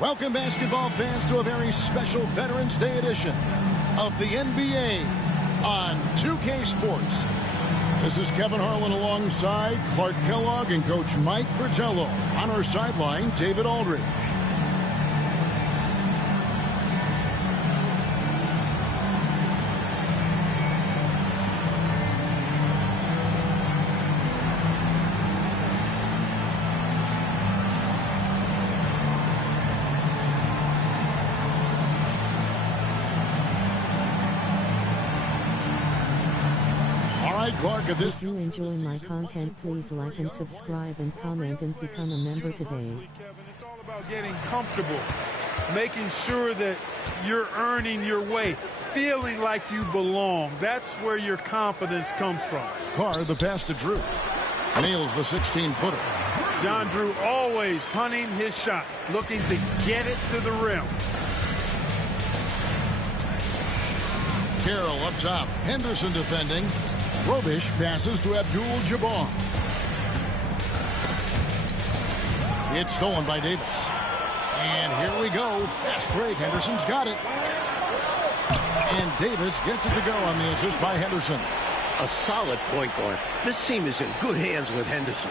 Welcome, basketball fans, to a very special Veterans Day edition of the NBA on 2K Sports. This is Kevin Harlan alongside Clark Kellogg and Coach Mike Fratello. On our sideline, David Aldridge. Clark, if you enjoy my content, please like and subscribe and comment and become a member today. It's all about getting comfortable, making sure that you're earning your way, feeling like you belong. That's where your confidence comes from. Carr, the pass to Drew. Nails the 16-footer. John Drew always hunting his shot, looking to get it to the rim. Carroll up top. Henderson defending. Robish passes to Abdul-Jabbar. It's stolen by Davis. And here we go. Fast break. Henderson's got it. And Davis gets it to go on the assist by Henderson. A solid point guard. This team is in good hands with Henderson.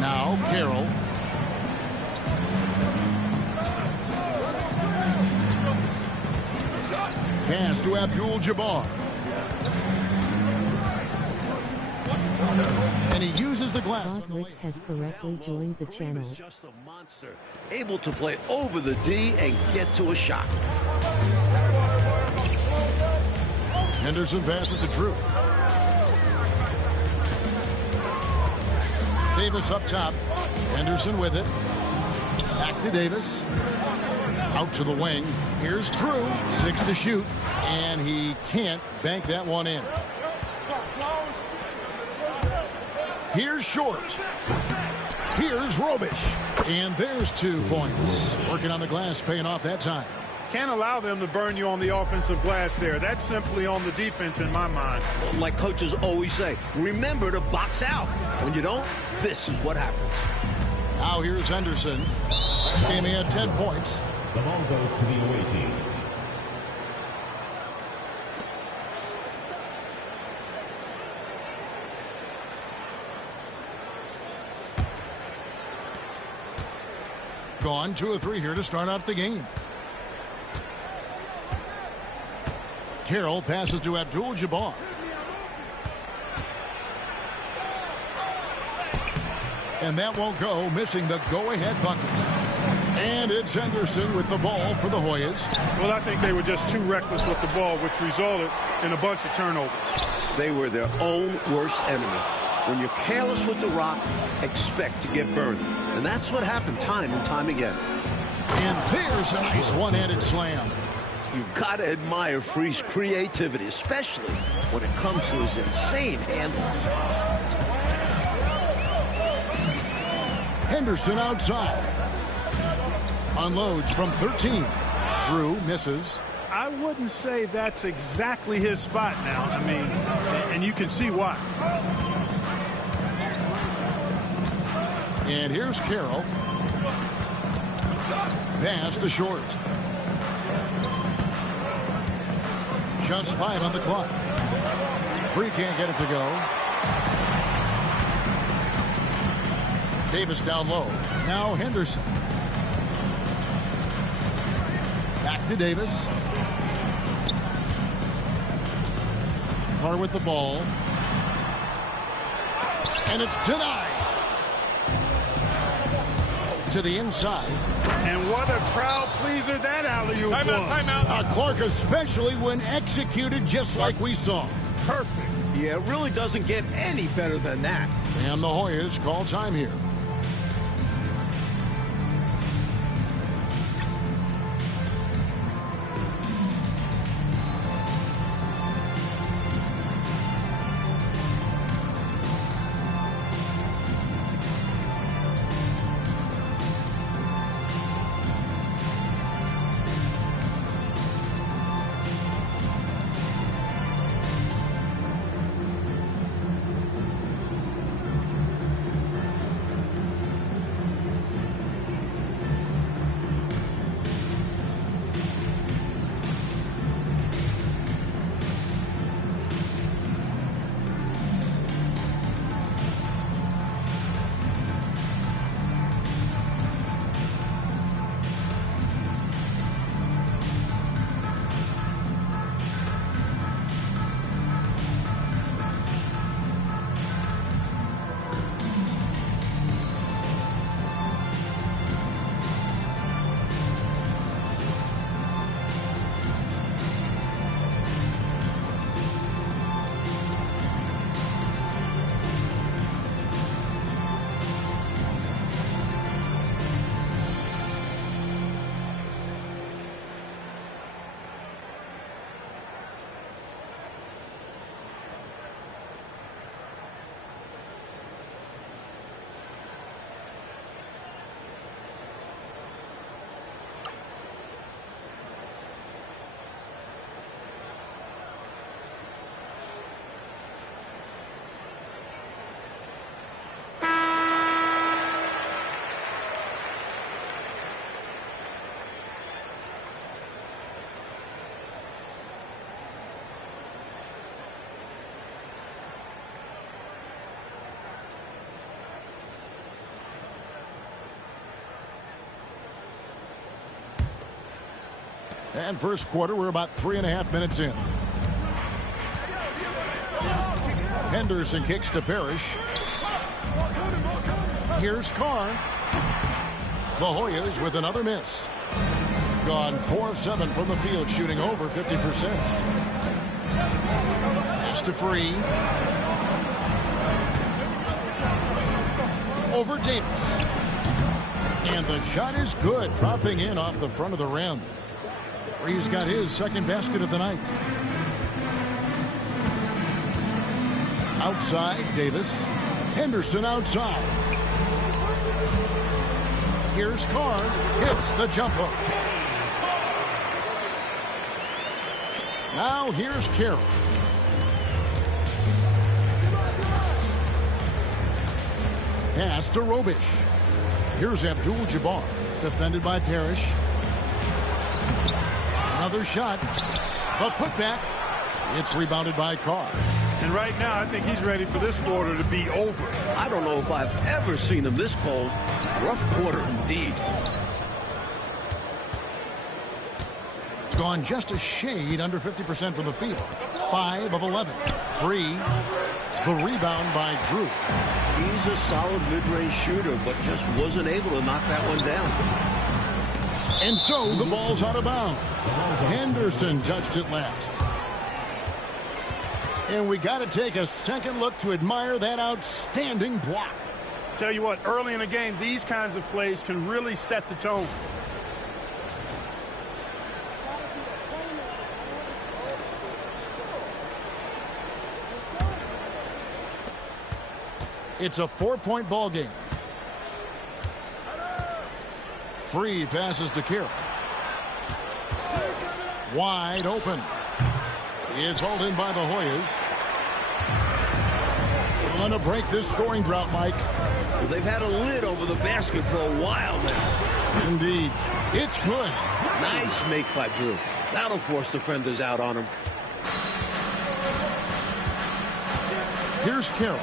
Now Carroll. Pass to Abdul-Jabbar. And he uses the glass. Ricks has correctly joined the channel. Just a monster, able to play over the D and get to a shot. Henderson passes to Drew. Davis up top. Henderson with it. Back to Davis. Out to the wing. Here's Drew. 6 to shoot. And he can't bank that one in. Here's Short. Here's Robish. And there's 2 points. Working on the glass, paying off that time. Can't allow them to burn you on the offensive glass there. That's simply on the defense in my mind. Like coaches always say, remember to box out. When you don't, this is what happens. Now here's Henderson. Last game he had 10 points. The ball goes to the away team. Gone 2 of 3 here to start out the game. Carroll passes to Abdul-Jabbar. And that won't go, missing the go-ahead bucket. And it's Henderson with the ball for the Hoyas. Well, I think they were just too reckless with the ball, which resulted in a bunch of turnovers. They were their own worst enemy. When you're careless with the rock, expect to get burned. And that's what happened time and time again. And there's a nice one-handed slam. You've got to admire Free's creativity, especially when it comes to his insane handling. Henderson outside. Unloads from 13. Drew misses. I wouldn't say that's exactly his spot now. I mean, and you can see why. And here's Carroll. Pass to Short. Just 5 on the clock. Free can't get it to go. Davis down low. Now Henderson. Back to Davis. Carr with the ball. And it's denied. To the inside. And what a crowd pleaser that alley-oop was. Timeout. Clark, especially when executed just like we saw. Perfect. Yeah, it really doesn't get any better than that. And the Hoyas call time here. And first quarter, we're about 3.5 minutes in. Henderson kicks to Parrish. Here's Carr. The Hoyas with another miss. Gone 4 of 7 from the field, shooting over 50%. Pass to Free. Over Davis. And the shot is good, dropping in off the front of the rim. Free's got his second basket of the night. Outside, Davis. Henderson outside. Here's Carr. Hits the jump hook. Now here's Carroll. Pass to Robish. Here's Abdul-Jabbar. Defended by Parrish. Another shot. A putback. It's rebounded by Carr. And right now, I think he's ready for this quarter to be over. I don't know if I've ever seen him this cold. Rough quarter indeed. Gone just a shade under 50% from the field. 5 of 11. Free. The rebound by Drew. He's a solid mid-range shooter, but just wasn't able to knock that one down. And so the ball's out of bounds. Henderson touched it last. And we got to take a second look to admire that outstanding block. Tell you what, early in the game, these kinds of plays can really set the tone. It's a 4-point ball game. Free passes to Carroll. Wide open. It's hauled in by the Hoyas. Going to break this scoring drought, Mike. Well, they've had a lid over the basket for a while now. Indeed. It's good. Nice make by Drew. That'll force defenders out on him. Here's Carroll.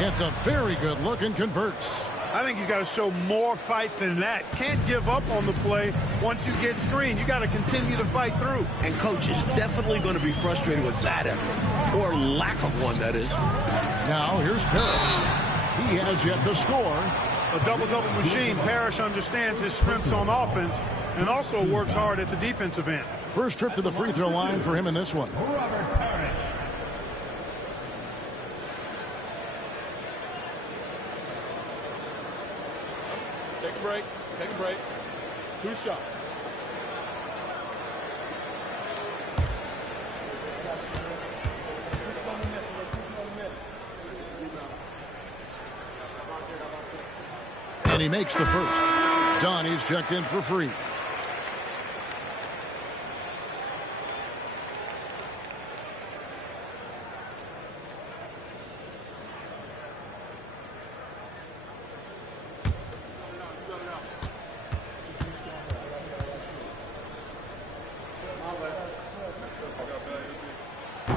Gets a very good look and converts. I think he's got to show more fight than that. Can't give up on the play once you get screened. You got to continue to fight through. And coach is definitely going to be frustrated with that effort. Or lack of one, that is. Now here's Parrish. He has yet to score. A double-double machine. Parrish understands his strengths on offense and also works hard at the defensive end. First trip to the free throw line for him in this one. Robert Parrish. Take a break. Take a break. 2 shots. And he makes the first. Donnie's checked in for free.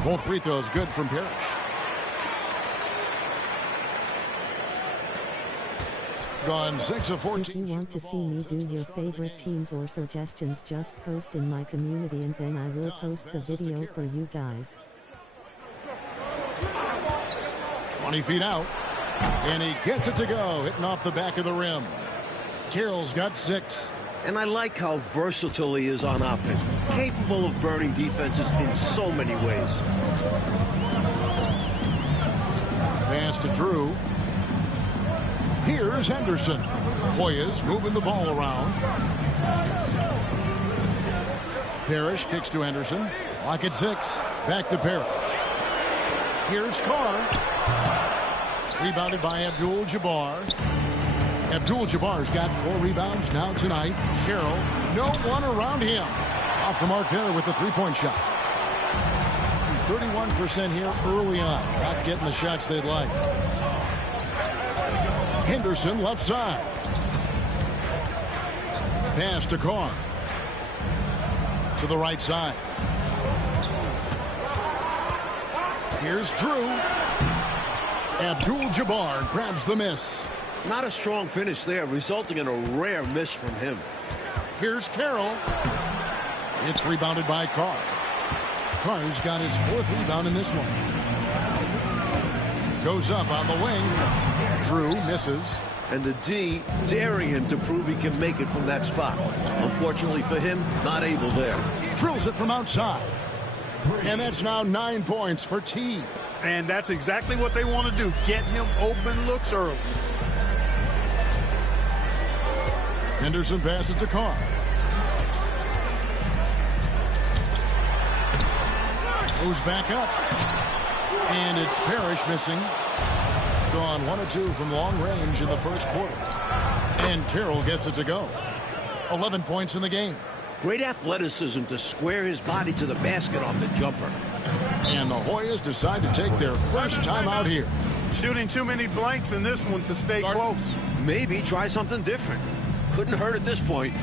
Both free throws good from Parrish. Gone 6 of 14. If you want to see me do your favorite teams or suggestions, just post in my community and then I will post the video for you guys. 20 feet out. And he gets it to go, hitting off the back of the rim. Carroll's got 6. And I like how versatile he is on offense. Capable of burning defenses in so many ways. Pass to Drew. Here's Henderson. Hoyas moving the ball around. Parrish kicks to Henderson. Lock at 6. Back to Parrish. Here's Carr. Rebounded by Abdul-Jabbar. Abdul-Jabbar's got 4 rebounds now tonight. Carroll, no one around him. Off the mark there with the 3-point shot. 31% here early on. Not getting the shots they'd like. Henderson left side. Pass to Carr. To the right side. Here's Drew. Abdul-Jabbar grabs the miss. Not a strong finish there, resulting in a rare miss from him. Here's Carroll. It's rebounded by Carr. Carr's got his 4th rebound in this one. Goes up on the wing. Drew misses. And the D daring him to prove he can make it from that spot. Unfortunately for him, not able there. Drills it from outside. And that's now 9 points for T. And that's exactly what they want to do. Get him open looks early. Henderson passes to Carr. Goes back up. And it's Parrish missing. Gone 1 of 2 from long range in the first quarter. And Carroll gets it to go. 11 points in the game. Great athleticism to square his body to the basket on the jumper. And the Hoyas decide to take their first time out here. Shooting too many blanks in this one to stay close. Maybe try something different. Couldn't hurt at this point.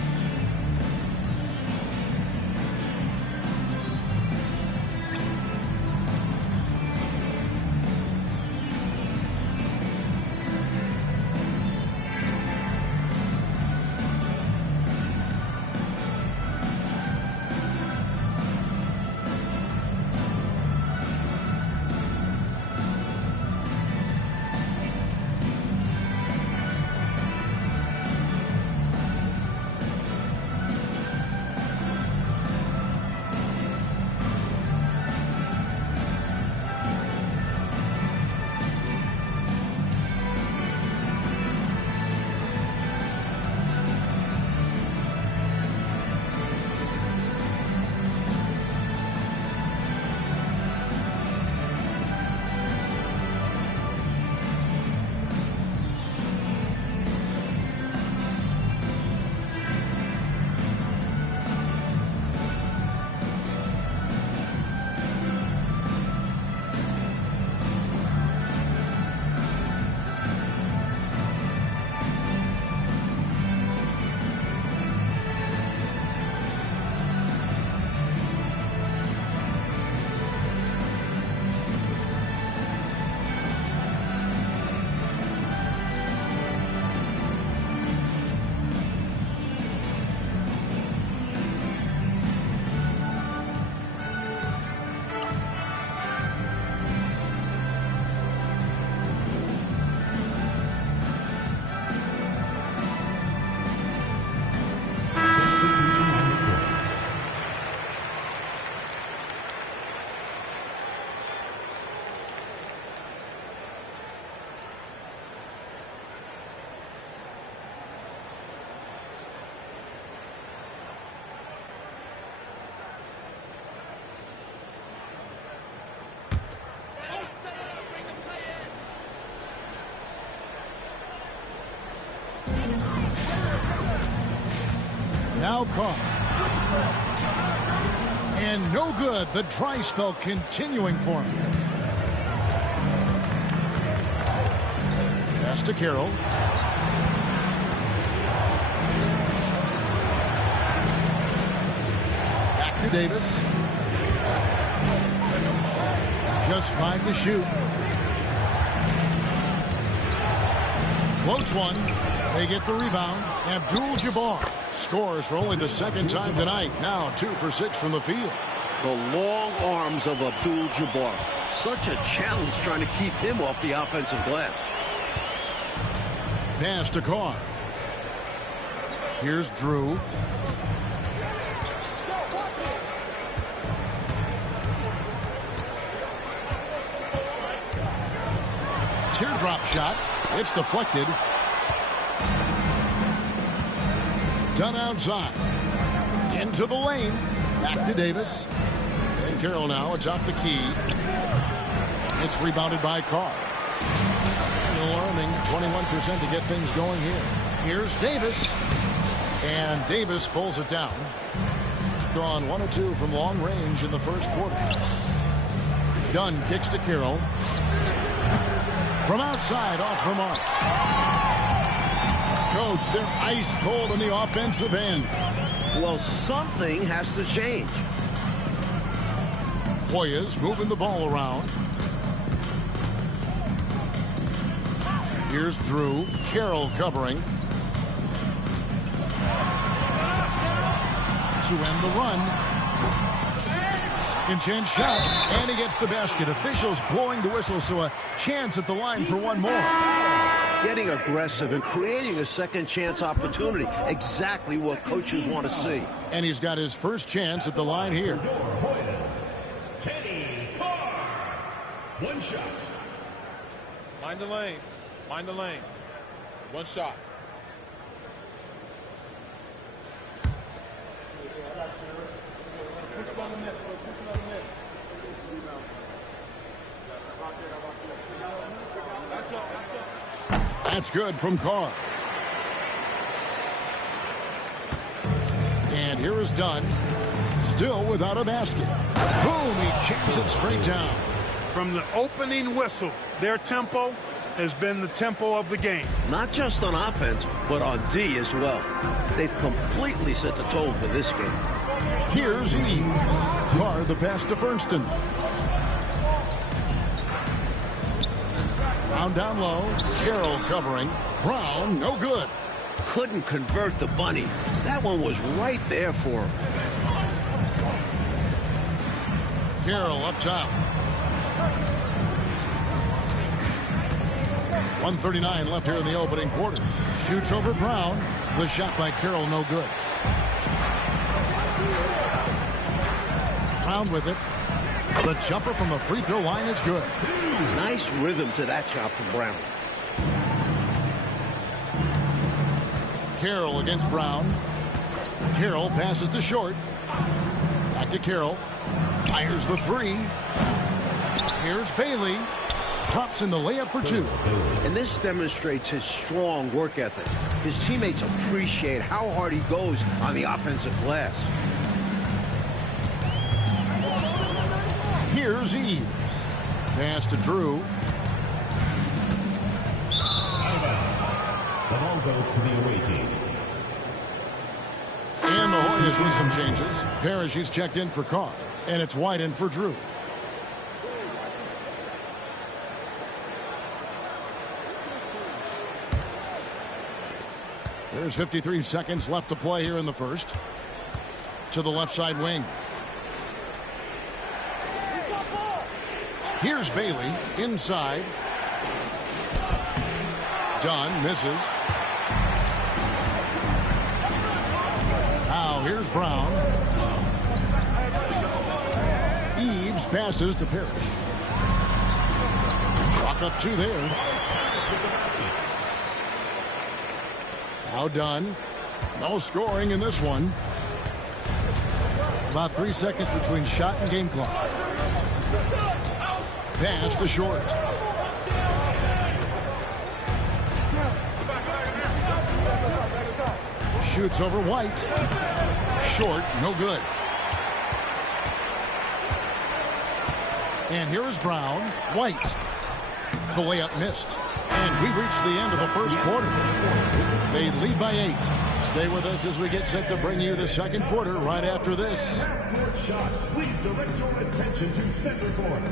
Now Carr. And no good. The dry spell continuing for him. Pass to Carroll. Back to Davis. Just 5 to shoot. Floats one. They get the rebound. Abdul-Jabbar scores for only the 2nd time tonight. Now 2 for 6 from the field. The long arms of Abdul-Jabbar. Such a challenge trying to keep him off the offensive glass. Pass to Carr. Here's Drew. Teardrop shot. It's deflected. Done outside. Into the lane. Back to Davis. And Carroll now atop the key. It's rebounded by Carr. Alarming 21% to get things going here. Here's Davis. And Davis pulls it down. Gone 1 or 2 from long range in the first quarter. Dunn kicks to Carroll. From outside, off the mark. Coach, they're ice cold on the offensive end. Well, something has to change. Hoyas moving the ball around. Here's Drew. Carroll covering. To end the run. Ncaa shot, and he gets the basket. Officials blowing the whistle, so a chance at the line for one more. Getting aggressive and creating a second chance opportunity. Exactly what coaches want to see. And he's got his first chance at the line here. One shot. Mind the lanes. Mind the lanes. One shot. That's good from Carr. And here is Dunn. Still without a basket. Boom, he jams it straight down. From the opening whistle, their tempo has been the tempo of the game. Not just on offense, but on D as well. They've completely set the tone for this game. Here's Eve. Carr the pass to Fernston. Brown down low. Carroll covering. Brown, no good. Couldn't convert the bunny. That one was right there for him. Carroll up top. 1:39 left here in the opening quarter. Shoots over Brown. The shot by Carroll, no good. Brown with it. The jumper from the free throw line is good. Nice rhythm to that shot from Brown. Carroll against Brown. Carroll passes to Short. Back to Carroll. Fires the three. Here's Bailey. Drops in the layup for two. And this demonstrates his strong work ethic. His teammates appreciate how hard he goes on the offensive glass. Here's Eves. Pass to Drew. The ball goes to the away team. And the Hornets with some changes. Parrish is checked in for Carr. And it's White in for Drew. There's 53 seconds left to play here in the first. To the left side wing. Here's Bailey inside. Dunn misses. Now here's Brown. Eves passes to Parrish. Chalk up two there. Now Dunn. No scoring in this one. About 3 seconds between shot and game clock. Pass to Short. Shoots over White. Short, no good. And here is Brown. White. The layup missed. And we reach the end of the first quarter. They lead by 8. Stay with us as we get set to bring you the second quarter right after this. Court shot. Please direct your attention to center court.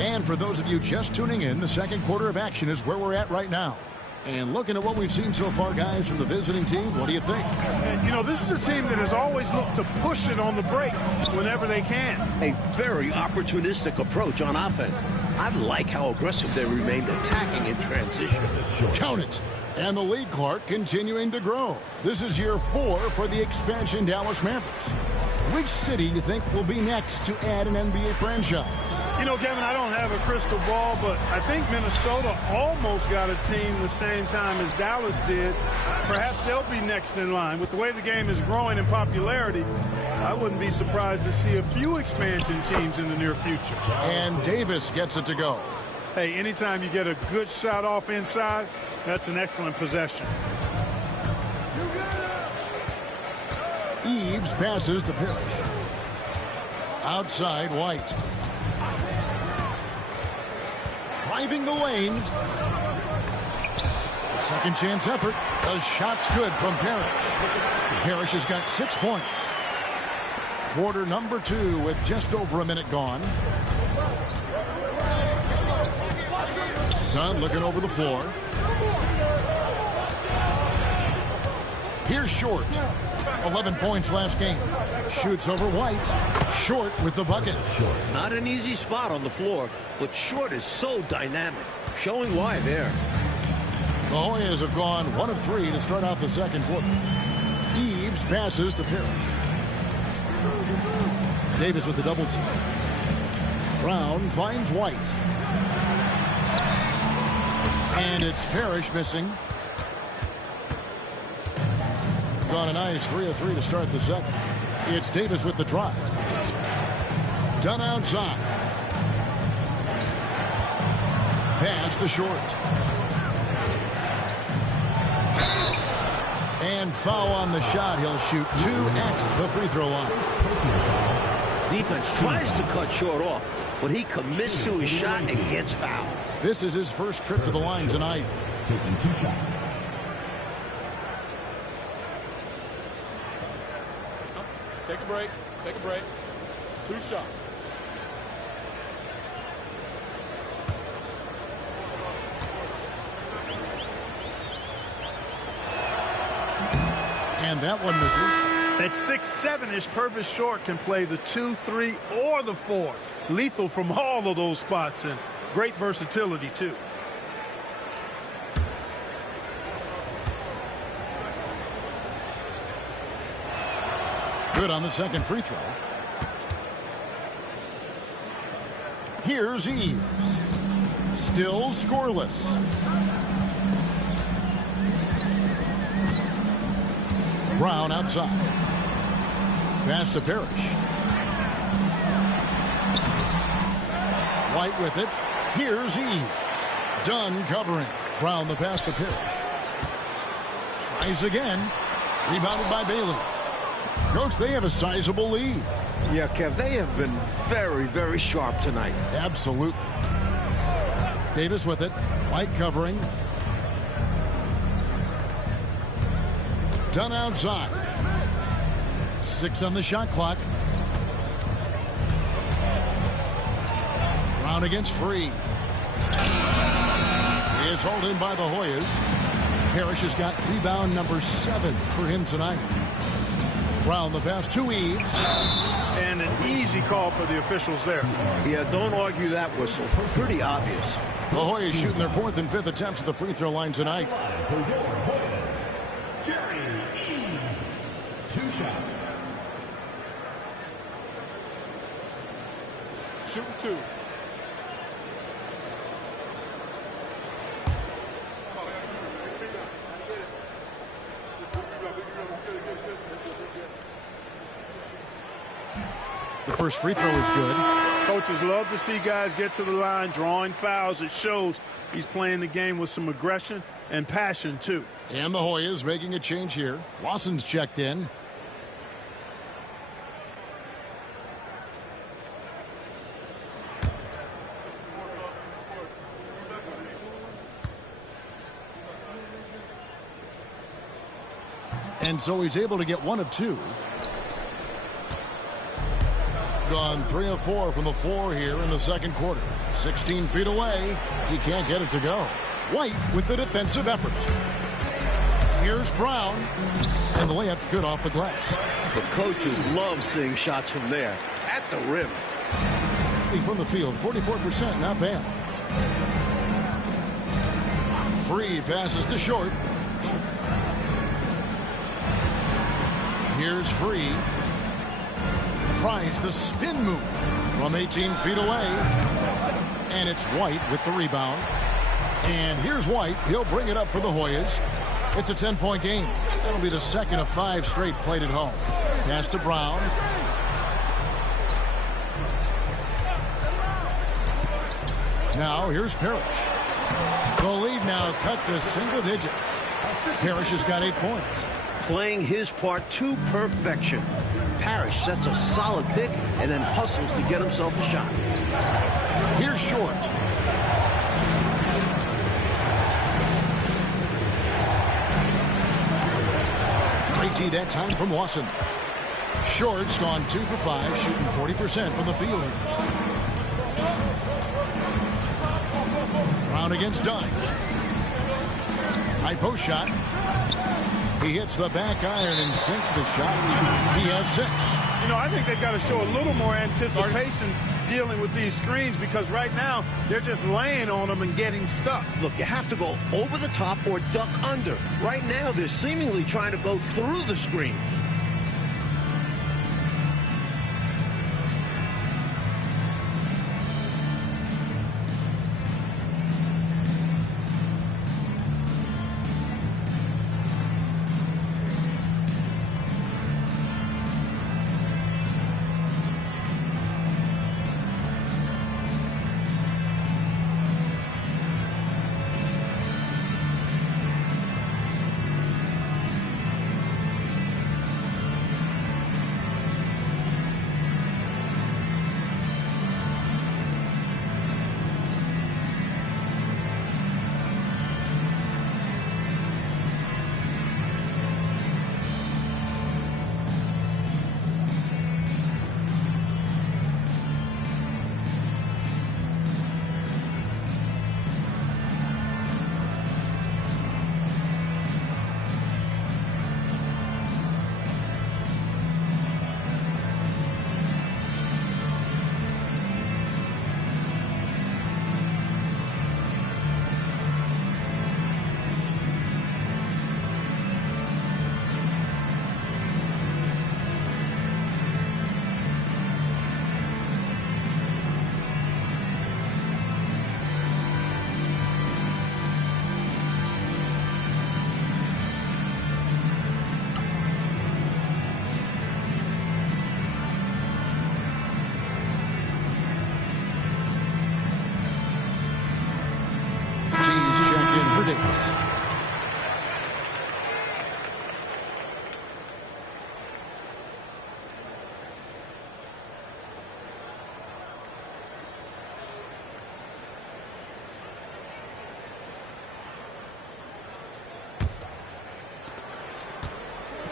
And for those of you just tuning in, the second quarter of action is where we're at right now. And looking at what we've seen so far, guys, from the visiting team, what do you think? And, you know, this is a team that has always looked to push it on the break whenever they can. A very opportunistic approach on offense. I like how aggressive they remained attacking in transition. Count it. And the lead, Clark, continuing to grow. This is year 4 for the expansion Dallas Mavericks. Which city do you think will be next to add an NBA franchise? You know, Kevin, I don't have a crystal ball, but I think Minnesota almost got a team the same time as Dallas did. Perhaps they'll be next in line. With the way the game is growing in popularity, I wouldn't be surprised to see a few expansion teams in the near future. And Davis gets it to go. Hey, anytime you get a good shot off inside, that's an excellent possession. Eves passes to Parrish. Outside, White. driving the lane. A second chance effort. The shot's good from Parrish. Parrish has got 6 points. Quarter number 2 with just over a minute gone. Dunn looking over the floor. Here's Short. 11 points last game. Shoots over White. Short with the bucket. Not an easy spot on the floor, but Short is so dynamic. Showing why there. The Hoyas have gone 1 of 3 to start out the second quarter. Eves passes to Parrish. Davis with the double team. Brown finds White. And it's Parrish missing. Gone a nice 3 of 3 to start the second. It's Davis with the drive. Dunn outside. Pass to Short. And foul on the shot. He'll shoot 2 at the free throw line. Defense tries to cut Short off, but he commits to his shot and gets fouled. This is his first trip to the line tonight. Taking 2 shots. Take a break. Take a break. 2 shots. And that one misses. At 6'7" Purvis Short can play the 2, 3, or the 4. Lethal from all of those spots and great versatility too. Good on the second free throw. Here's Eves. Still scoreless. Brown outside. Pass to Parrish. White with it. Here's Eves. Dunn covering. Brown the pass to Parrish. Tries again. Rebounded by Bailey. Coach, they have a sizable lead. Yeah, Kev, they have been very, very sharp tonight. Absolutely. Davis with it. White covering. Dunn outside. 6 on the shot clock. Brown against Free. It's hauled in by the Hoyas. Parrish has got rebound number 7 for him tonight. Brown the pass to Eves. And an easy call for the officials there. Yeah, don't argue that whistle. Pretty obvious. The Hoyas shooting their 4th and 5th attempts at the free throw line tonight. Jerry Eves. 2 shots. Shooting 2. The first free throw is good. Coaches love to see guys get to the line, drawing fouls. It shows he's playing the game with some aggression and passion, too. And the Hoyas making a change here. Lawson's checked in. And so he's able to get 1 of 2. Gone 3 of 4 from the floor here in the second quarter. 16 feet away. He can't get it to go. White with the defensive effort. Here's Brown. And the layup's good off the glass. The coaches love seeing shots from there. At the rim. From the field, 44%, not bad. Free passes to Short. Here's Free. Tries the spin move from 18 feet away. And it's White with the rebound. And here's White. He'll bring it up for the Hoyas. It's a 10-point game. That'll be the second of 5 straight played at home. Pass to Brown. Now here's Parrish. The lead now cut to single digits. Parrish has got 8 points. Playing his part to perfection. Parrish sets a solid pick and then hustles to get himself a shot. Here's Short. PAT that time from Lawson. Short's gone 2 for 5, shooting 40% from the field. Brown against Dunn. High post shot. He hits the back iron and sinks the shot. He has 6. You know, I think they've got to show a little more anticipation dealing with these screens, because right now they're just laying on them and getting stuck. Look, you have to go over the top or duck under. Right now, they're seemingly trying to go through the screen.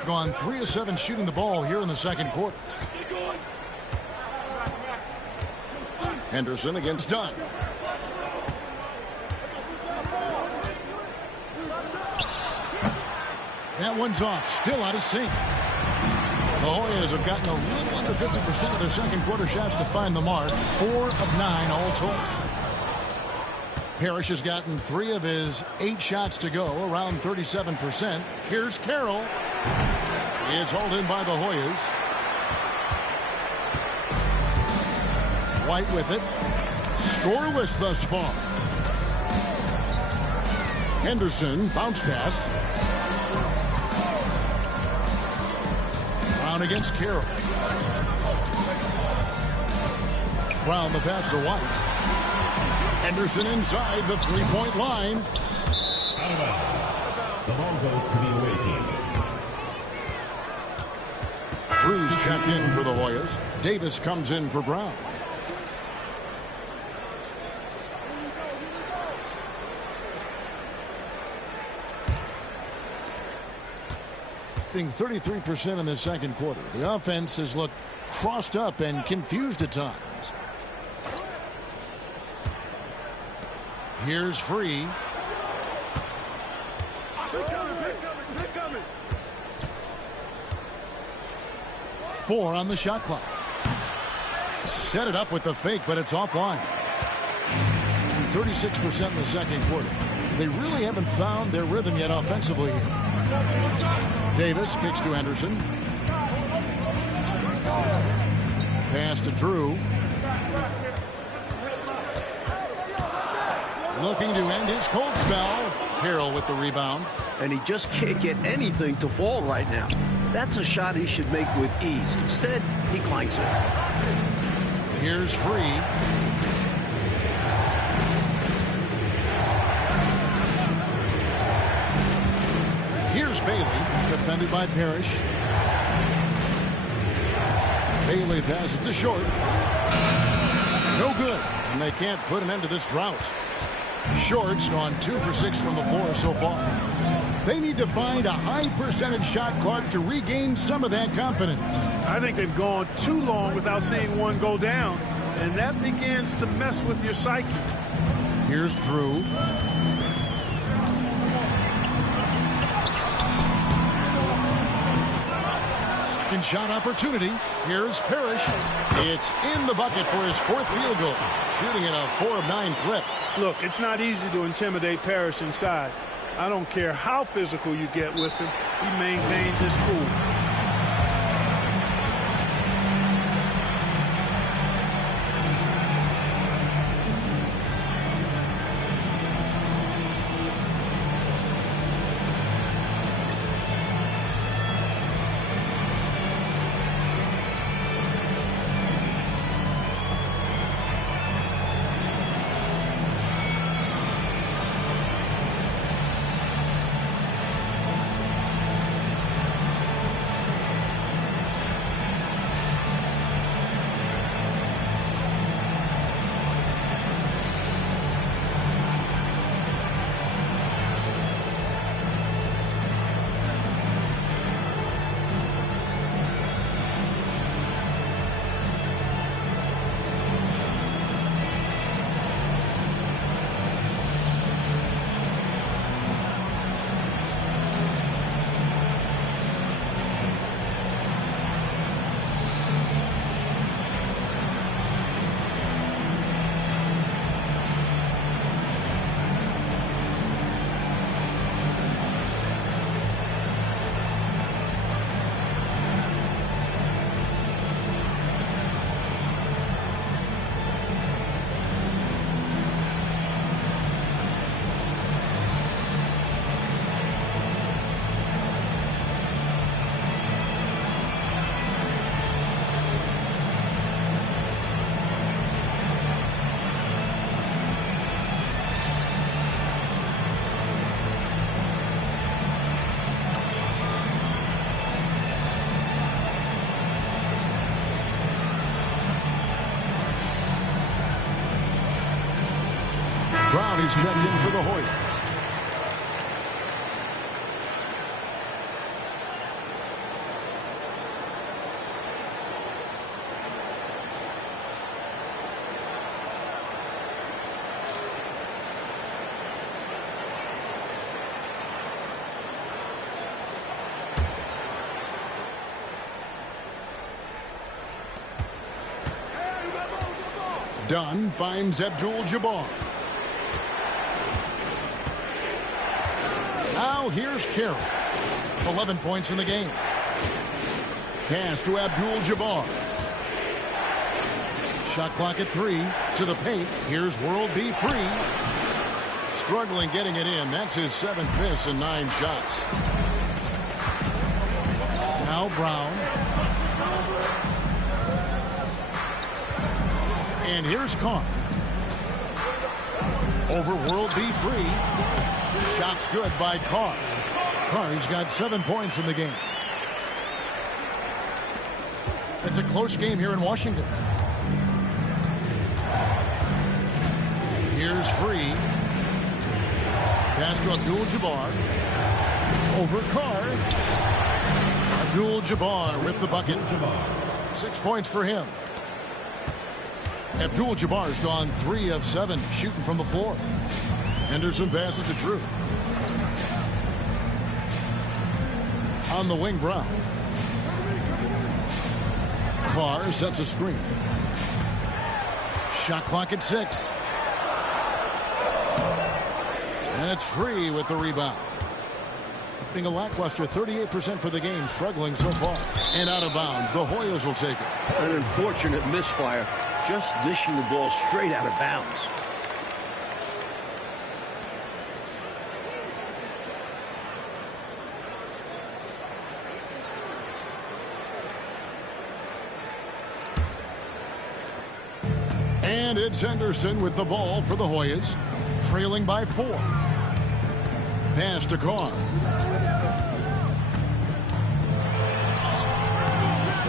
Gone 3 of 7 shooting the ball here in the second quarter. Henderson against Dunn. That one's off, still out of sync. The Hoyas have gotten a little under 50% of their second quarter shots to find the mark. 4 of 9 all told. Parrish has gotten 3 of his 8 shots to go, around 37%. Here's Carroll. It's hauled in by the Hoyas. White with it. Scoreless thus far. Henderson, bounce pass. Brown against Carroll. Brown the pass to White. Henderson inside the three-point line. Out of bounds. The ball goes to the away team. Cruz checked in for the Hoyas. Davis comes in for Brown. Being 33% in the second quarter. The offense has looked crossed up and confused at times. Here's Free. Four on the shot clock. Set it up with the fake, but it's offline. 36% in the second quarter. They really haven't found their rhythm yet offensively here. Davis kicks to Henderson. Pass to Drew. Looking to end his cold spell. Carroll with the rebound. And he just can't get anything to fall right now. That's a shot he should make with ease. Instead, he clanks it. Here's Free. Here's Bailey, defended by Parrish. Bailey passes to Short. No good, and they can't put an end to this drought. Short's gone 2 for 6 from the floor so far. They need to find a high percentage shot, Clark, to regain some of that confidence. I think they've gone too long without seeing one go down, and that begins to mess with your psyche. Here's Drew. Second shot opportunity. Here's Parrish. It's in the bucket for his 4th field goal. Shooting at a 4 of 9 clip. Look, it's not easy to intimidate Parrish inside. I don't care how physical you get with him. He maintains his cool. Crowley's checked in for the Hoyas. Dunn finds Abdul-Jabbar. Now here's Carroll. 11 points in the game. Pass to Abdul-Jabbar. Shot clock at 3. To the paint. Here's World B. Free. Struggling getting it in. That's his 7th miss in 9 shots. Now Brown. And here's Carr. Over World B. Free. Shots good by Carr. Carr's got 7 points in the game. It's a close game here in Washington. Here's Free. Pass to Abdul-Jabbar. Over Carr. Abdul-Jabbar with the bucket. 6 points for him. Abdul-Jabbar's gone 3 of 7 shooting from the floor. Henderson passes to Drew. On the wing, Brown. Carr sets a screen. Shot clock at 6. And it's Free with the rebound. Being a lackluster 38% for the game, struggling so far. And out of bounds. The Hoyas will take it. An unfortunate misfire. Just dishing the ball straight out of bounds. And it's Henderson with the ball for the Hoyas, trailing by 4. Pass to Carr.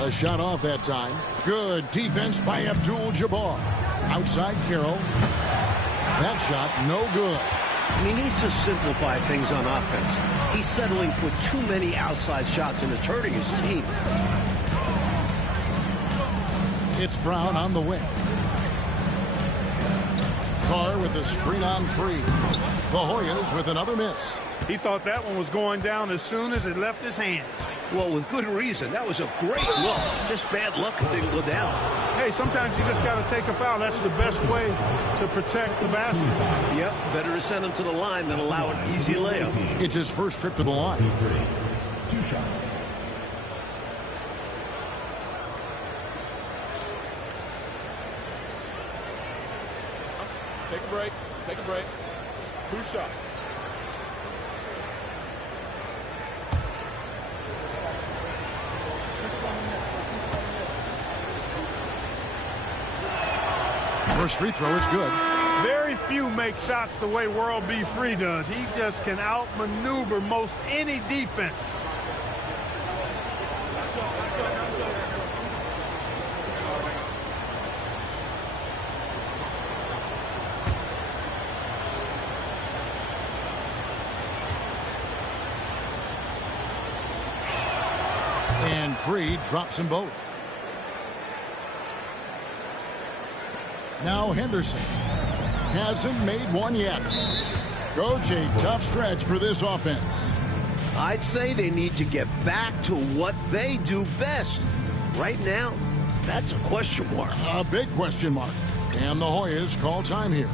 A shot off that time. Good defense by Abdul-Jabbar. Outside Carroll. That shot no good. And he needs to simplify things on offense. He's settling for too many outside shots, and it's hurting his team. It's Brown on the wing. Carr with the screen on free. The Hoyas with another miss. He thought that one was going down as soon as it left his hands. Well, with good reason. That was a great look. Just bad luck it didn't go down. Hey, sometimes you just got to take a foul. That's the best way to protect the basket. Yep, better to send him to the line than allow an easy layup. It's his first trip to the line. 2 shots. Take a break. Take a break. 2 shots. First free throw is good. Very few make shots the way World B. Free does. He just can outmaneuver most any defense. And Free drops them both. Now Henderson hasn't made one yet. Coach, a tough stretch for this offense. I'd say they need to get back to what they do best. Right now, that's a question mark. A big question mark. And the Hoyas call time here.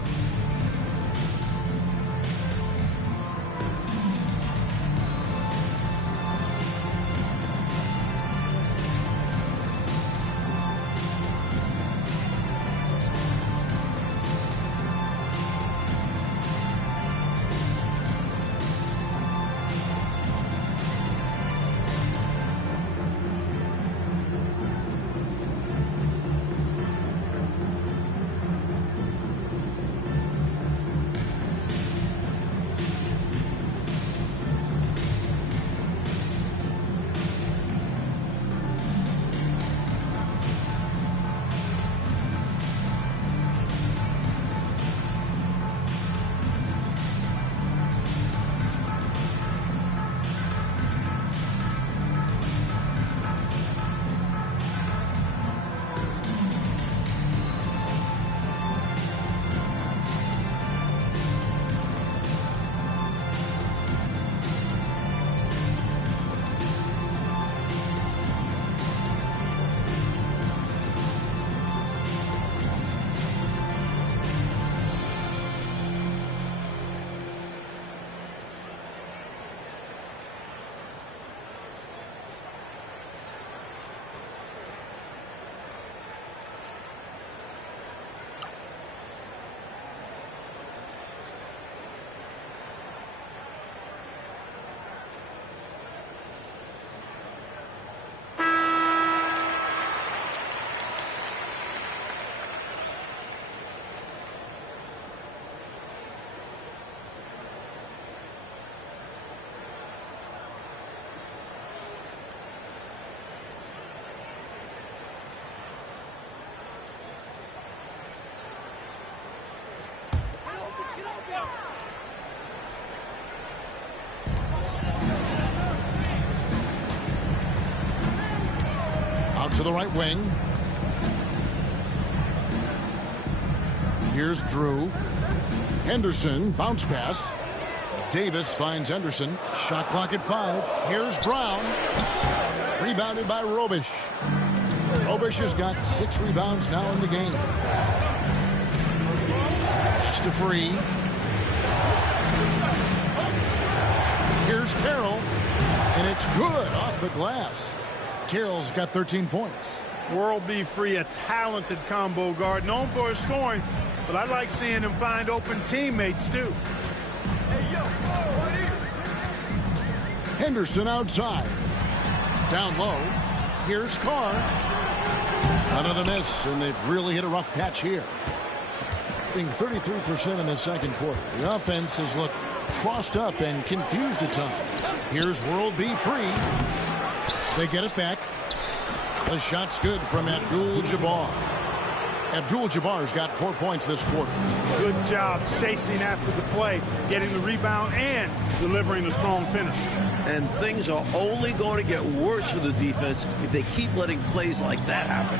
Out to the right wing. Here's Drew. Henderson, bounce pass. Davis finds Henderson. Shot clock at 5. Here's Brown. Rebounded by Robish. Robish has got 6 rebounds now in the game. Pass to Free. Here's Carroll. And it's good off the glass. Carroll's got 13 points. World B. Free, a talented combo guard, known for his scoring, but I like seeing him find open teammates, too. Henderson outside. Down low. Here's Carr. Another miss, and they've really hit a rough patch here. Being 33% in the second quarter. The offense has looked crossed up and confused at times. Here's World B. Free. They get it back. The shot's good from Abdul-Jabbar. Abdul-Jabbar's got 4 points this quarter. Good job chasing after the play, getting the rebound, and delivering a strong finish. And things are only going to get worse for the defense if they keep letting plays like that happen.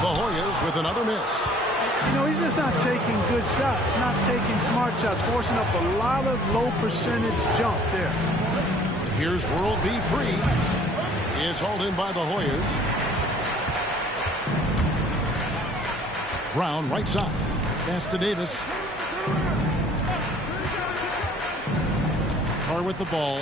The Hoyas with another miss. You know, he's just not taking good shots, not taking smart shots, forcing up a lot of low percentage jump there. Here's World B free. It's hauled in by the Hoyas. Brown right side. Pass to Davis. Carr with the ball.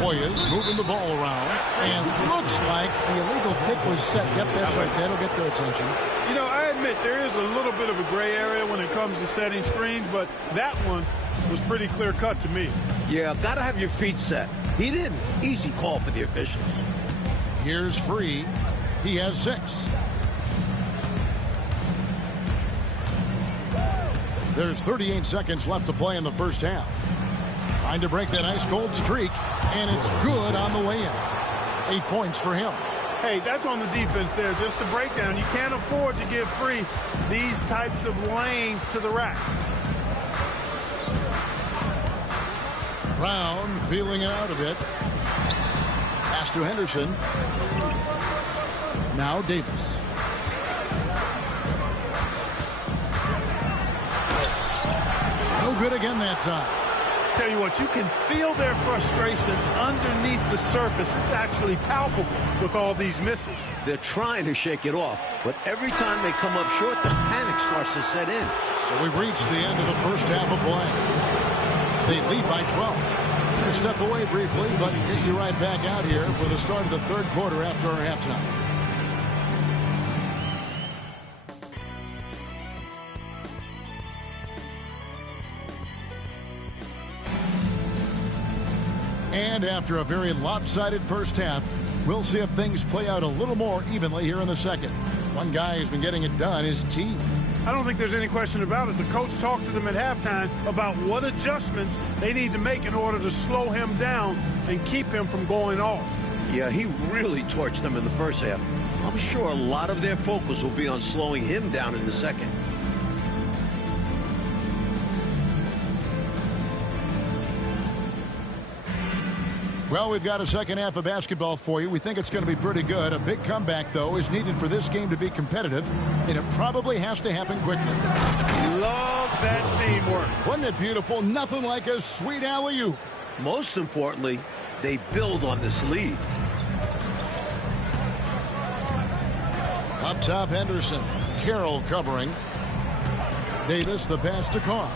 Hoyas moving the ball around. And looks like the illegal pick was set. Yep, that's right. That'll get their attention. You know, I admit there is a little bit of a gray area when it comes to setting screens, but that one was pretty clear cut to me. Yeah, got to have your feet set. He didn't. Easy call for the officials. Here's Free. He has 6. There's 38 seconds left to play in the first half. Trying to break that ice-cold streak, and it's good on the way in. 8 points for him. Hey, that's on the defense there. Just a breakdown. You can't afford to give Free these types of lanes to the rack. Brown feeling it out a bit. Pass to Henderson. Now Davis. No good again that time. Tell you what, you can feel their frustration underneath the surface. It's actually palpable with all these misses. They're trying to shake it off, but every time they come up short, the panic starts to set in. So we've reached the end of the first half of play. They lead by 12. We'll step away briefly, but get you right back out here for the start of the third quarter after our halftime. And after a very lopsided first half, we'll see if things play out a little more evenly here in the second. One guy who's been getting it done is T. I don't think there's any question about it. The coach talked to them at halftime about what adjustments they need to make in order to slow him down and keep him from going off. Yeah, he really torched them in the first half. I'm sure a lot of their focus will be on slowing him down in the second. Well, we've got a second half of basketball for you. We think it's going to be pretty good. A big comeback, though, is needed for this game to be competitive, and it probably has to happen quickly. Love that teamwork. Wasn't it beautiful? Nothing like a sweet alley-oop. Most importantly, they build on this lead. Up top, Henderson. Carroll covering. Davis, the pass to Carr.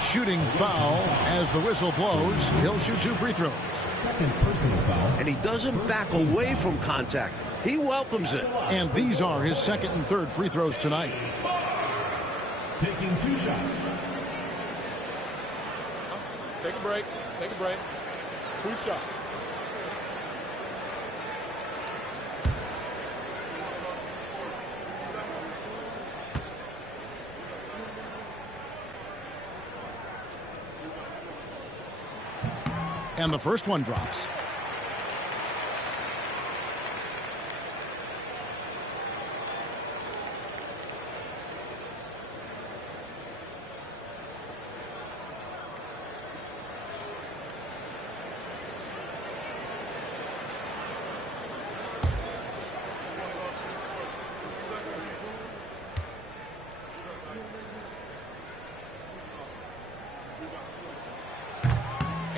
Shooting foul as the whistle blows. He'll shoot 2 free throws. Second personal foul. And he doesn't back away from contact. He welcomes it. And these are his second and third free throws tonight. Taking 2 shots. Take a break. Take a break. 2 shots. And the first one drops.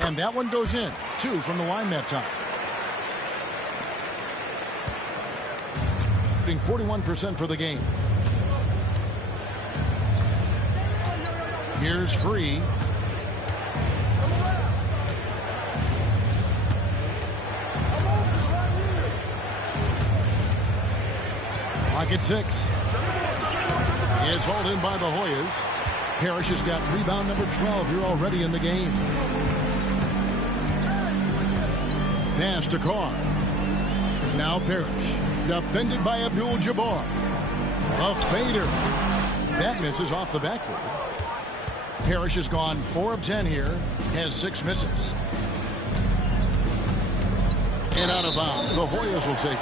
And that one goes in. 2 from the line that time. Being 41% for the game. Here's Free. Pocket 6. It's hauled in by the Hoyas. Parrish has got rebound number 12 here already in the game. Pass to Carr. Now Parrish. Defended by Abdul-Jabbar. A fader. That misses off the backboard. Parrish has gone 4 of 10 here. Has 6 misses. And out of bounds. The Hoyas will take it.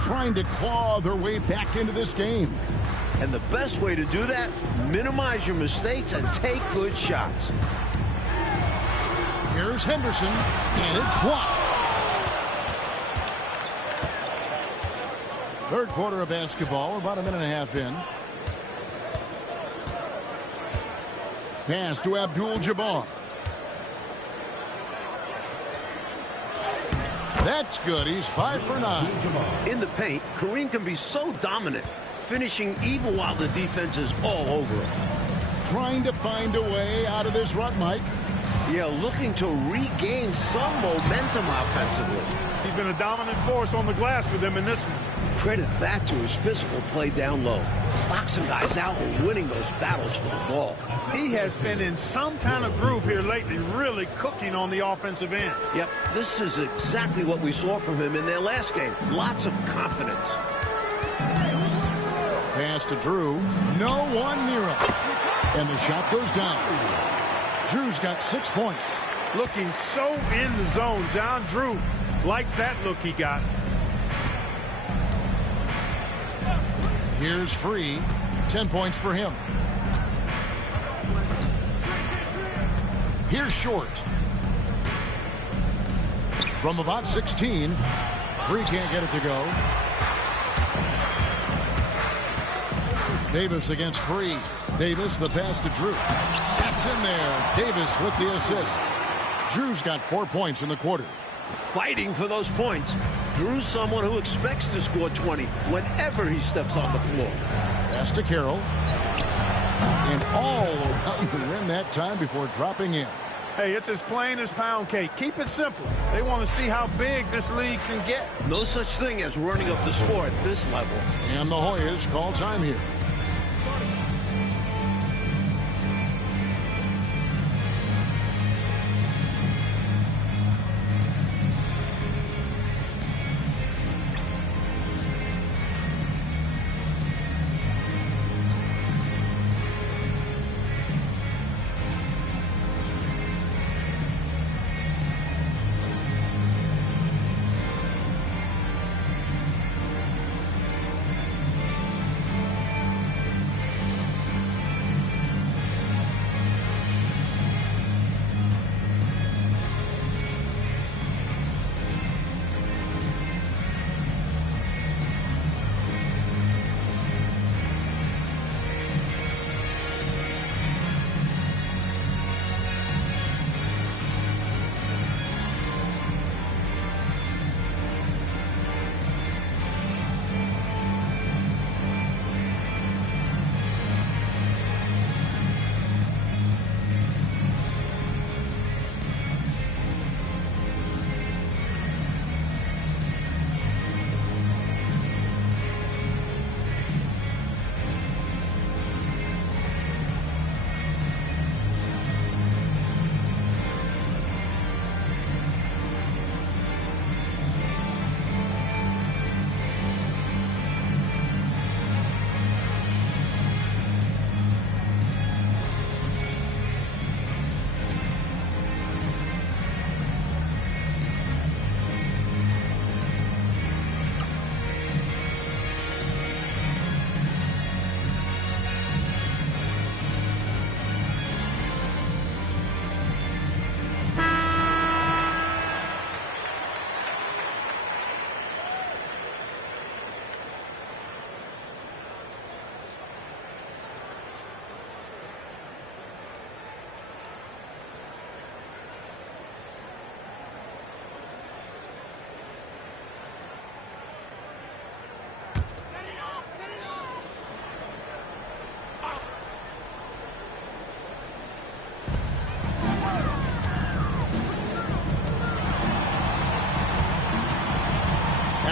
Trying to claw their way back into this game. And the best way to do that, minimize your mistakes and take good shots. Here's Henderson, and it's blocked. Third quarter of basketball. We're about a minute and a half in. Pass to Abdul-Jabbar. That's good. He's 5 for 9. In the paint, Kareem can be so dominant, finishing even while the defense is all over him. Trying to find a way out of this rut, Mike. Yeah, looking to regain some momentum offensively. He's been a dominant force on the glass for them in this one. Credit that to his physical play down low. Boxing guys out and winning those battles for the ball. He has been in some kind of groove here lately, really cooking on the offensive end. Yep, this is exactly what we saw from him in their last game. Lots of confidence. Pass to Drew. No one near him. And the shot goes down. Drew's got 6 points. Looking so in the zone. John Drew likes that look he got. Here's Free. 10 points for him. Here's Short. From about 16. Free can't get it to go. Davis against Free. Davis, the pass to Drew. That's in there. Davis with the assist. Drew's got 4 points in the quarter. Fighting for those points. Drew's someone who expects to score 20 whenever he steps on the floor. Pass to Carroll. And all around the rim that time before dropping in. Hey, it's as plain as pound cake. Keep it simple. They want to see how big this league can get. No such thing as running up the score at this level. And the Hoyas call time here.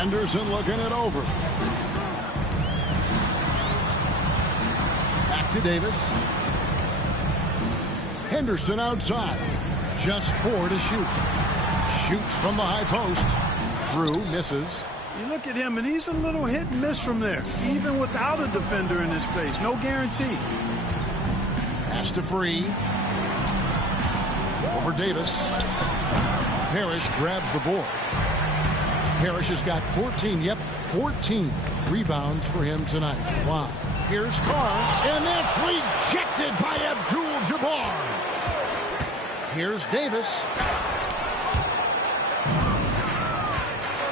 Henderson looking it over. Back to Davis. Henderson outside. Just 4 to shoot. Shoots from the high post. Drew misses. You look at him, and he's a little hit and miss from there, even without a defender in his face. No guarantee. Pass to Free. Over Davis. Parrish grabs the board. Parrish has got 14, 14 rebounds for him tonight. Wow. Here's Carr, and that's rejected by Abdul-Jabbar. Here's Davis.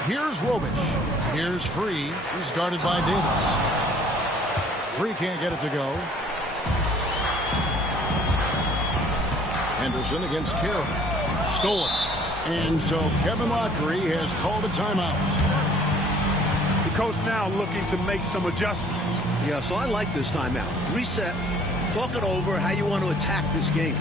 Here's Robish. Here's Free. He's guarded by Davis. Free can't get it to go. Henderson against Carroll. Stolen. And so Kevin Lockery has called a timeout. The coach now looking to make some adjustments. Yeah, so I like this timeout. Reset. Talk it over how you want to attack this game.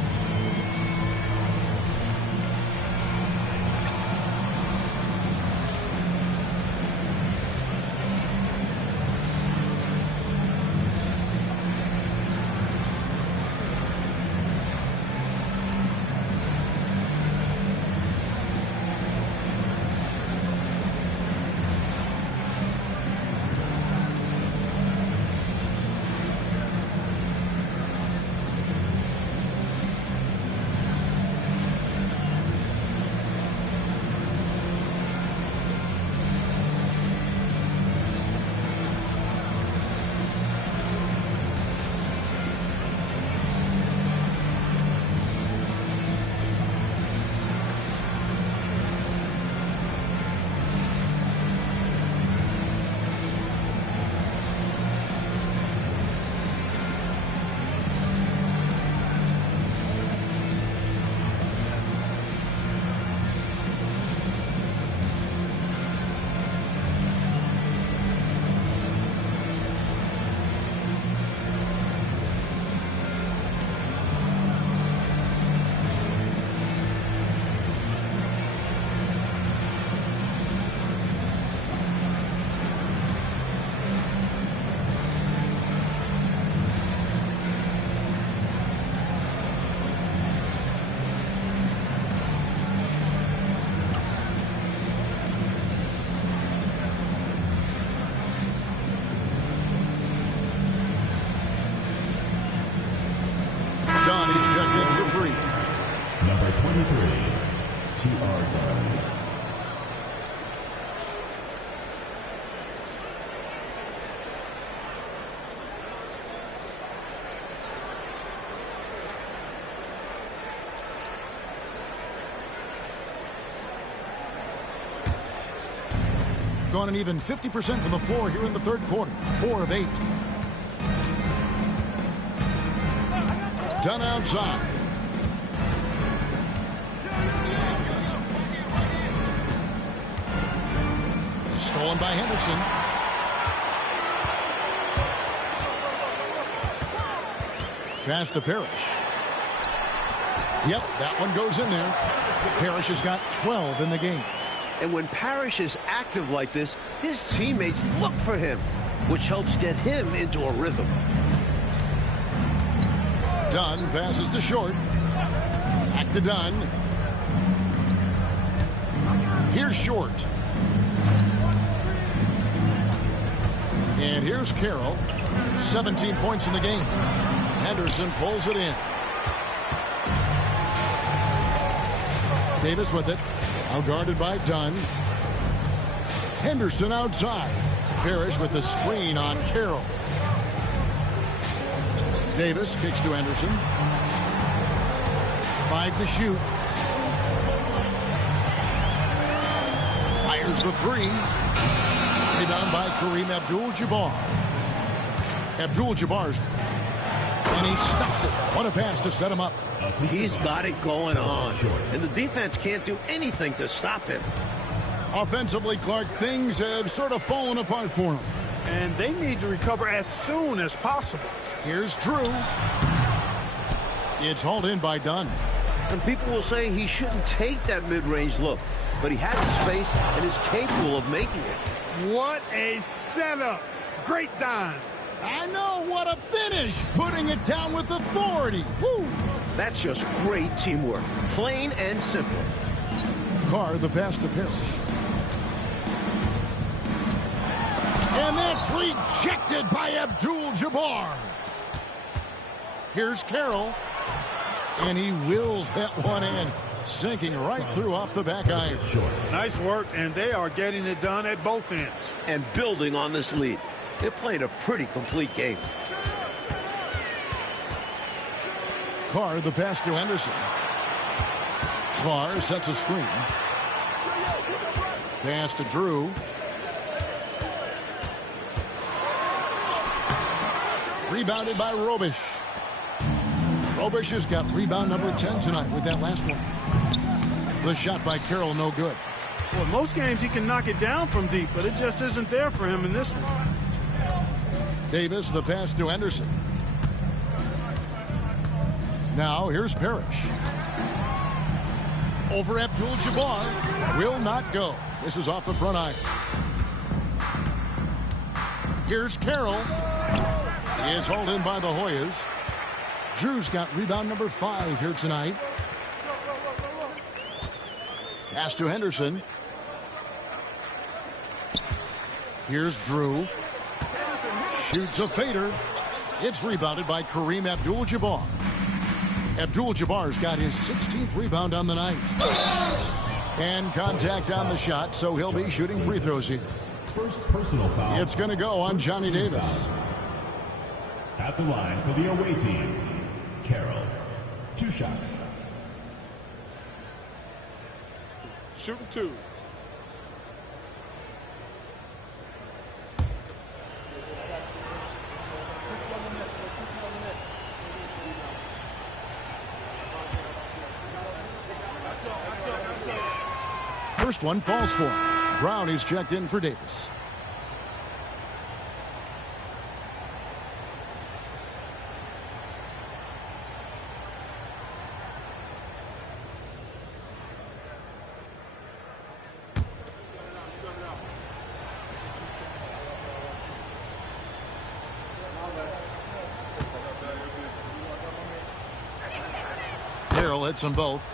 Johnny's checked in for Free. Number 23, Ncaa. Gone an even 50% from the floor here in the third quarter. 4 of 8. Done outside. Stolen by Henderson. Pass to Parrish. Yep, that one goes in there. Parrish has got 12 in the game. And when Parrish is active like this, his teammates look for him, which helps get him into a rhythm. Dunn passes to Short. Back to Dunn. Here's Short. And here's Carroll. 17 points in the game. Henderson pulls it in. Davis with it. Now guarded by Dunn. Henderson outside. Parrish with the screen on Carroll. Davis kicks to Henderson. 5 to shoot. Fires the 3. Rebound by Kareem Abdul-Jabbar. Abdul-Jabbar's, and he stuffs it. What a pass to set him up. He's got it going on, and the defense can't do anything to stop him. Offensively, Clark, things have sort of fallen apart for him. And they need to recover as soon as possible. Here's Drew. It's hauled in by Dunn. And people will say he shouldn't take that mid-range look, but he has the space and is capable of making it. What a setup. Great dime. I know, what a finish. Putting it down with authority. Woo! That's just great teamwork. Plain and simple. Carr, the pass to Parrish. And that's rejected by Abdul-Jabbar. Here's Carroll. And he wills that one in, sinking right through off the back iron. Nice work, and they are getting it done at both ends. And building on this lead. They're playing a pretty complete game. Carr, the pass to Henderson. Carr sets a screen. Pass to Drew. Rebounded by Robish. Robish has got rebound number 10 tonight with that last one. The shot by Carroll, no good. Well, most games he can knock it down from deep, but it just isn't there for him in this one. Davis, the pass to Henderson. Now here's Parrish. Over Abdul-Jabbar. Will not go. This is off the front iron. Here's Carroll. It's hauled in by the Hoyas. Drew's got rebound number 5 here tonight. Pass to Henderson. Here's Drew. Shoots a fader. It's rebounded by Kareem Abdul-Jabbar. Abdul-Jabbar's got his 16th rebound on the night. And contact on the shot, so he'll be shooting free throws here. First personal foul. It's going to go on Johnny Davis. At the line for the away team, Carroll. 2 shots. Shooting 2. First one falls for him. Brown is checked in for Davis. Carroll hits them both.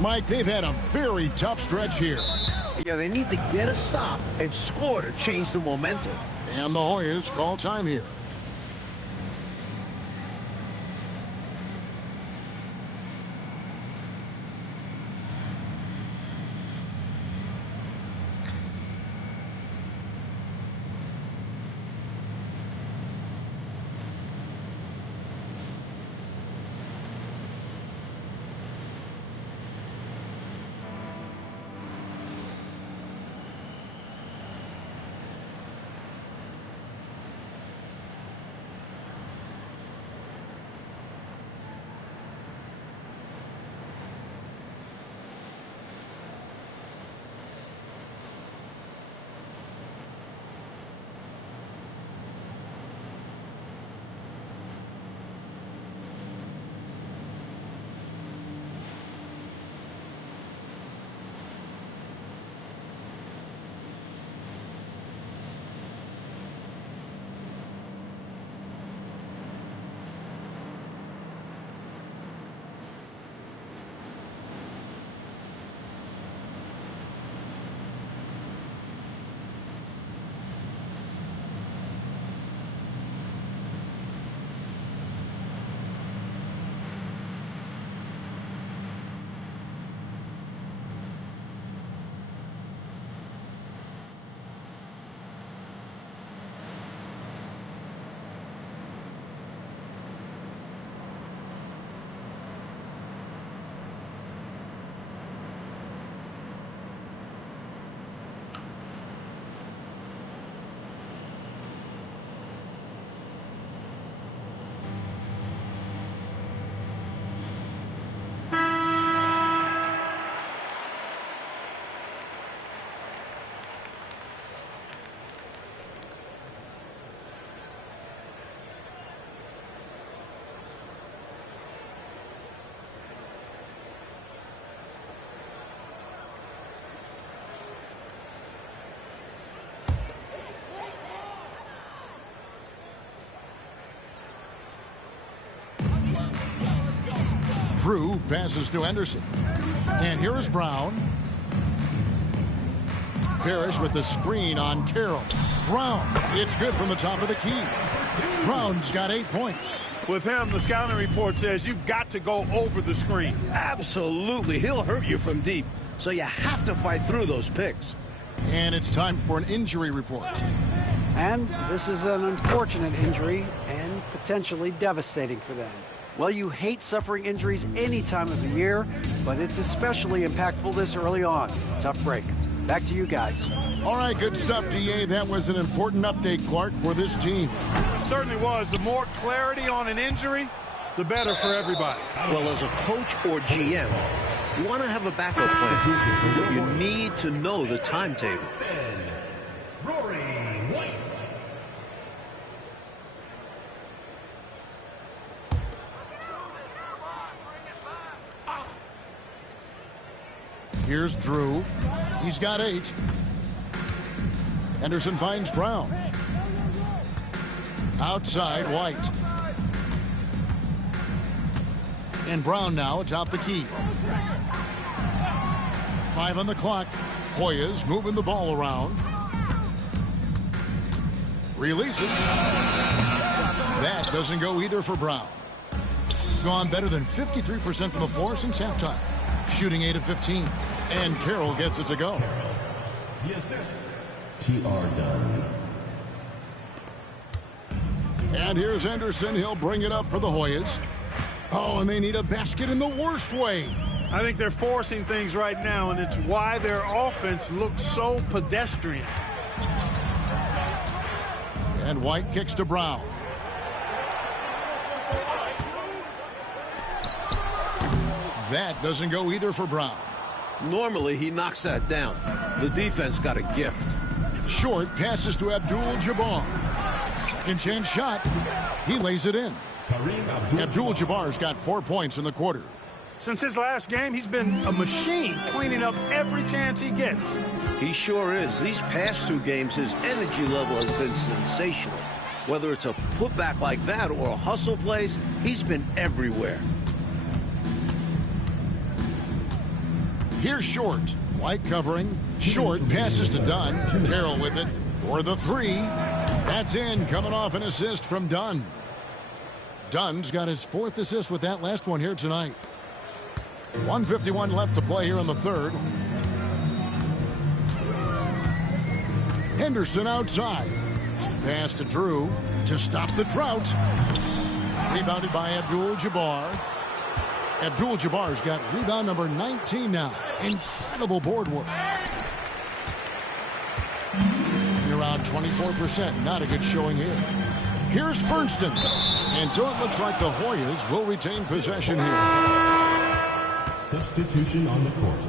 Mike, they've had a very tough stretch here. Yeah, they need to get a stop and score to change the momentum. And the Hoyas call time here. Drew passes to Henderson. And here is Brown. Parrish with the screen on Carroll. Brown, it's good from the top of the key. Brown's got 8 points. With him, the scouting report says you've got to go over the screen. Absolutely. He'll hurt you from deep, so you have to fight through those picks. And it's time for an injury report. And this is an unfortunate injury and potentially devastating for them. Well, you hate suffering injuries any time of the year, but it's especially impactful this early on. Tough break. Back to you guys. All right, good stuff, DA. That was an important update, Clark, for this team. Certainly was. The more clarity on an injury, the better for everybody. Well, as a coach or GM, you want to have a backup plan. You need to know the timetable. Rory White. Here's Drew. He's got 8. Henderson finds Brown. Outside, White. And Brown now atop the key. 5 on the clock. Hoyas moving the ball around. Releases. That doesn't go either for Brown. Gone better than 53% from the floor since halftime. Shooting 8 of 15. And Carroll gets it to go. The assist. T.R. Dunn. And here's Henderson. He'll bring it up for the Hoyas. Oh, and they need a basket in the worst way. I think they're forcing things right now, and it's why their offense looks so pedestrian. And White kicks to Brown. That doesn't go either for Brown. Normally, he knocks that down. The defense got a gift. Short passes to Abdul-Jabbar. Second chance shot. He lays it in. Abdul-Jabbar's got 4 points in the quarter. Since his last game, he's been a machine cleaning up every chance he gets. He sure is. These past 2 games, his energy level has been sensational. Whether it's a putback like that or a hustle plays, he's been everywhere. Here's Short. White covering. Short passes to Dunn. Carroll with it for the 3. That's in, coming off an assist from Dunn. Dunn's got his 4th assist with that last one here tonight. 1:51 left to play here in the third. Henderson outside. Pass to Drew to stop the drought. Rebounded by Abdul-Jabbar. Abdul-Jabbar's got rebound number 19 now. Incredible board work. Around 24%. Not a good showing here. Here's Bernstein. And so it looks like the Hoyas will retain possession here. Substitution on the court.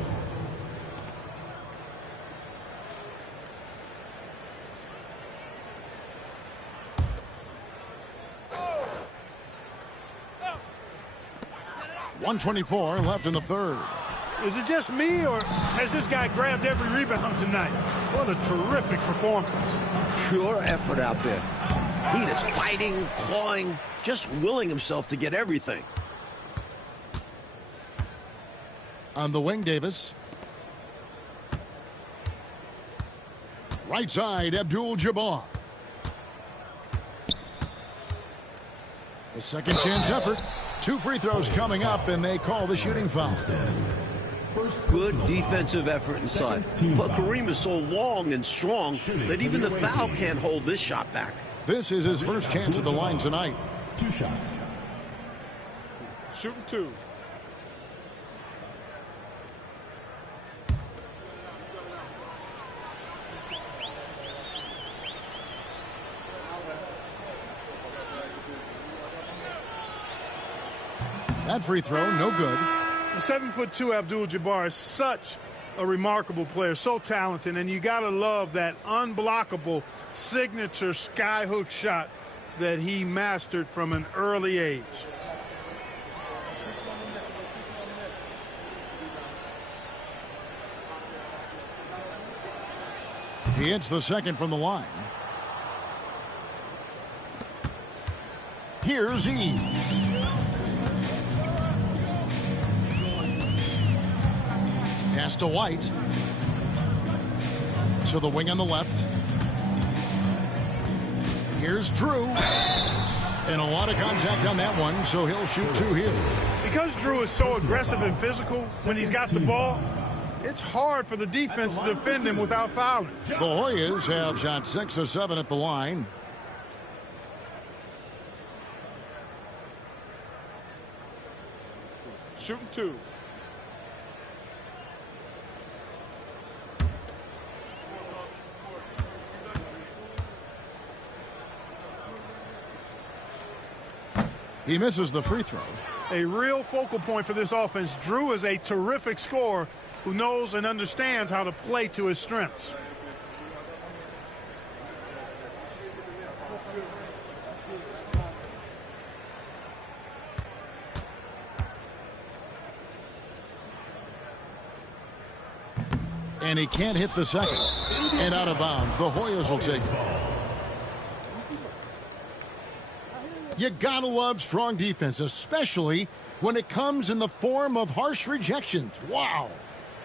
.124 left in the third. Is it just me, or has this guy grabbed every rebound tonight? What a terrific performance. Pure effort out there. He is fighting, clawing, just willing himself to get everything. On the wing, Davis. Right side, Abdul-Jabbar. The second chance effort. 2 free throws coming up, and they call the shooting foul. Good defensive effort inside. But Kareem is so long and strong that even the foul can't hold this shot back. This is his first chance at the line tonight. 2 shots. Shooting 2. That free throw, no good. The 7'2" Abdul-Jabbar is such a remarkable player, so talented, and you gotta love that unblockable signature skyhook shot that he mastered from an early age. He hits the second from the line. Here's Eves. Pass to White. to the wing on the left. Here's Drew. And a lot of contact on that one, so he'll shoot 2 here. Because Drew is so aggressive and physical when he's got the ball, it's hard for the defense to defend him without fouling. The Hoyas have shot 6 of 7 at the line. Shooting 2. He misses the free throw. A real focal point for this offense. Drew is a terrific scorer who knows and understands how to play to his strengths. And he can't hit the second. And out of bounds. The Hoyas will take it. You gotta love strong defense, especially when it comes in the form of harsh rejections. Wow.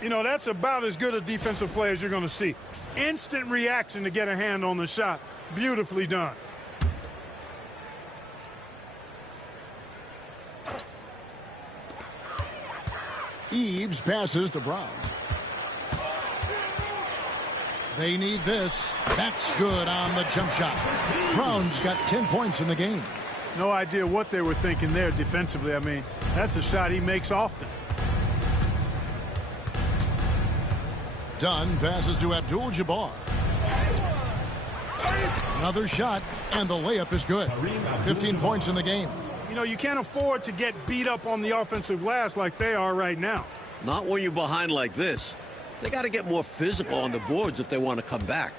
You know, that's about as good a defensive play as you're going to see. Instant reaction to get a hand on the shot. Beautifully done. Eves passes to Brown. They need this. That's good on the jump shot. Brown's got 10 points in the game. No idea what they were thinking there defensively. I mean, that's a shot he makes often. Dunn passes to Abdul-Jabbar. Another shot, and the layup is good. 15 points in the game. You know, you can't afford to get beat up on the offensive glass like they are right now. Not when you're behind like this. They got to get more physical on the boards if they want to come back.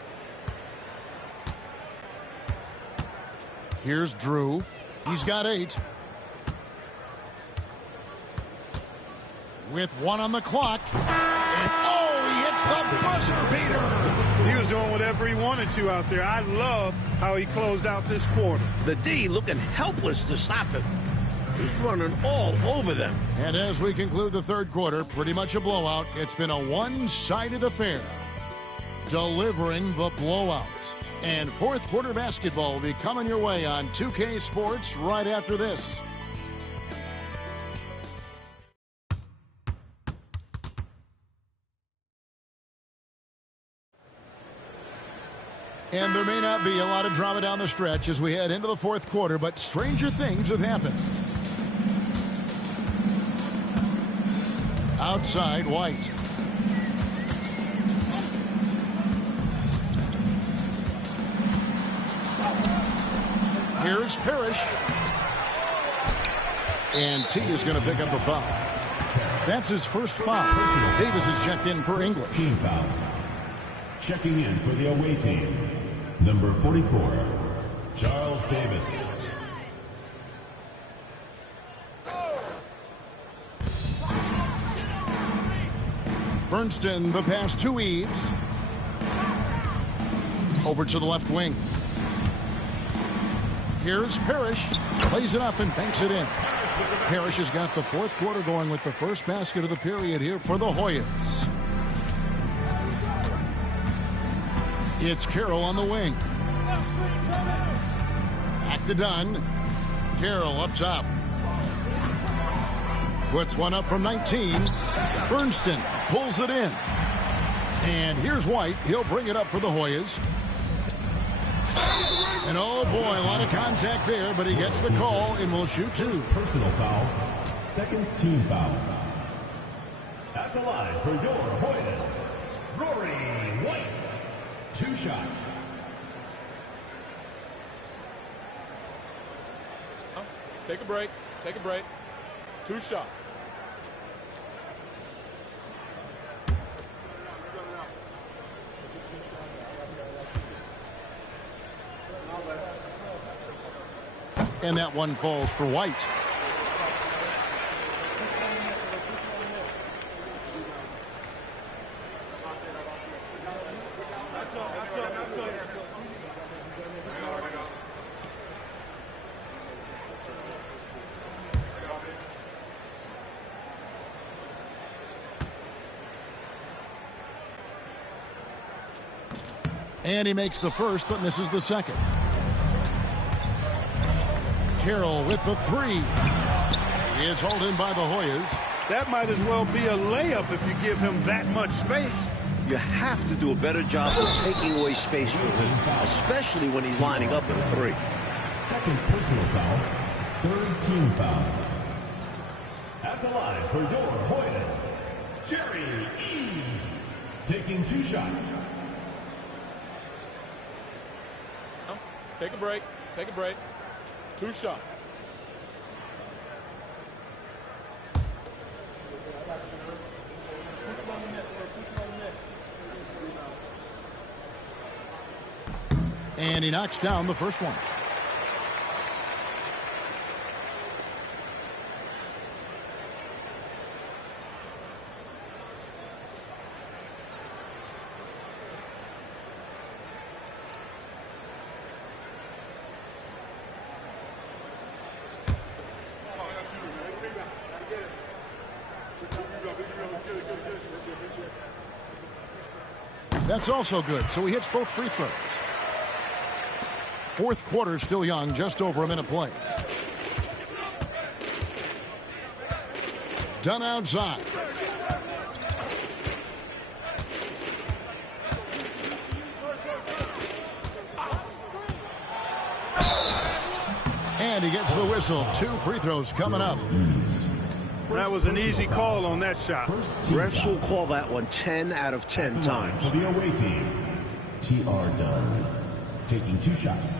Here's Drew. He's got 8. With 1 on the clock. And oh, he hits the buzzer beater. He was doing whatever he wanted to out there. I love how he closed out this quarter. The D looking helpless to stop him. He's running all over them. And as we conclude the third quarter, pretty much a blowout. It's been a one-sided affair. Delivering the blowout. And fourth quarter basketball will be coming your way on 2K Sports right after this. And there may not be a lot of drama down the stretch as we head into the fourth quarter, but stranger things have happened. Outside, White. Here's Parrish. And T is going to pick up the foul. That's his first foul. Davis is checked in for English. Team foul. Checking in for the away team. Number 44, Charles Davis. Bernston, the pass to Eves. Over to the left wing. Here's Parrish. Plays it up and banks it in. Parrish has got the fourth quarter going with the first basket of the period here for the Hoyas. It's Carroll on the wing. Back to Dunn. Carroll up top. Puts one up from 19. Bernston pulls it in. And here's White. He'll bring it up for the Hoyas. And oh boy, a lot of contact there, but he gets the call and will shoot 2. Personal foul. Second team foul. At the line for your Hoyas, Rory White. 2 shots. Take a break. Take a break. 2 shots. And that one falls for White. And he makes the first, but misses the second. Carroll with the three. He is hauled in by the Hoyas. That might as well be a layup if you give him that much space. You have to do a better job of taking away space from him, especially when he's lining up at a three. Second personal foul, third team foul. At the line for your Hoyas, Jerry Eves, taking 2 shots. Take a break. Take a break. 2 shots. And he knocks down the first one. That's also good, so he hits both free throws. Fourth quarter still young, just over a minute play. Done outside. And he gets the whistle. 2 free throws coming up. That was an easy call on that shot. Refs will call that one 10 out of 10 times. For the away team, T.R. Dunn, taking 2 shots.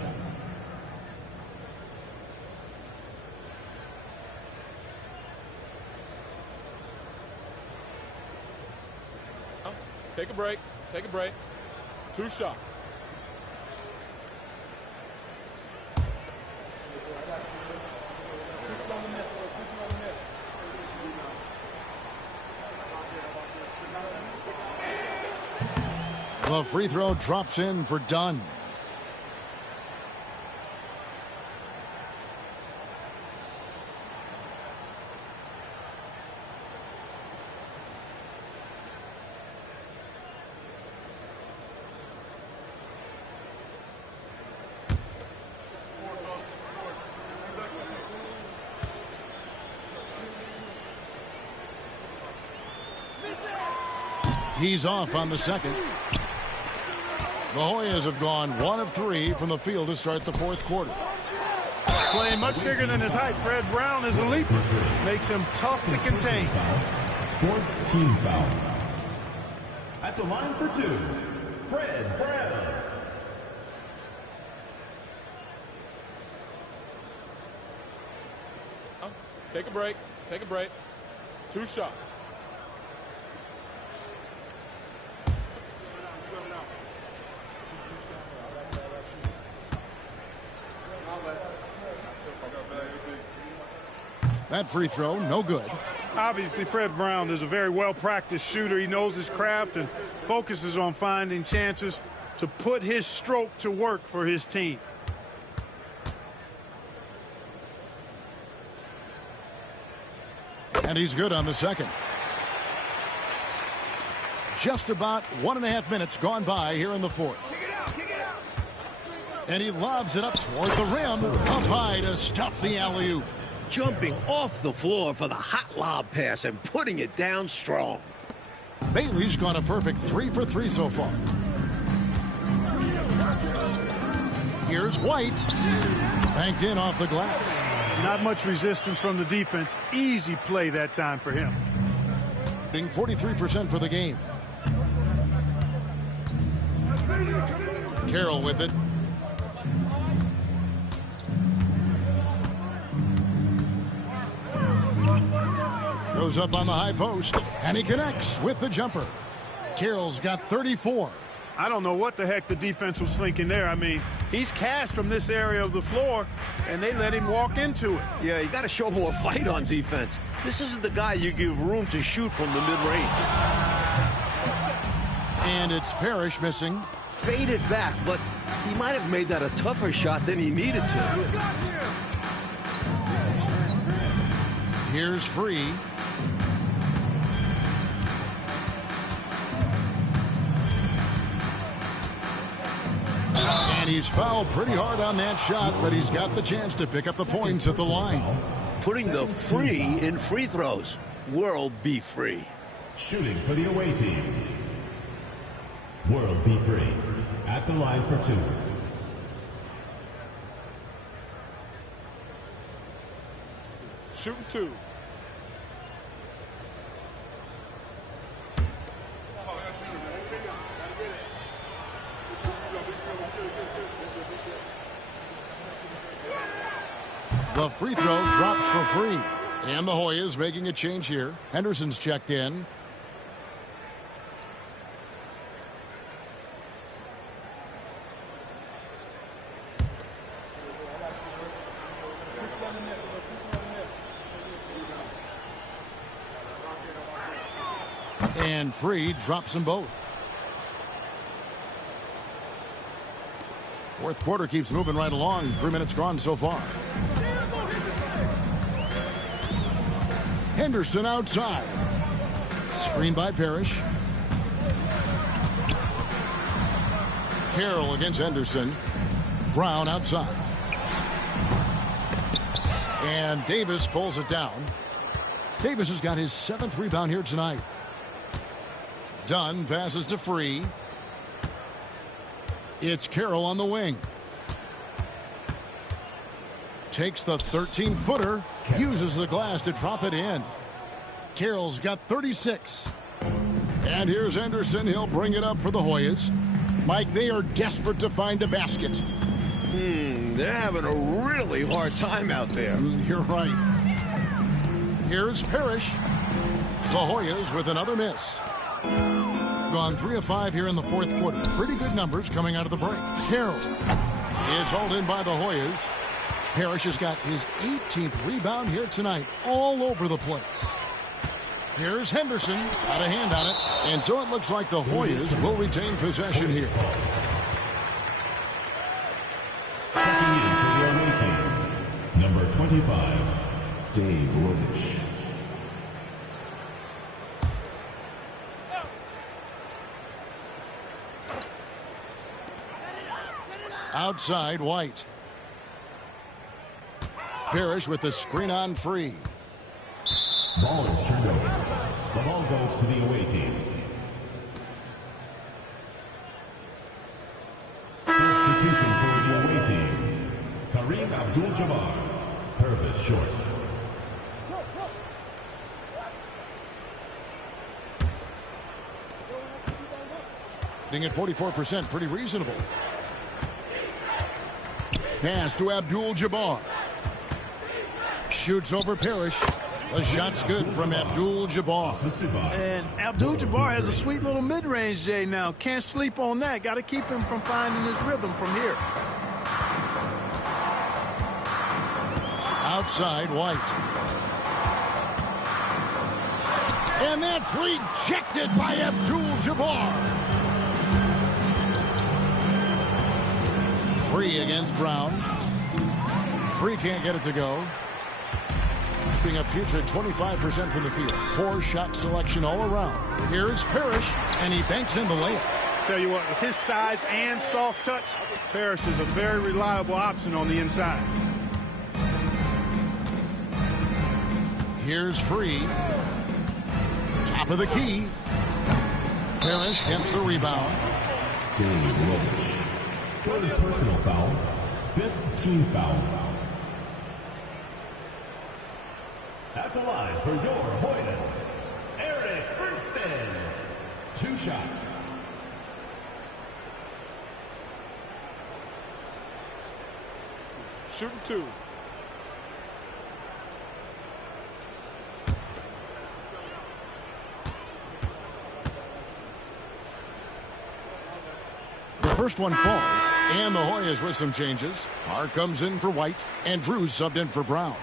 Take a break. Take a break. 2 shots. The free throw drops in for Dunn. He's off on the second. The Hoyas have gone 1 of 3 from the field to start the fourth quarter. Playing much bigger than his height, Fred Brown is a leaper. Makes him tough to contain. Fourth team foul. At the line for 2, Fred Brown. Take a break. Take a break. 2 shots. That free throw, no good. Obviously, Fred Brown is a very well-practiced shooter. He knows his craft and focuses on finding chances to put his stroke to work for his team. And he's good on the second. Just about 1.5 minutes gone by here in the fourth. And he lobs it up toward the rim. Up high to stuff the alley-oop. Jumping off the floor for the hot lob pass and putting it down strong. Bailey's gone a perfect 3 for 3 so far. Here's White. Banked in off the glass. Not much resistance from the defense. Easy play that time for him. Being 43% for the game. Carroll with it. Goes up on the high post, and he connects with the jumper. Carroll's got 34. I don't know what the heck the defense was thinking there. I mean, he's cast from this area of the floor, and they let him walk into it. Yeah, you got to show more fight on defense. This isn't the guy you give room to shoot from the mid-range. And it's Parrish missing. Faded back, but he might have made that a tougher shot than he needed to. Here's Free. And he's fouled pretty hard on that shot, but he's got the chance to pick up the points at the line. Putting the free in free throws. World be free. Shooting for the away team. World be free. At the line for 2. Shooting 2. The free throw drops for free. And the Hoyas making a change here. Henderson's checked in. And Free drops them both. Fourth quarter keeps moving right along. 3 minutes gone so far. Henderson outside. Screen by Parrish. Carroll against Henderson. Brown outside. And Davis pulls it down. Davis has got his 7th rebound here tonight. Dunn passes to Free. It's Carroll on the wing. Takes the 13-footer. Uses the glass to drop it in. Carroll's got 36. And here's Henderson. He'll bring it up for the Hoyas. Mike, they are desperate to find a basket. They're having a really hard time out there. You're right. Here's Parrish. The Hoyas with another miss. Gone 3 of 5 here in the fourth quarter. Pretty good numbers coming out of the break. Carroll. It's hauled in by the Hoyas. Parrish has got his 18th rebound here tonight. All over the place. Here's Henderson. Got a hand on it. And so it looks like the Hoyas will retain possession here. Checking in for the away team. Number 25, Dave Lynch. Outside, White. Parrish with the screen on Free. Ball is turned over. The ball goes to the away team. Substitution for the away team. Kareem Abdul-Jabbar. Purvis short. Being at 44%, pretty reasonable. Pass to Abdul-Jabbar. Shoots over Parrish. The shot's good from Abdul-Jabbar. And Abdul-Jabbar has a sweet little mid-range, Jay, now. Can't sleep on that. Got to keep him from finding his rhythm from here. Outside, White. And that's rejected by Abdul-Jabbar. Free against Brown. Free can't get it to go. Being a putrid 25% from the field. Poor shot selection all around. Here's Parrish, and he banks in the layup. Tell you what, with his size and soft touch, Parrish is a very reliable option on the inside. Here's Free. Top of the key. Parrish gets the rebound. Dave Lynch. Third personal foul. 5th team foul. At the line for your Hoyas, Eric Fursten. 2 shots. Shooting 2. The first one falls, and the Hoyas with some changes. Carr comes in for White, and Drew's subbed in for Brown.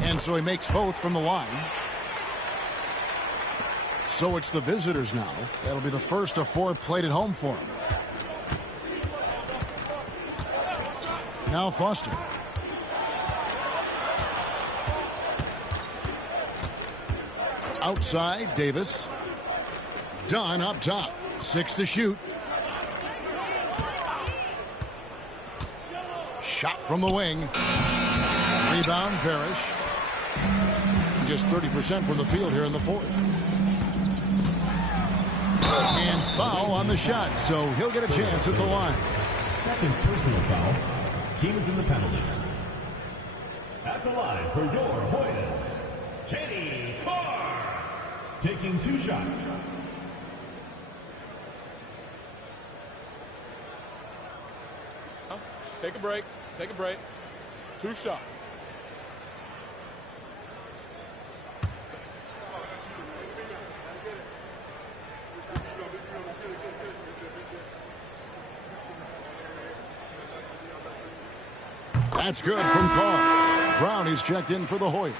And so he makes both from the line. So it's the visitors now. That'll be the first of 4 played at home for him. Now Foster. Outside, Davis. Dunn up top. 6 to shoot. Shot from the wing. Rebound, Parrish. Just 30% from the field here in the fourth. And foul on the shot, so he'll get a chance at the line. Second personal foul. Team is in the penalty. At the line for your Hoyas, Ncaa. Taking 2 shots. Take a break. Take a break. 2 shots. That's good from Carr. Brown is checked in for the Hoyas.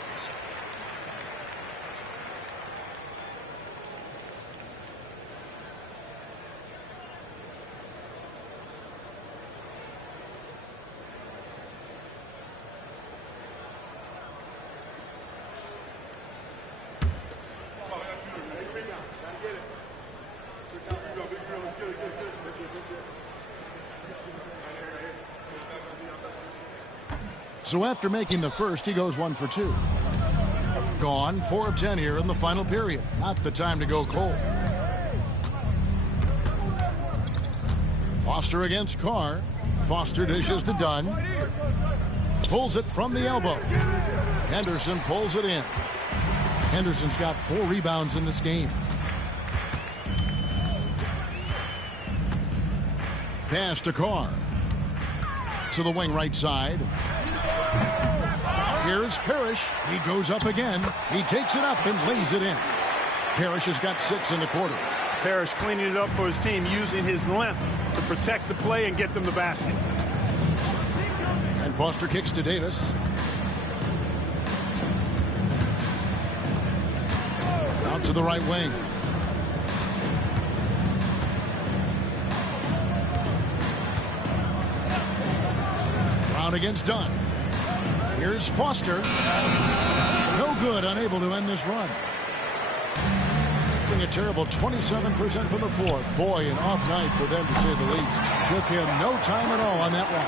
So after making the first, he goes 1 for 2. Gone 4 of 10 here in the final period. Not the time to go cold. Foster against Carr. Foster dishes to Dunn. Pulls it from the elbow. Henderson pulls it in. Henderson's got 4 rebounds in this game. Pass to Carr. To the wing right side. Here's Parrish. He goes up again. He takes it up and lays it in. Parrish has got 6 in the quarter. Parrish cleaning it up for his team, using his length to protect the play and get them the basket. And Foster kicks to Davis. Out to the right wing. Brown against Dunn. Here's Foster. No good, unable to end this run. A terrible 27% from the floor. Boy, an off night for them, to say the least. Took him no time at all on that one.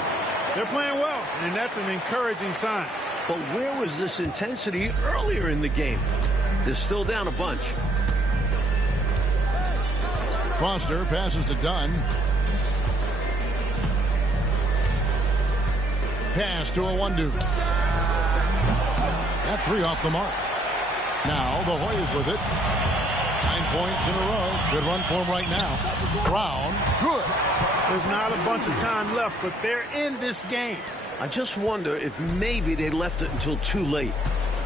They're playing well, and that's an encouraging sign. But where was this intensity earlier in the game? They're still down a bunch. Foster passes to Dunn. Pass to a one-do. That 3 off the mark. Now the Hoyas with it. 9 points in a row. Good run for him right now. Brown, good. There's not a bunch of time left, but they're in this game. I just wonder if maybe they left it until too late.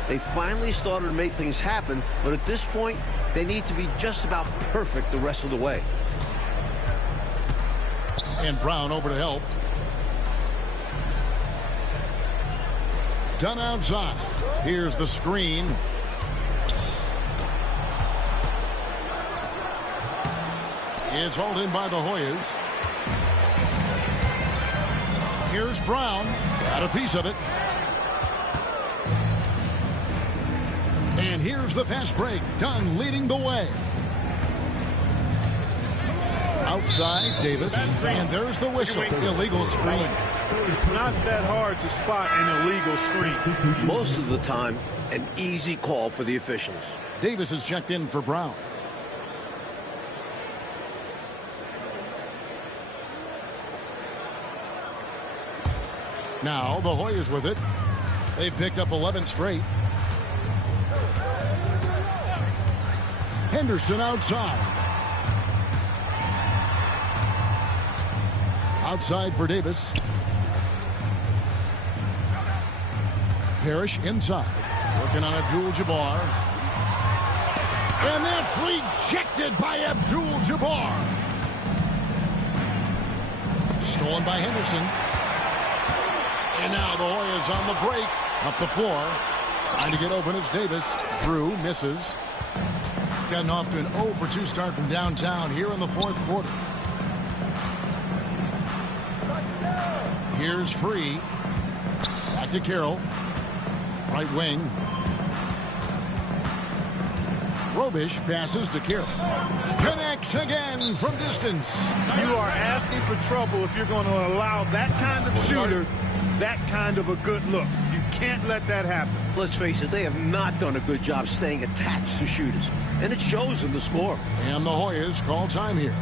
They finally started to make things happen, but at this point, they need to be just about perfect the rest of the way. And Brown over to help. Dunn outside. Here's the screen. It's hauled in by the Hoyas. Here's Brown. Got a piece of it. And here's the fast break. Dunn leading the way. Outside, Davis. And there's the whistle. Illegal screen. It's not that hard to spot an illegal screen. Most of the time, an easy call for the officials. Davis is checked in for Brown. Now the Hoyas with it. They've picked up 11 straight. Henderson outside. Outside for Davis. Parrish inside. Working on Abdul-Jabbar. And that's rejected by Abdul-Jabbar. Stolen by Henderson. And now the Hoyas on the break. Up the floor. Trying to get open is Davis. Drew misses. Gotten off to an 0 for 2 start from downtown here in the fourth quarter. Here's Free. Back to Carroll. Right wing. Robish passes to Carroll. Connects again from distance. You are asking for trouble if you're going to allow that kind of shooter that kind of a good look. You can't let that happen. Let's face it, they have not done a good job staying attached to shooters, and it shows in the score. And the Hoyas call time here.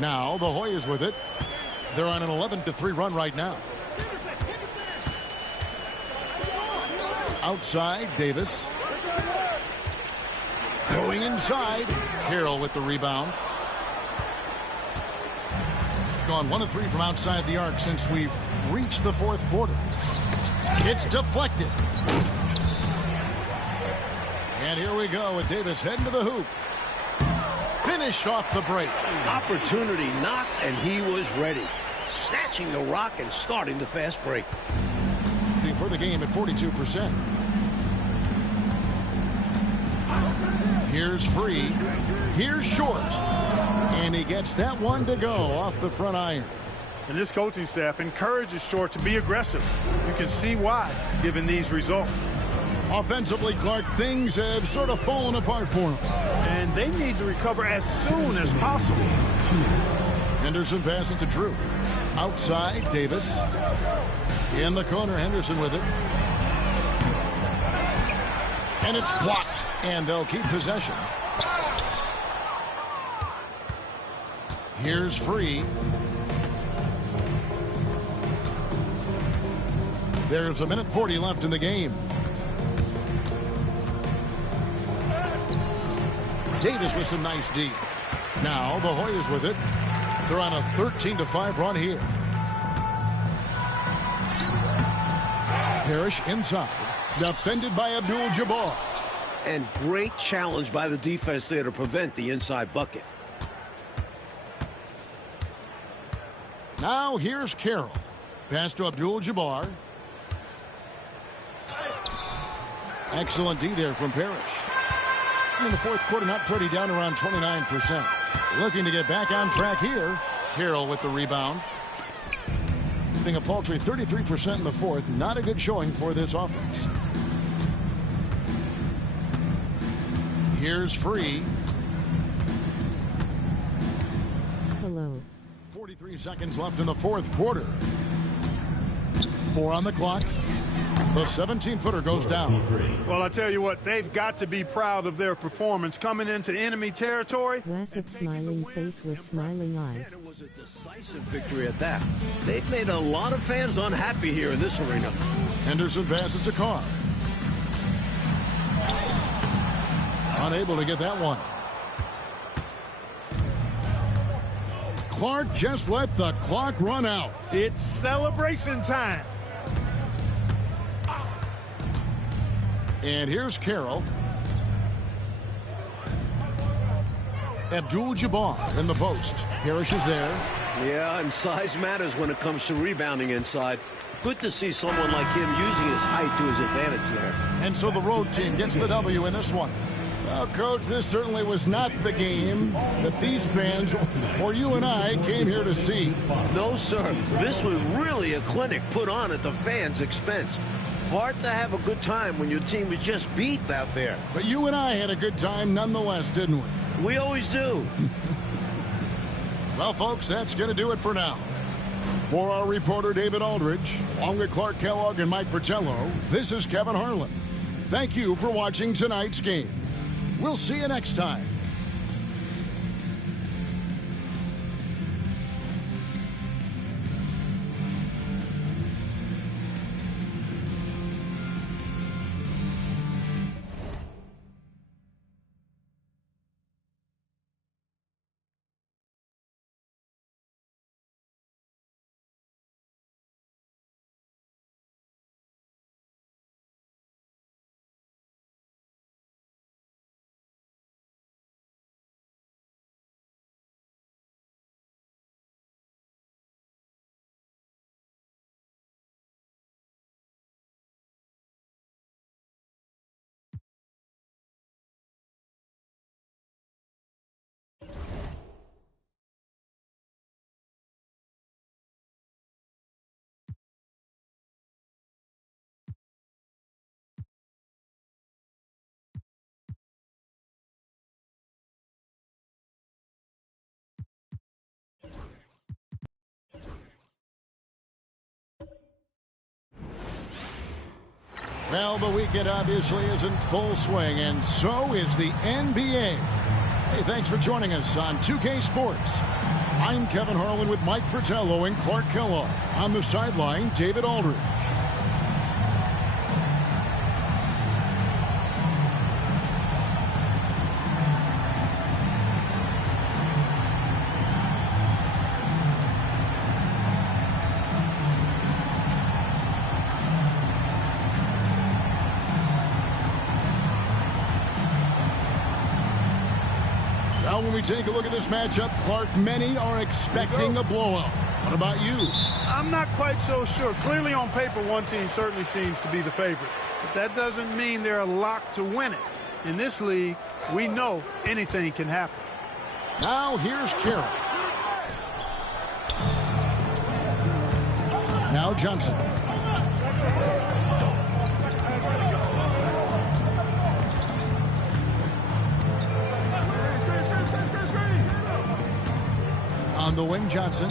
Now the Hoyas with it. They're on an 11-3 run right now. Outside, Davis. Going inside. Carroll with the rebound. Gone 1 of 3 from outside the arc since we've reached the fourth quarter. It's deflected. And here we go with Davis heading to the hoop. Finished off the break. Opportunity knocked, and he was ready. Snatching the rock and starting the fast break. For the game at 42%. Here's Free. Here's Short. And he gets that one to go off the front iron. And this coaching staff encourages Short to be aggressive. You can see why, given these results. Offensively, Clark, things have sort of fallen apart for him. And they need to recover as soon as possible. Henderson passes to Drew. Outside, Davis. In the corner, Henderson with it. And it's blocked. And they'll keep possession. Here's Free. There's 1:40 left in the game. Davis with some nice D. Now the Hoyas with it. They're on a 13-5 run here. Parrish inside. Defended by Abdul-Jabbar. And great challenge by the defense there to prevent the inside bucket. Now here's Carroll. Pass to Abdul-Jabbar. Excellent D there from Parrish. In the fourth quarter, not pretty, down around 29%. Looking to get back on track here. Carroll with the rebound. Being a paltry 33% in the fourth. Not a good showing for this offense. Here's Free. Hello. 43 seconds left in the fourth quarter. 4 on the clock. The 17-footer goes down. Well, I tell you what, they've got to be proud of their performance coming into enemy territory. Classic smiling face with smiling eyes. It was a decisive victory at that. They've made a lot of fans unhappy here in this arena. Henderson passes to Carr. Unable to get that one. Clark just let the clock run out. It's celebration time. And here's Carroll. Abdul-Jabbar in the post. Parrish is there. Yeah, and size matters when it comes to rebounding inside. Good to see someone like him using his height to his advantage there. And so the road team gets the W in this one. Well, Coach, this certainly was not the game that these fans or you and I came here to see. No, sir. This was really a clinic put on at the fans' expense. Hard to have a good time when your team is just beat out there. But you and I had a good time nonetheless, didn't we? We always do. Well, folks, that's going to do it for now. For our reporter, David Aldridge, along with Clark Kellogg and Mike Fratello, this is Kevin Harlan. Thank you for watching tonight's game. We'll see you next time. Well, the weekend obviously is in full swing, and so is the NBA. Hey, thanks for joining us on 2K Sports. I'm Kevin Harlan with Mike Fratello and Clark Kellogg. On the sideline, David Aldridge. Now, when we take a look at this matchup, Clark, many are expecting a blowout. What about you? I'm not quite so sure. Clearly on paper, one team certainly seems to be the favorite. But that doesn't mean they're locked to win it. In this league, we know anything can happen. Now, here's Carroll. Now Johnson. On the wing, Johnson.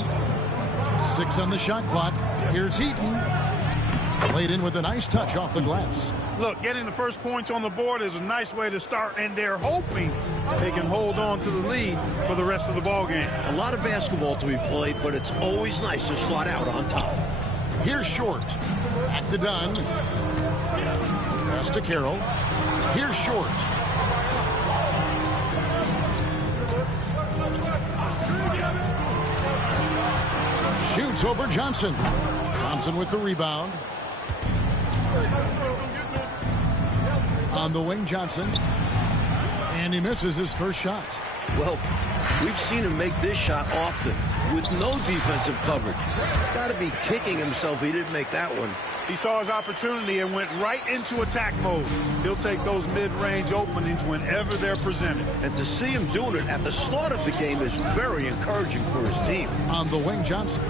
6 on the shot clock. Here's Heaton. Played in with a nice touch off the glass. Look, getting the first points on the board is a nice way to start, and they're hoping they can hold on to the lead for the rest of the ball game. A lot of basketball to be played, but it's always nice to start out on top. Here's Short. Back to Dunn. Pass to Carroll. Here's Short. Shoots over Johnson. Thompson with the rebound. On the wing, Johnson. And he misses his first shot. Well, we've seen him make this shot often with no defensive coverage. He's got to be kicking himself he didn't make that one. He saw his opportunity and went right into attack mode. He'll take those mid-range openings whenever they're presented. And to see him doing it at the start of the game is very encouraging for his team. On the wing, Johnson.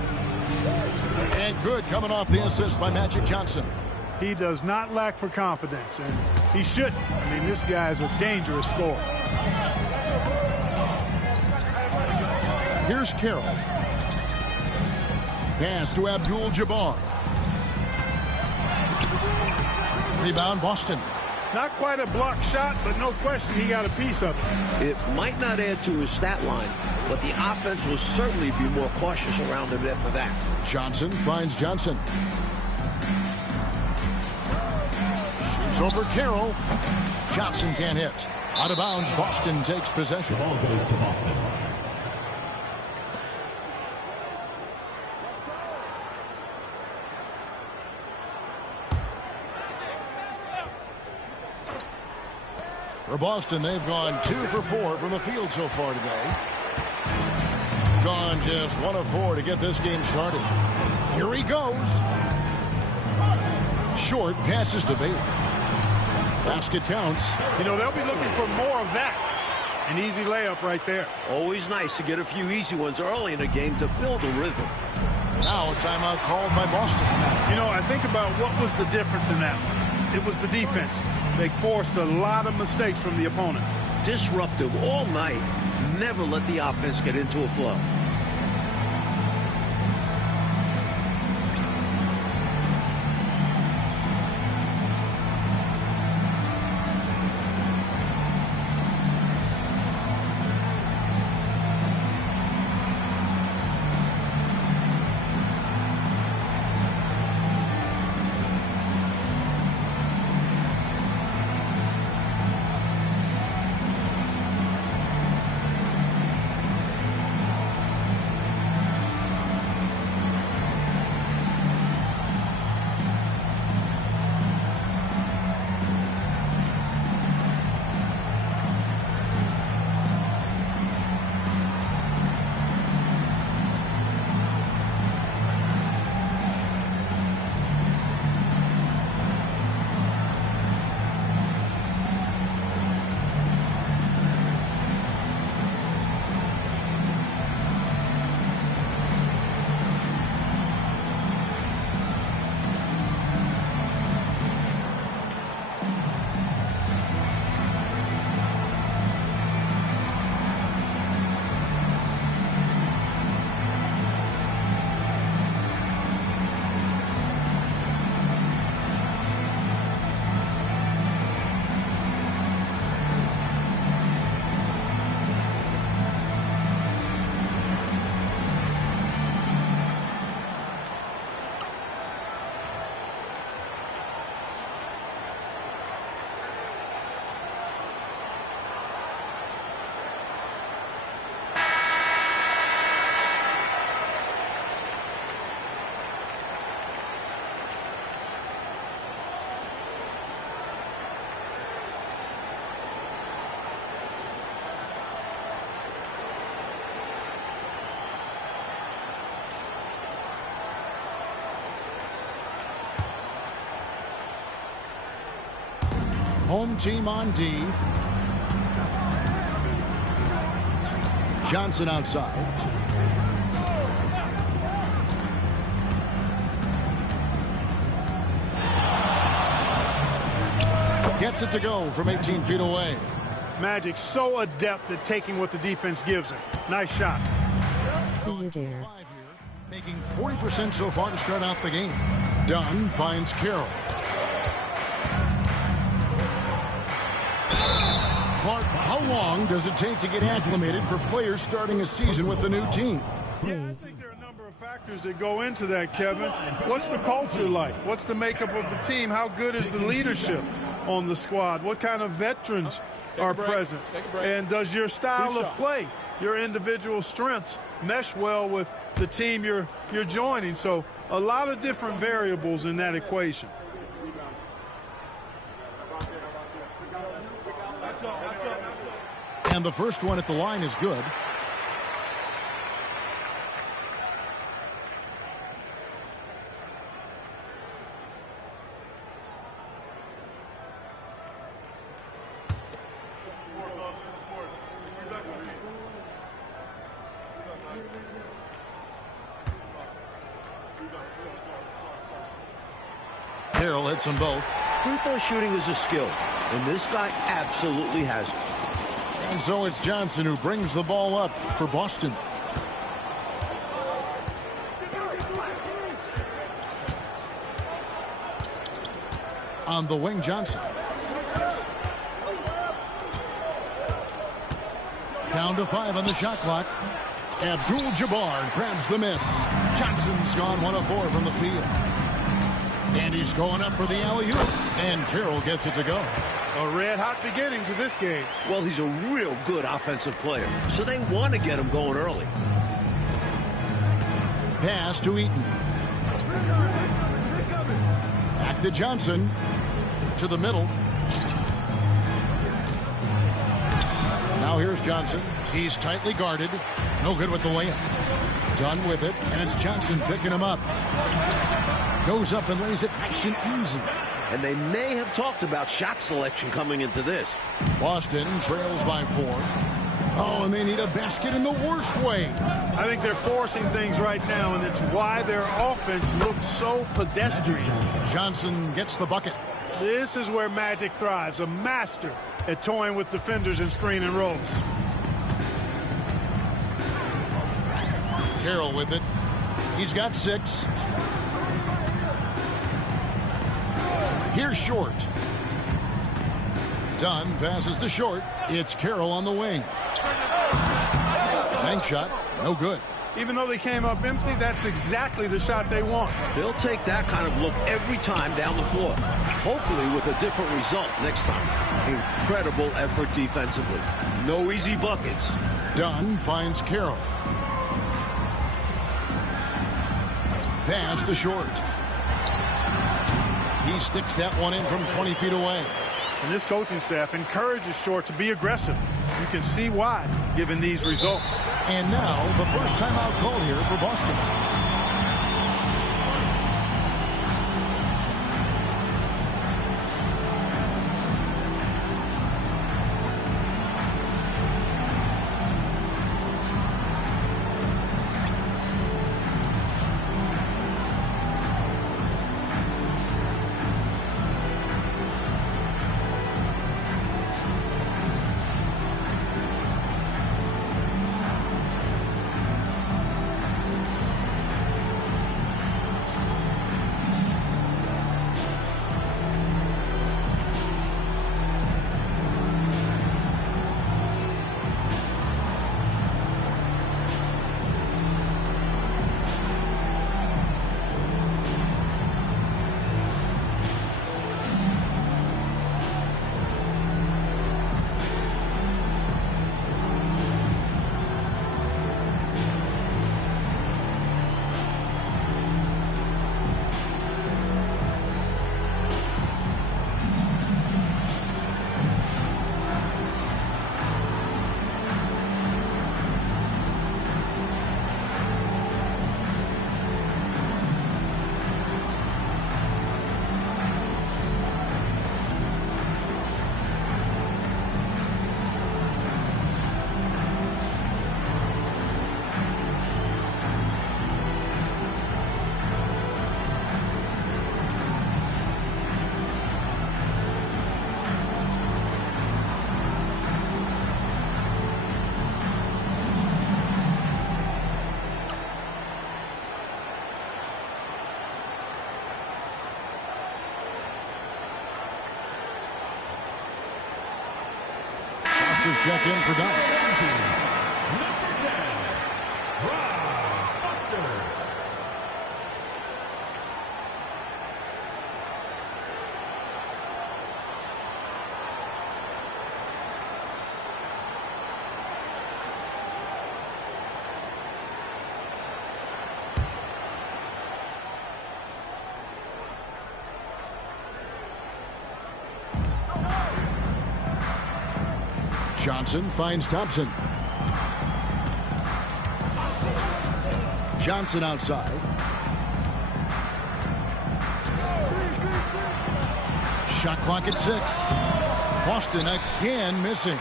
And good, coming off the assist by Magic Johnson. He does not lack for confidence, and he shouldn't. I mean, this guy is a dangerous scorer. Here's Carroll. Pass to Abdul-Jabbar. Rebound, Boston. Not quite a block shot, but no question he got a piece of it. It might not add to his stat line, but the offense will certainly be more cautious around him after that. Johnson finds Johnson. Shoots over Carroll. Johnson can't hit. Out of bounds, Boston takes possession. The ball goes to Boston. For Boston, they've gone 2 for 4 from the field so far today. Gone just 1 of 4 to get this game started. Here he goes. Short passes to Bailey. Basket counts. You know, they'll be looking for more of that. An easy layup right there. Always nice to get a few easy ones early in a game to build a rhythm. Now a timeout called by Boston. You know, I think about what was the difference in that one. It was the defense. They forced a lot of mistakes from the opponent. Disruptive all night. Never let the offense get into a flow. Home team on D. Johnson outside. Gets it to go from 18 feet away. Magic so adept at taking what the defense gives him. Nice shot. See you there. Making 40% so far to start out the game. Dunn finds Carroll. Clark, how long does it take to get acclimated for players starting a season with the new team? Yeah, I think there are a number of factors that go into that, Kevin. What's the culture like? What's the makeup of the team? How good is the leadership on the squad? What kind of veterans are present? And does your style of play, your individual strengths, mesh well with the team you're joining? So a lot of different variables in that equation. And the first one at the line is good. Carroll hits them both. Free throw shooting is a skill, and this guy absolutely has it. And so it's Johnson who brings the ball up for Boston. On the wing, Johnson. Down to 5 on the shot clock. Abdul-Jabbar grabs the miss. Johnson's gone 1 of 4 from the field. And he's going up for the alley-oop. And Carroll gets it to go. A red-hot beginning to this game. Well, he's a real good offensive player, so they want to get him going early. Pass to Eaton. Back to Johnson. To the middle. Now here's Johnson. He's tightly guarded. No good with the layup. Done with it, and it's Johnson picking him up. Goes up and lays it nice and easy. And they may have talked about shot selection coming into this. Boston trails by 4. Oh, and they need a basket in the worst way. I think they're forcing things right now, and it's why their offense looks so pedestrian. Johnson gets the bucket. This is where Magic thrives, a master at toying with defenders and screen and rolls. Carroll with it. He's got 6. Here's Short. Dunn passes to Short. It's Carroll on the wing. Bank shot, no good. Even though they came up empty, that's exactly the shot they want. They'll take that kind of look every time down the floor. Hopefully with a different result next time. Incredible effort defensively. No easy buckets. Dunn finds Carroll. Pass to Short. He sticks that one in from 20 feet away. And this coaching staff encourages Short to be aggressive. You can see why, given these results. And now, the first timeout call here for Boston. Check in for Dunn. Number 10, Rob Foster. Johnson finds Thompson. Johnson outside. Shot clock at 6. Boston again missing.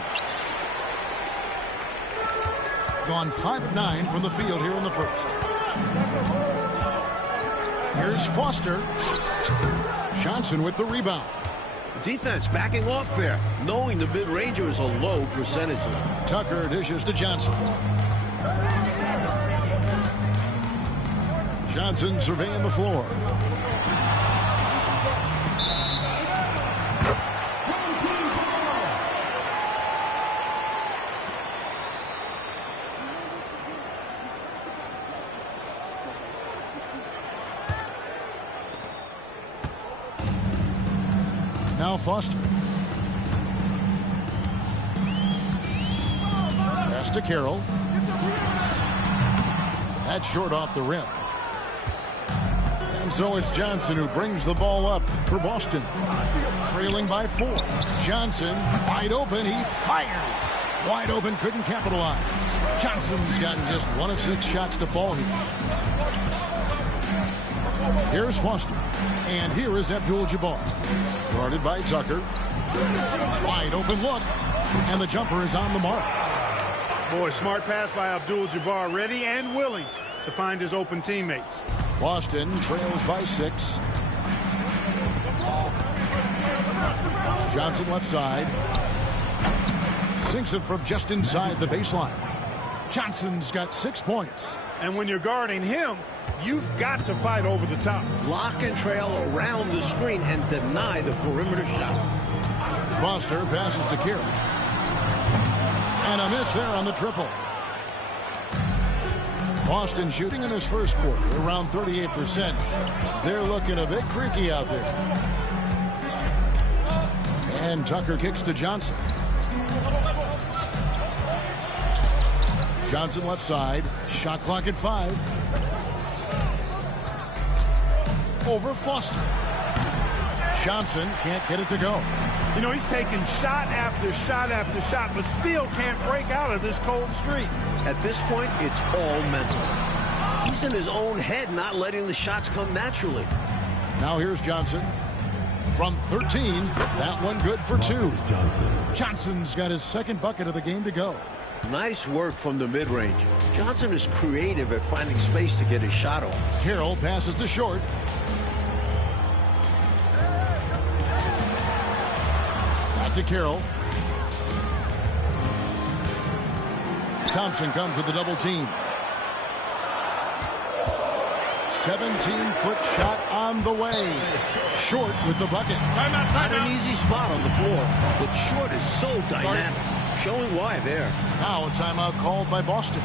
Gone 5 of 9 from the field here in the first. Here's Foster. Johnson with the rebound. Defense backing off there, knowing the mid-ranger is a low percentage. Tucker dishes to Johnson. Johnson surveying the floor. Now Foster. Pass to Carroll. That's short off the rim. And so it's Johnson who brings the ball up for Boston. Trailing by 4. Johnson, wide open, he fires. Wide open, couldn't capitalize. Johnson's gotten just 1 of 6 shots to fall here. Here's Foster. And here is Abdul-Jabbar. Guarded by Tucker. Wide open look. And the jumper is on the mark. Boy, smart pass by Abdul-Jabbar, ready and willing to find his open teammates. Boston trails by 6. Johnson left side. Sinks it from just inside the baseline. Johnson's got 6 points. And when you're guarding him, you've got to fight over the top. Block and trail around the screen and deny the perimeter shot. Foster passes to Carroll. And a miss there on the triple. Boston shooting in this first quarter around 38%. They're looking a bit creaky out there. And Tucker kicks to Johnson. Johnson left side. Shot clock at 5. Over Foster. Johnson can't get it to go. You know, he's taking shot after shot after shot, but still can't break out of this cold streak. At this point, it's all mental. He's in his own head, not letting the shots come naturally. Now here's Johnson. From 13, that one good for 2. Johnson's got his second bucket of the game to go. Nice work from the mid-range. Johnson is creative at finding space to get his shot off. Carroll passes to Short. Back to Carroll. Thompson comes with a double team. 17-foot shot on the way. Short with the bucket. Not an easy spot on the floor, but Short is so dynamic. Showing why there. Now a timeout called by Boston.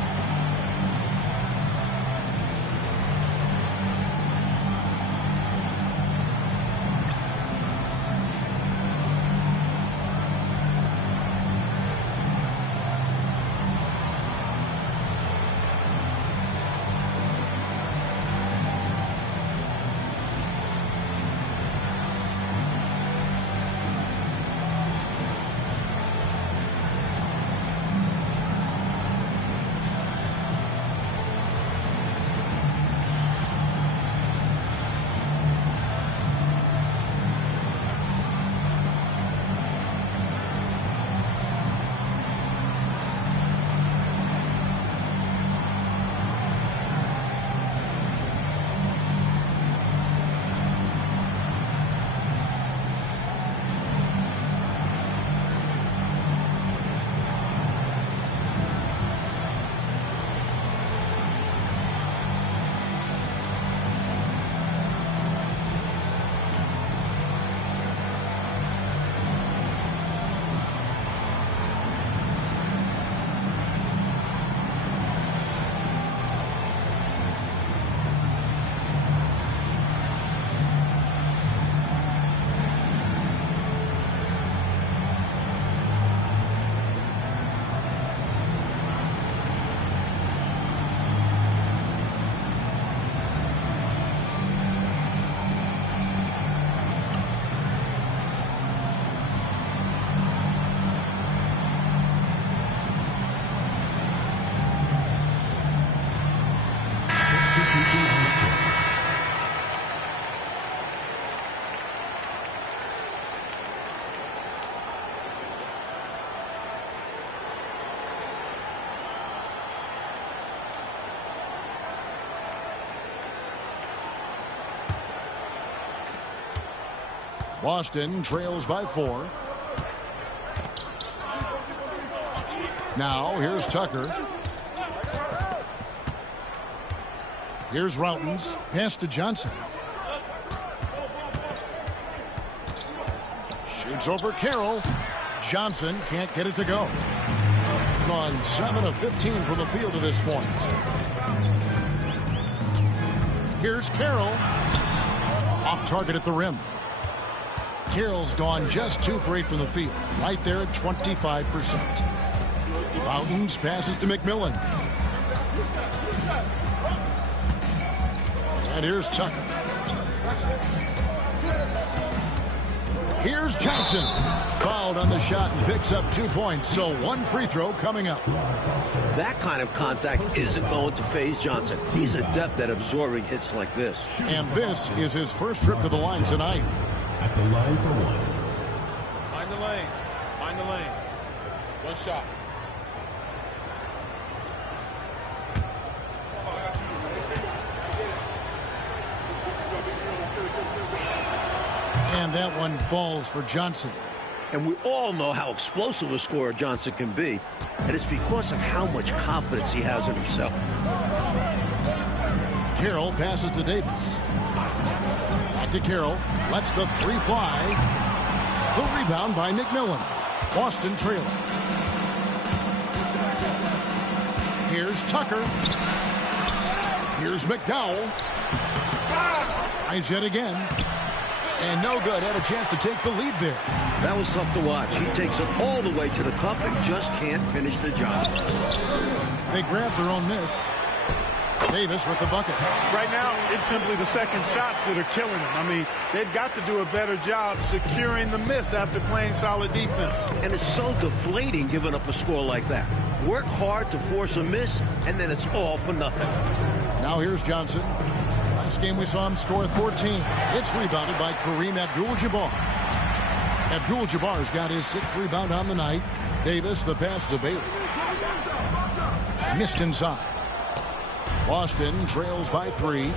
Boston trails by 4. Now here's Tucker. Here's Routens. Pass to Johnson. Shoots over Carroll. Johnson can't get it to go. Gone 7 of 15 from the field to this point. Here's Carroll. Off target at the rim. Carroll's gone just 2 for 8 from the field, right there at 25%. Mountains passes to McMillan. And here's Tucker. Here's Johnson. Fouled on the shot and picks up 2 points, so 1 free throw coming up. That kind of contact isn't going to faze Johnson. He's adept at absorbing hits like this. And this is his first trip to the line tonight. At the line for 1. Mind the lanes. Mind the lanes. 1 shot. And that one falls for Johnson. And we all know how explosive a scorer Johnson can be. And it's because of how much confidence he has in himself. Carroll passes to Davis. Back to Carroll. Lets the 3 fly. The rebound by McMillan. Boston trailing. Here's Tucker. Here's McDowell. Tries yet again. And no good. Had a chance to take the lead there. That was tough to watch. He takes it all the way to the cup and just can't finish the job. They grab their own miss. Davis with the bucket. Right now, it's simply the second shots that are killing them. I mean, they've got to do a better job securing the miss after playing solid defense. And it's so deflating giving up a score like that. Work hard to force a miss, and then it's all for nothing. Now here's Johnson. Last game we saw him score 14. It's rebounded by Kareem Abdul-Jabbar. Abdul-Jabbar's got his 6th rebound on the night. Davis, the pass to Bailey. Missed inside. Boston trails by 3.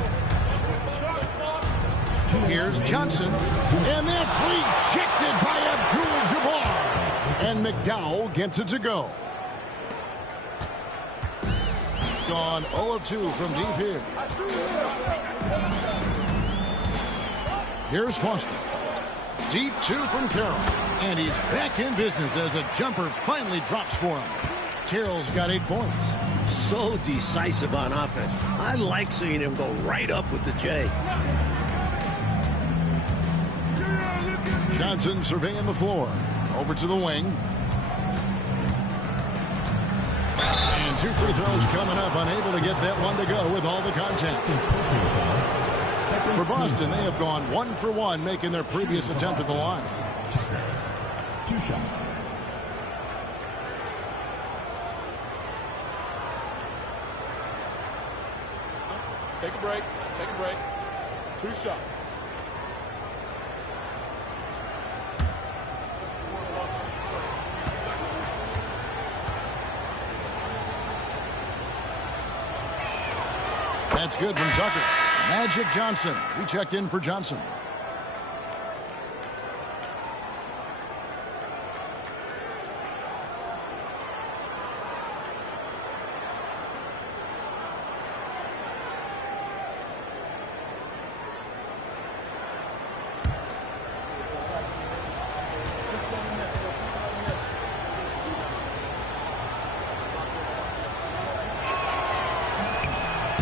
Here's Johnson. And that's rejected by Abdul-Jabbar. And McDowell gets it to go. Gone 0 of 2 from deep here. Here's Foster. Deep 2 from Carroll. And he's back in business as a jumper finally drops for him. Carroll's got 8 points. So decisive on offense. I like seeing him go right up with the J. Johnson surveying the floor. Over to the wing. And 2 free throws coming up. Unable to get that one to go with all the contact. For Boston, they have gone 1 for 1, making their previous attempt at the line. Tucker. 2 shots. Take a break. Take a break. 2 shots. That's good from Tucker. Magic Johnson. We checked in for Johnson.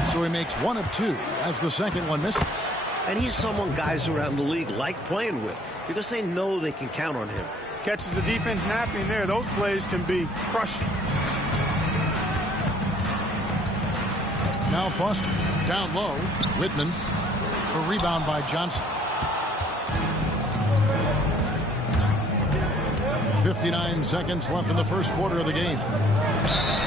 So he makes 1 of 2 as the second one misses. And he's someone guys around the league like playing with because they know they can count on him. Catches the defense napping there. Those plays can be crushing. Now Foster. Down low. Whitman. A rebound by Johnson. 59 seconds left in the first quarter of the game.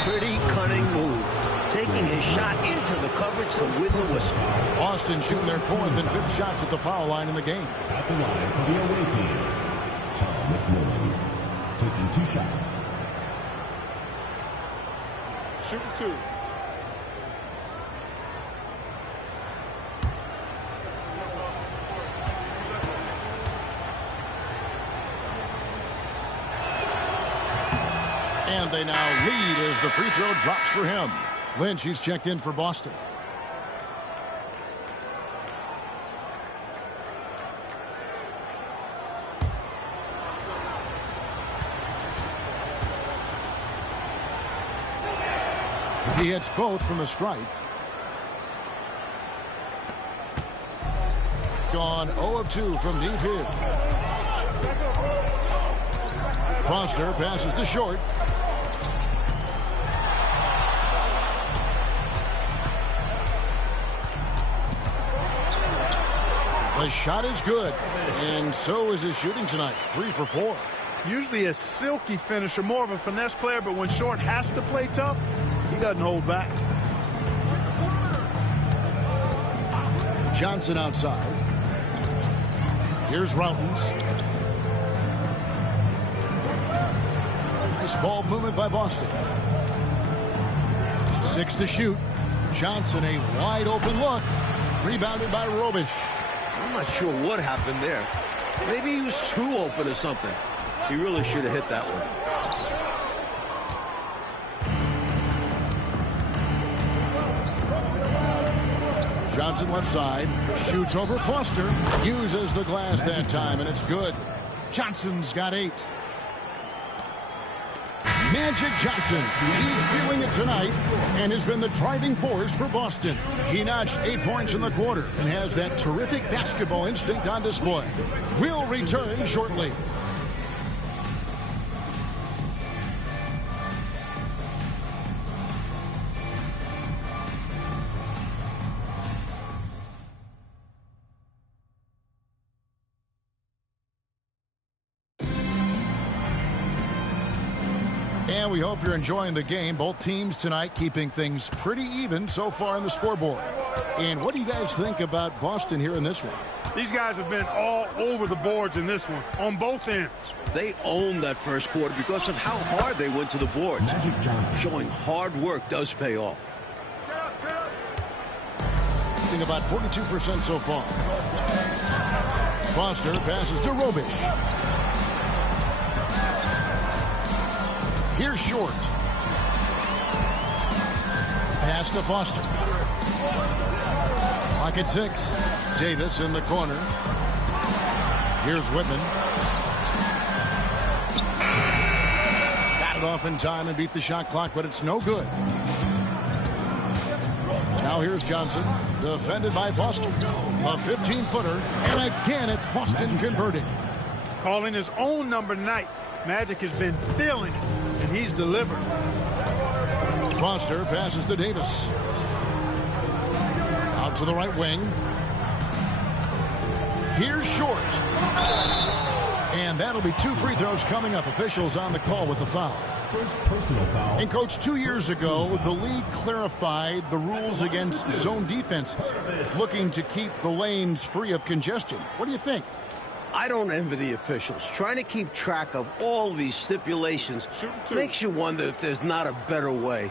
Pretty cunning move. Taking his shot into the coverage to win the whistle. Boston shooting their 4th and 5th shots at the foul line in the game. At the line for the away team, Tom McMillan, taking 2 shots. Shooting 2. And they now lead as the free throw drops for him. Lynch, he's checked in for Boston. He hits both from the stripe. Gone 0 of 2 from deep here. Foster passes to Short. The shot is good, and so is his shooting tonight. 3 for 4. Usually a silky finisher, more of a finesse player, but when Short has to play tough, he doesn't hold back. Johnson outside. Here's Routens. Nice ball movement by Boston. 6 to shoot. Johnson, a wide open look. Rebounded by Robish. I'm not sure what happened there. Maybe he was too open or something. He really should have hit that one. Johnson left side. Shoots over Foster. Uses the glass that time, and it's good. Johnson's got 8. Magic Johnson, he's feeling it tonight and has been the driving force for Boston. He notched 8 points in the quarter and has that terrific basketball instinct on display. We'll return shortly. And we hope you're enjoying the game. Both teams tonight keeping things pretty even so far on the scoreboard. And what do you guys think about Boston here in this one? These guys have been all over the boards in this one, on both ends. They owned that first quarter because of how hard they went to the boards. Magic Johnson. Showing hard work does pay off. Shooting about 42% so far. Foster passes to Robish. Here's Short. Pass to Foster. Pocket 6. Davis in the corner. Here's Whitman. Got it off in time and beat the shot clock, but it's no good. Now here's Johnson, defended by Foster. A 15-footer, and again it's Boston converting. Calling his own number night. Magic has been feeling it, and he's delivered. Foster passes to Davis. Out to the right wing. Here's Short. And that'll be 2 free throws coming up. Officials on the call with the foul. First personal foul. And, Coach, 2 years ago, the league clarified the rules against zone defenses, looking to keep the lanes free of congestion. What do you think? I don't envy the officials. Trying to keep track of all these stipulations makes you wonder if there's not a better way.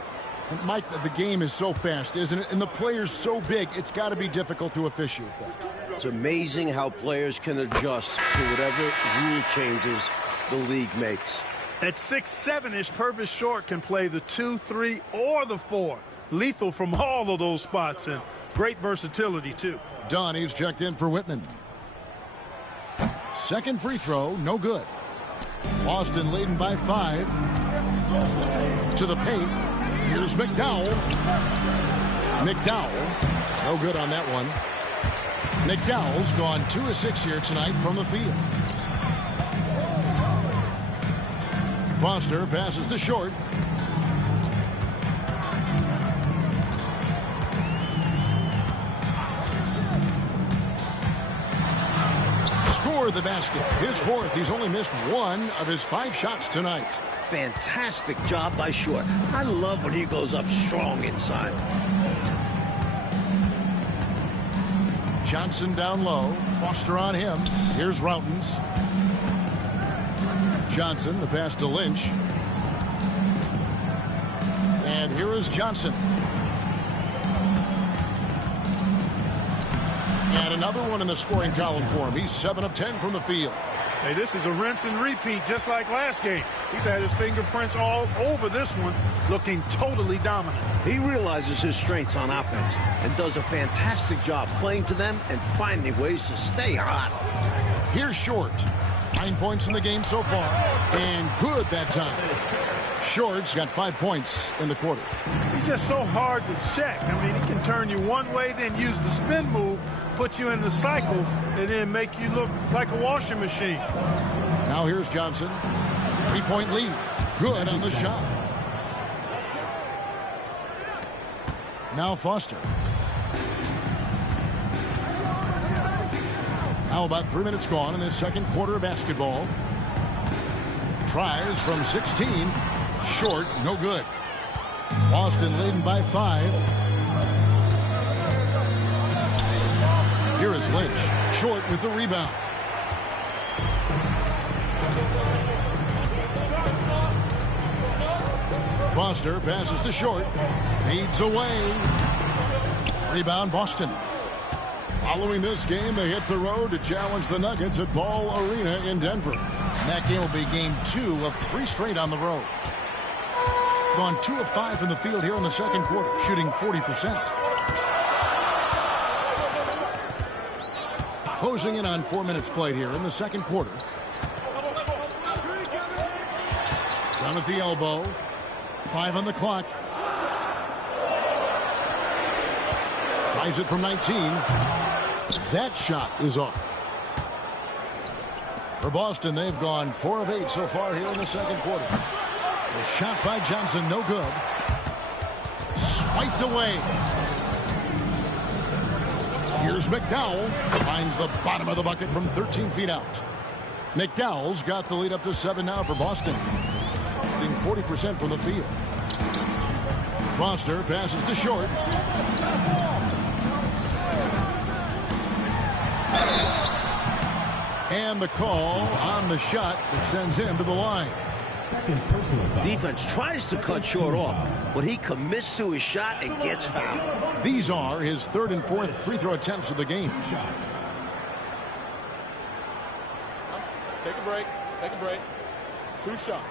And Mike, the game is so fast, isn't it? And the players so big, it's got to be difficult to officiate that. It's amazing how players can adjust to whatever rule changes the league makes. At 6'7", Purvis Short can play the 2, 3, or the 4. Lethal from all of those spots, and great versatility, too. Donnie's checked in for Whitman. Second free throw, no good. Boston leading by 5. To the paint. Here's McDowell. McDowell, no good on that one. McDowell's gone 2 of 6 here tonight from the field. Foster passes to Short. Scored the basket. His 4th. He's only missed 1 of his 5 shots tonight. Fantastic job by Short. I love when he goes up strong inside. Johnson down low. Foster on him. Here's Routens. Johnson, the pass to Lynch. And here is Johnson. And another one in the scoring column for him. He's 7 of 10 from the field. Hey, this is a rinse and repeat just like last game. He's had his fingerprints all over this one, looking totally dominant. He realizes his strengths on offense and does a fantastic job playing to them and finding ways to stay hot. Here's Short. 9 points in the game so far, and good that time. Short's got 5 points in the quarter. He's just so hard to check. I mean, he can turn you one way, then use the spin move, put you in the cycle, and then make you look like a washing machine. Now here's Johnson. 3-point lead. Good on the shot. Now Foster. Now about 3 minutes gone in this second quarter of basketball. Tries from 16. Short, no good. Boston leading by 5. Here is Lynch. Short with the rebound. Foster passes to Short. Fades away. Rebound Boston. Following this game, they hit the road to challenge the Nuggets at Ball Arena in Denver. And that game will be game 2 of 3 straight on the road. Gone 2 of 5 from the field here in the second quarter, shooting 40%. Closing in on 4 minutes played here in the second quarter. Down at the elbow. 5 on the clock. Tries it from 19. That shot is off. For Boston, they've gone 4 of 8 so far here in the second quarter. The shot by Johnson, no good. Swiped away. Here's McDowell. Finds the bottom of the bucket from 13 feet out. McDowell's got the lead up to 7 now for Boston. Shooting 40% from the field. Foster passes to Short. And the call on the shot that sends him to the line. Defense tries to cut Short off, but he commits to his shot and gets fouled. These are his 3rd and 4th free throw attempts of the game. Take a break. Take a break. 2 shots.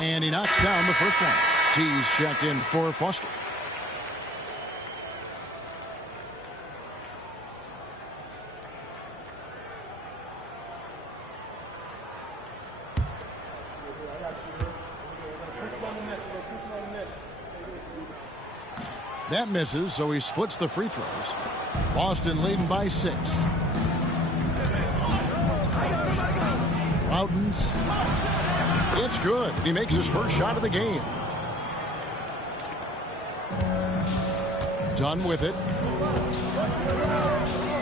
And he knocks down the first one. T's checked in for Foster. That misses, so he splits the free throws. Boston leading by 6. Rowden's. It's good. He makes his first shot of the game. Done with it.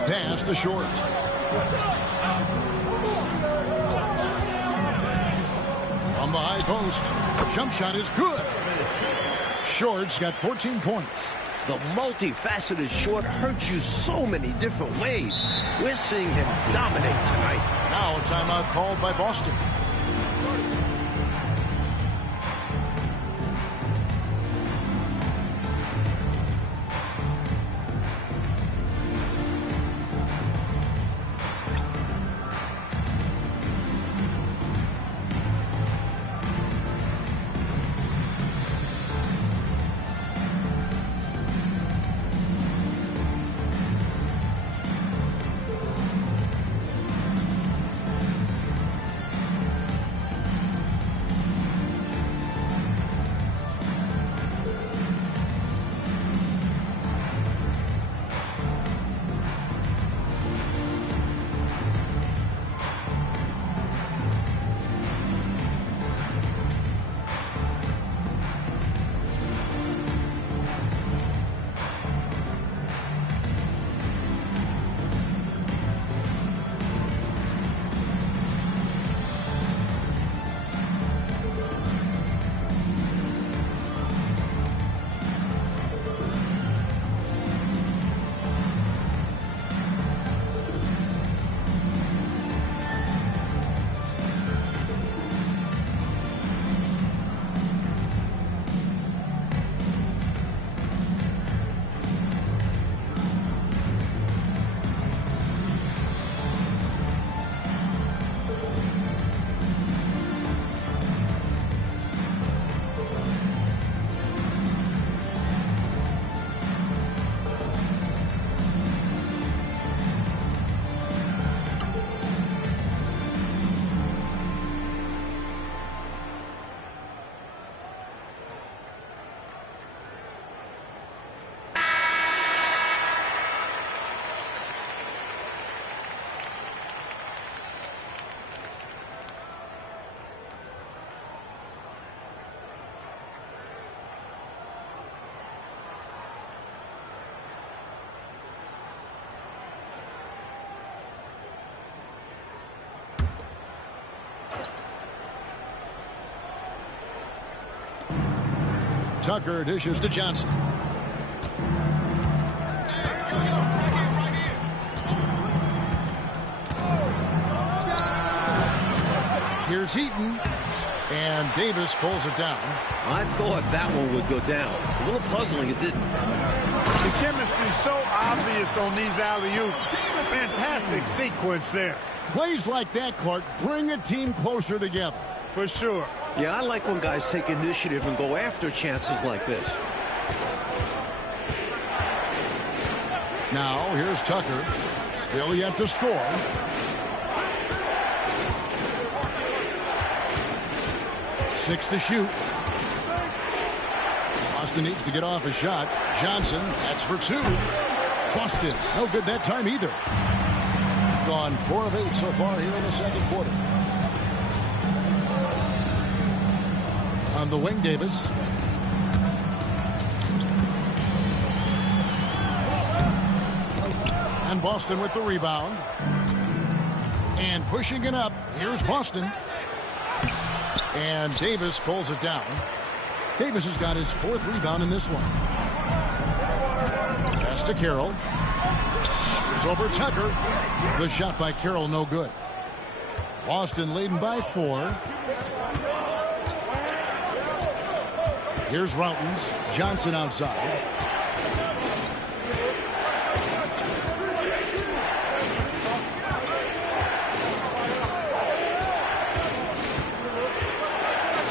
Pass to Short. From the high post. Jump shot is good. Short's got 14 points. The multifaceted Short hurts you so many different ways. We're seeing him dominate tonight. Now a timeout called by Boston. Tucker dishes to Johnson. Here's Heaton, and Davis pulls it down. I thought that one would go down. A little puzzling, it didn't. The chemistry so obvious on these alley-oops. Fantastic sequence there. Plays like that, Clark, bring a team closer together. For sure. Yeah, I like when guys take initiative and go after chances like this. Now, here's Tucker. Still yet to score. Six to shoot. Boston needs to get off a shot. Johnson, that's for two. Boston, no good that time either. Gone 4 of 8 so far here in the second quarter. On the wing, Davis. And Boston with the rebound. And pushing it up, here's Boston. And Davis pulls it down. Davis has got his 4th rebound in this one. Pass to Carroll. It's over Tucker. The shot by Carroll, no good. Boston leading by 4. Here's Routens. Johnson outside.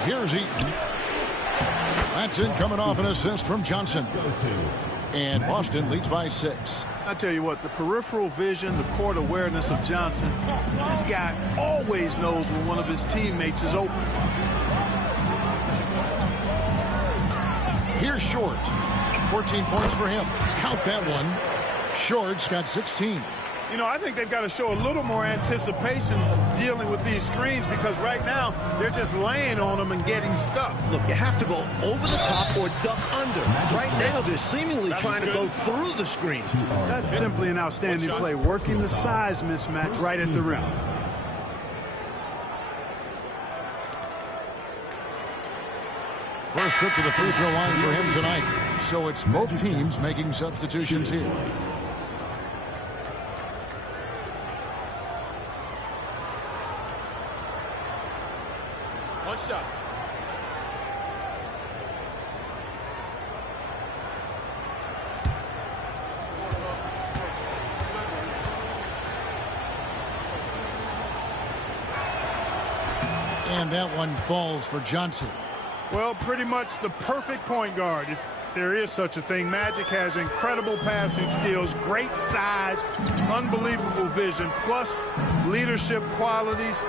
Here's Eaton. That's in, coming off an assist from Johnson. And Boston leads by 6. I tell you what, the peripheral vision, the court awareness of Johnson, this guy always knows when one of his teammates is open. Here's Short. 14 points for him. Count that one. Short's got 16. You know, I think they've got to show a little more anticipation dealing with these screens, because right now they're just laying on them and getting stuck. Look, you have to go over the top or duck under. Right now, they're seemingly trying to go through the screen. That's simply an outstanding play, working the size mismatch right at the rim. First trip to the free throw line for him tonight. So it's both teams making substitutions here. One shot. And that one falls for Johnson. Well, pretty much the perfect point guard, if there is such a thing. Magic has incredible passing skills, great size, unbelievable vision, plus leadership qualities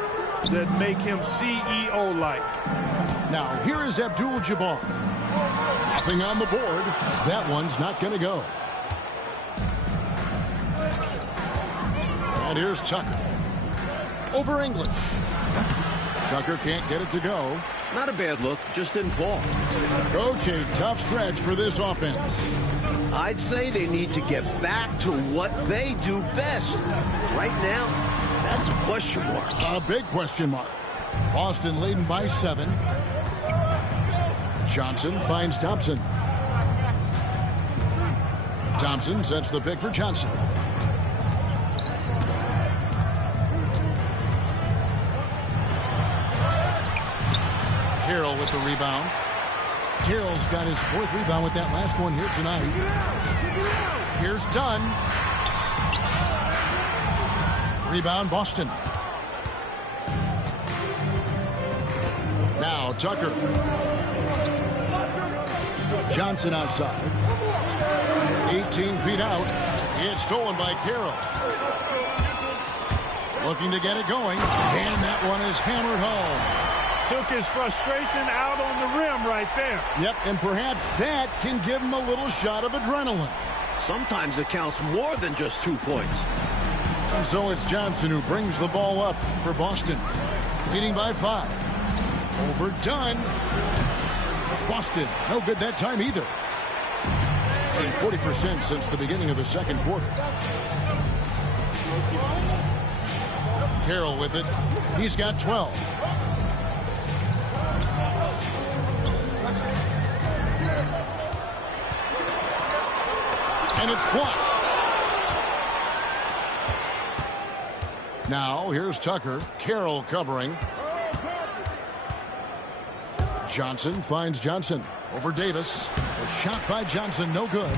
that make him CEO-like. Now, here is Abdul-Jabbar. Nothing on the board. That one's not going to go. And here's Tucker. Over English. Tucker can't get it to go. Not a bad look, just didn't fall. Coach, a tough stretch for this offense. I'd say they need to get back to what they do best. Right now, that's a question mark. A big question mark. Boston leading by 7. Johnson finds Thompson. Thompson sets the pick for Johnson. Carroll with the rebound. Carroll's got his 4th rebound with that last one here tonight. Here's Dunn. Rebound, Boston. Now Tucker. Johnson outside. 18 feet out. It's stolen by Carroll. Looking to get it going. And that one is hammered home. Took his frustration out on the rim right there. Yep, and perhaps that can give him a little shot of adrenaline. Sometimes it counts more than just 2 points. And so it's Johnson who brings the ball up for Boston. Leading by 5. Overdone. Boston, no good that time either. And 40% since the beginning of the second quarter. Carroll with it. He's got 12. And it's blocked. Now, here's Tucker. Carroll covering. Johnson finds Johnson. Over Davis. A shot by Johnson, no good.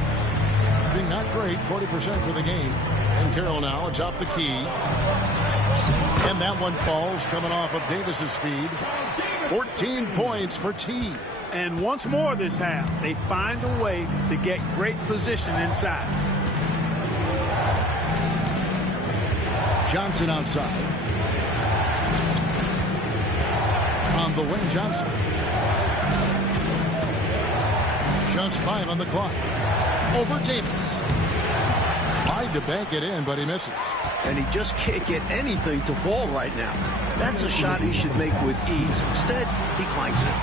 Being not great, 40% for the game. And Carroll now atop the key. And that one falls coming off of Davis's feed. 14 points for T. And once more this half, they find a way to get great position inside. Johnson outside. On the wing, Johnson. Just 5 on the clock. Over Davis. Tried to bank it in, but he misses. And he just can't get anything to fall right now. That's a shot he should make with ease. Instead, he clanks it.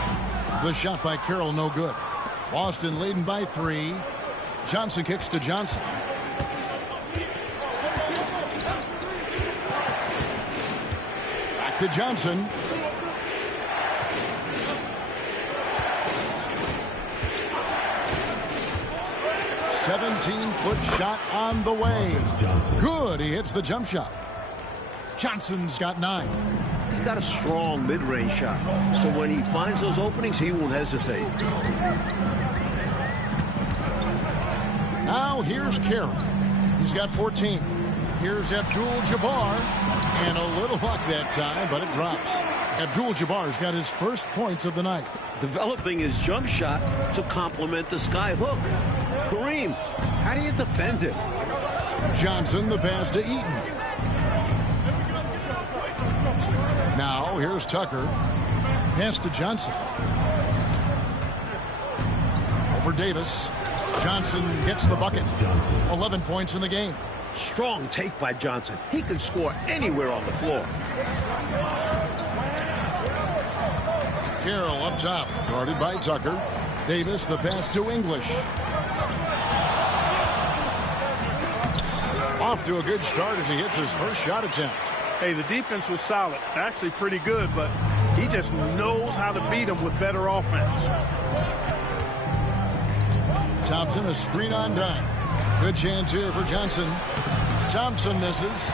The shot by Carroll, no good. Boston leading by 3. Johnson kicks to Johnson. Back to Johnson. "17-foot shot on the way." Good. He hits the jump shot. Johnson's got 9. He's got a strong mid-range shot. So when he finds those openings, he won't hesitate. Now here's Carroll. He's got 14. Here's Abdul-Jabbar. And a little luck that time, but it drops. Abdul-Jabbar's got his first points of the night. Developing his jump shot to complement the sky hook. Kareem, how do you defend him? Johnson, the pass to Eaton. Now here's Tucker. Pass to Johnson. Over Davis. Johnson gets the bucket. 11 points in the game. Strong take by Johnson. He can score anywhere on the floor. Carroll up top, guarded by Tucker. Davis, the pass to English. Off to a good start as he hits his first shot attempt. Hey, the defense was solid. Actually pretty good, but he just knows how to beat them with better offense. Thompson, a screen on dime. Good chance here for Johnson. Thompson misses.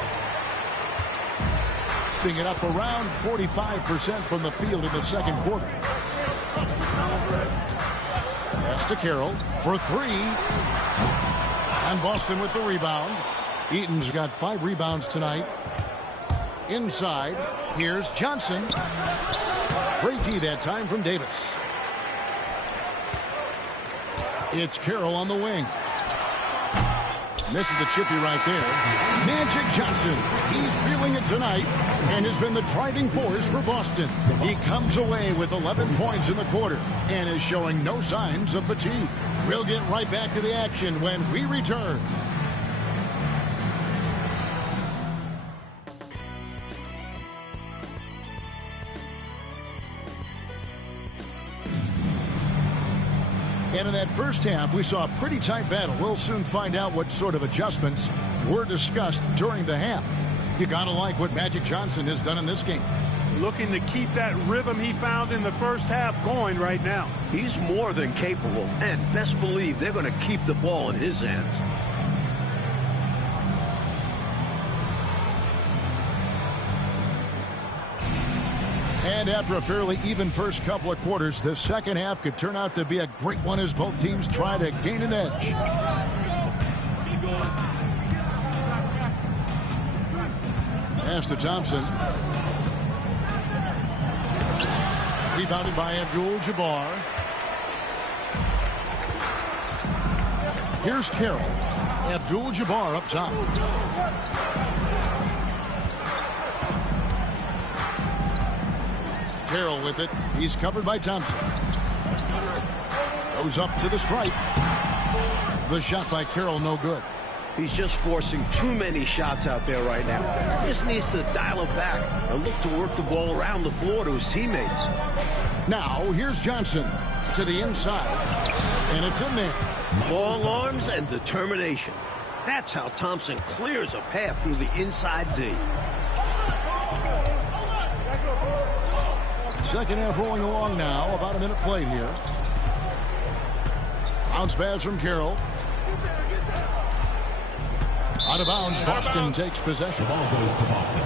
Being it up around 45% from the field in the second quarter. Pass to Carroll for 3. And Boston with the rebound. Eaton's got 5 rebounds tonight. Inside, here's Johnson. Great D that time from Davis. It's Carroll on the wing. Misses the chippy right there. Magic Johnson. He's feeling it tonight and has been the driving force for Boston. He comes away with 11 points in the quarter and is showing no signs of fatigue. We'll get right back to the action when we return. And in that first half, we saw a pretty tight battle. We'll soon find out what sort of adjustments were discussed during the half. You gotta like what Magic Johnson has done in this game. Looking to keep that rhythm he found in the first half going right now. He's more than capable, and best believe they're going to keep the ball in his hands. And after a fairly even first couple of quarters, the second half could turn out to be a great one as both teams try to gain an edge. Pass to Thompson. Rebounded by Abdul-Jabbar. Here's Carroll. Abdul-Jabbar up top. Carroll with it. He's covered by Thompson. Goes up to the stripe. The shot by Carroll, no good. He's just forcing too many shots out there right now. He just needs to dial it back and look to work the ball around the floor to his teammates. Now, here's Johnson to the inside. And it's in there. Long arms and determination. That's how Thompson clears a path through the inside D. Second half rolling along now. About a minute played here. Bounce pass from Carroll. Out of bounds, Boston takes possession. The ball goes to Boston.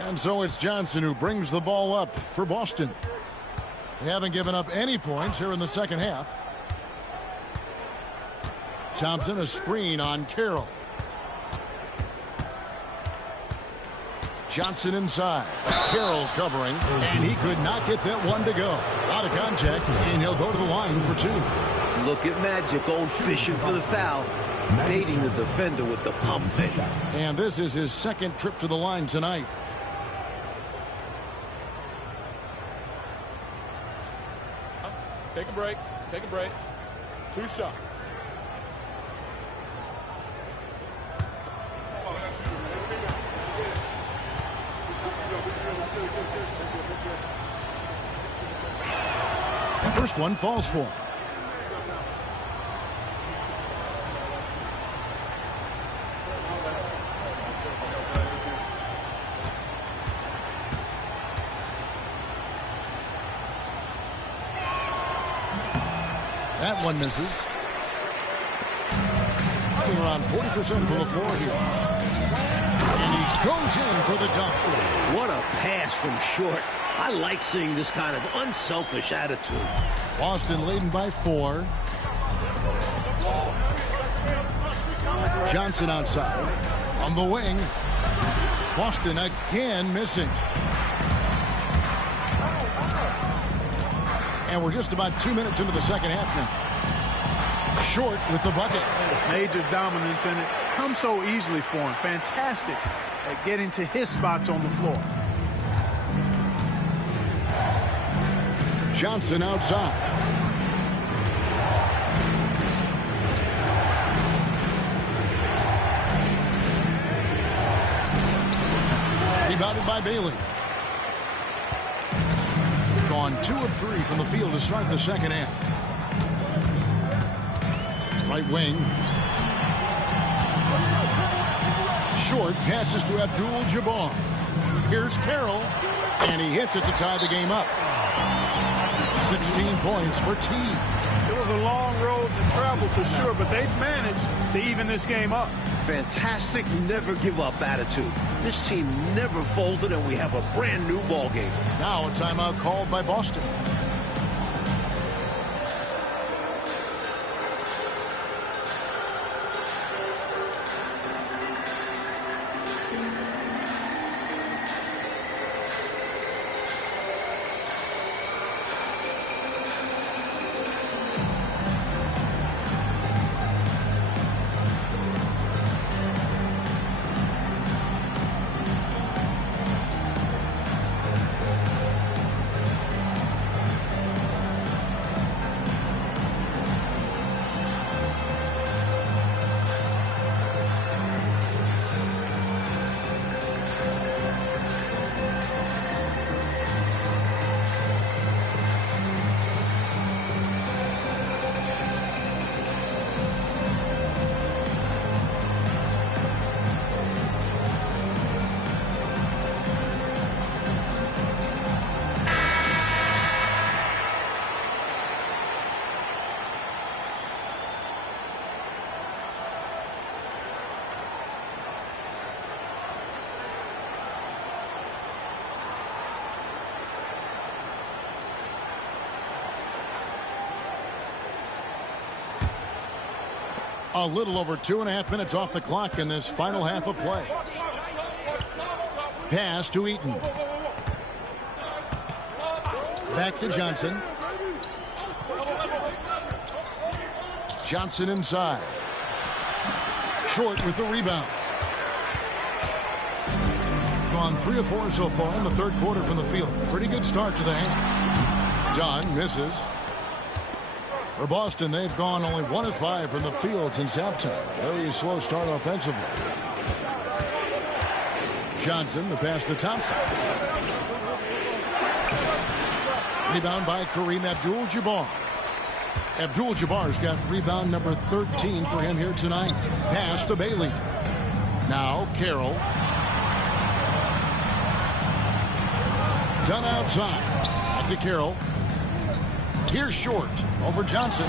And so it's Johnson who brings the ball up for Boston. They haven't given up any points here in the second half. Thompson, a screen on Carroll. Johnson inside. Carroll covering, and he could not get that one to go. Out of contact, and he'll go to the line for 2. Look at Magic going fishing for the foul. Baiting the defender with the pump fake. And this is his second trip to the line tonight. Take a break. Take a break. 2 shots. The first one falls for him. That one misses. Around 40% from the floor here. And he goes in for the dunk. What a pass from short. I like seeing this kind of unselfish attitude. Boston leading by 4. Johnson outside. From the wing. Boston again missing. And we're just about 2 minutes into the second half now. Short with the bucket. Major dominance, and it comes so easily for him. Fantastic at getting to his spots on the floor. Johnson outside. Rebounded by Bailey. Gone 2 of 3 from the field to start the second half. Right wing. Short passes to Abdul-Jabbar. Here's Carroll, and he hits it to tie the game up. 16 points for T. It was a long road to travel for sure, but they've managed to even this game up. Fantastic never give up attitude. This team never folded, and we have a brand new ball game. Now a timeout called by Boston. A little over 2.5 minutes off the clock in this final half of play. Pass to Eaton. Back to Johnson. Johnson inside. Short with the rebound. Gone 3 of 4 so far in the third quarter from the field. Pretty good start to the half. Dunn misses. For Boston, they've gone only 1 of 5 from the field since halftime. Very slow start offensively. Johnson, the pass to Thompson. Rebound by Kareem Abdul-Jabbar. Abdul-Jabbar's got rebound number 13 for him here tonight. Pass to Bailey. Now Carroll. Done outside. Back to Carroll. Here's Short over Johnson.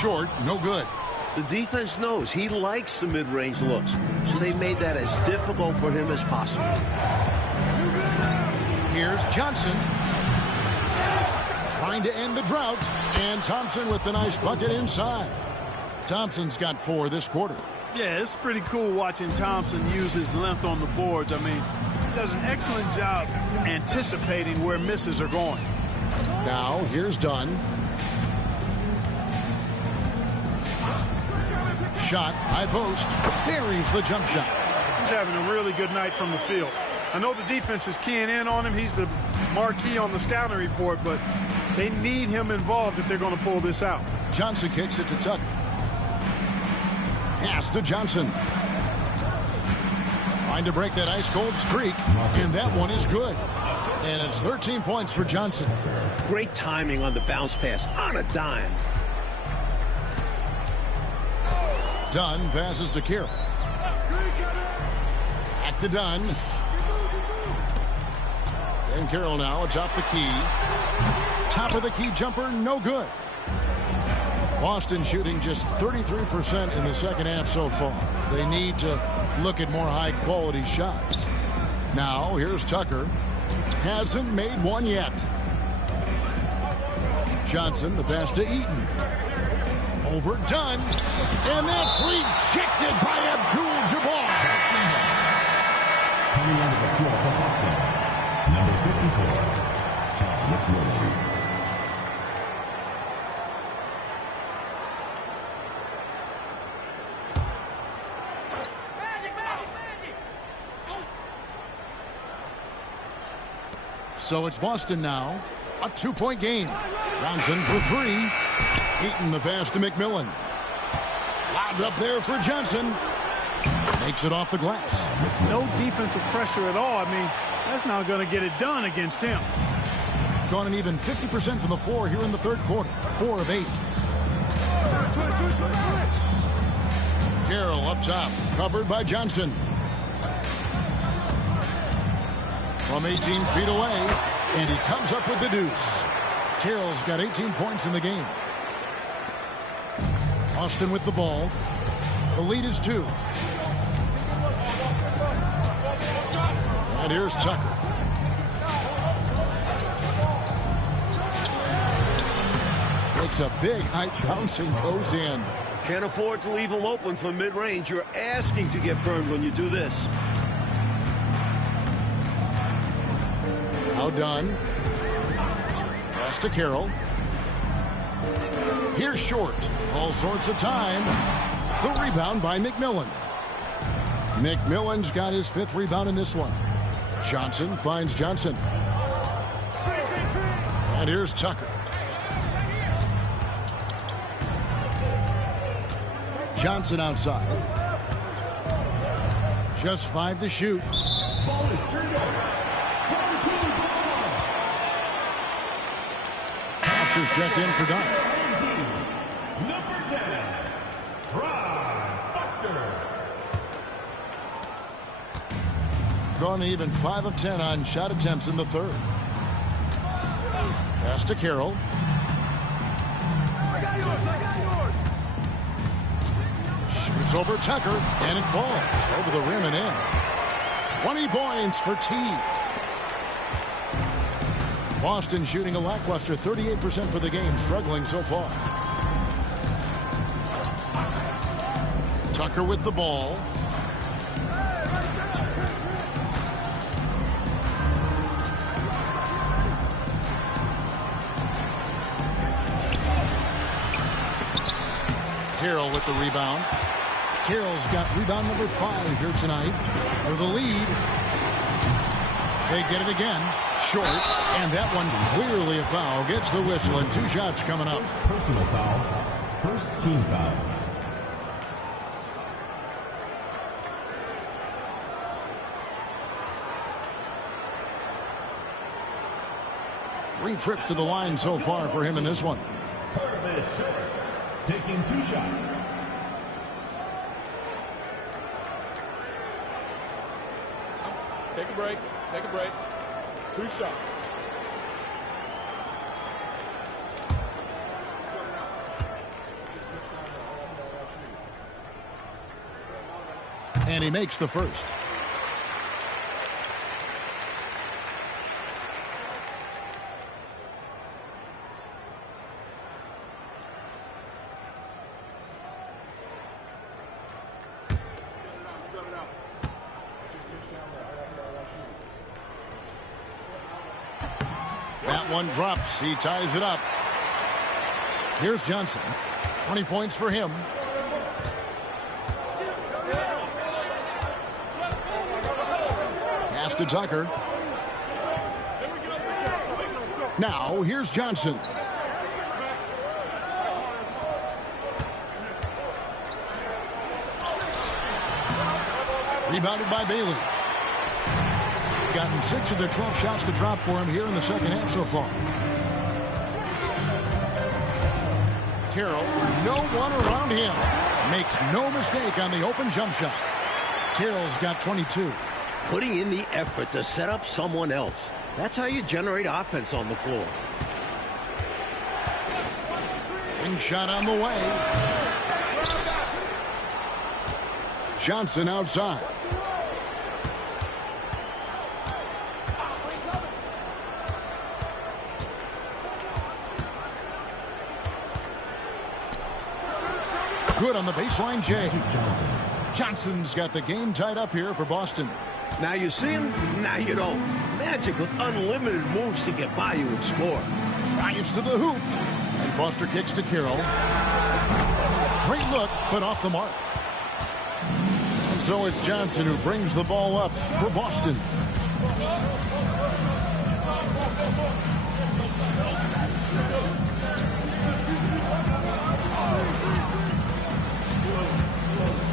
Short, no good. The defense knows he likes the mid-range looks, so they made that as difficult for him as possible. Here's Johnson. Trying to end the drought. And Thompson with the nice bucket inside. Thompson's got 4 this quarter. Yeah, it's pretty cool watching Thompson use his length on the boards. I mean, he does an excellent job anticipating where misses are going. Now, here's Dunn. Shot, high post. Buries the jump shot. He's having a really good night from the field. I know the defense is keying in on him. He's the marquee on the scouting report, but they need him involved if they're going to pull this out. Johnson kicks it to Tucker. Pass to Johnson. Trying to break that ice-cold streak, and that one is good. And it's 13 points for Johnson. Great timing on the bounce pass on a dime. Dunn passes to Carroll. Back to Dunn. And Carroll now atop the key. Top of the key jumper, no good. Boston shooting just 33% in the second half so far. They need to look at more high-quality shots. Now, here's Tucker. Hasn't made one yet. Johnson, the pass to Eaton. Overdone. And that's rejected by Abdul-Jabbar. Coming onto the floor for Boston, number 54, Tom McMillan. So it's Boston now. A 2-point game. Johnson for 3. Eaton the pass to McMillan. Lobbed up there for Johnson. Makes it off the glass. No defensive pressure at all. I mean, that's not going to get it done against him. Gone an even 50% from the floor here in the third quarter. 4 of 8. Carroll up top. Covered by Johnson. From 18 feet away. And he comes up with the deuce. Carroll's got 18 points in the game. Austin with the ball. The lead is 2. And here's Tucker. Takes a big high bounce and goes in. Can't afford to leave him open for mid-range. You're asking to get burned when you do this. Now done. Pass to Carroll. Here's Short. All sorts of time. The rebound by McMillan. McMillan's got his 5th rebound in this one. Johnson finds Johnson. And here's Tucker. Johnson outside. Just 5 to shoot. Ball is turned over. Masters check in for Dunn. Number 10, Ron Foster. Gone even 5 of 10 on shot attempts in the third. Pass to Carroll. Shoots over Tucker, and it falls over the rim and in. 20 points for T. Boston shooting a lackluster 38% for the game, struggling so far. Tucker with the ball. Carroll with the rebound. Carroll's got rebound number 5 here tonight for the lead. They get it again. Short, and that one clearly a foul. Gets the whistle, and 2 shots coming up. First personal foul. First team foul. Three trips to the line so far for him in this one. Purvis Short taking 2 shots. Take a break. Take a break. 2 shots. And he makes the first. That one drops. He ties it up. Here's Johnson. 20 points for him. Pass to Tucker. Now, here's Johnson. Rebounded by Bailey. Gotten 6 of their 12 shots to drop for him here in the second half so far. Carroll, no one around him. Makes no mistake on the open jump shot. Carroll's got 22. Putting in the effort to set up someone else. That's how you generate offense on the floor. Wing shot on the way. Johnson outside. Good on the baseline, Jay. Johnson's got the game tied up here for Boston. Now you see him, now you don't. Magic with unlimited moves to get by you and score. Drives to the hoop. And Foster kicks to Carroll. Great look, but off the mark. And so it's Johnson who brings the ball up for Boston.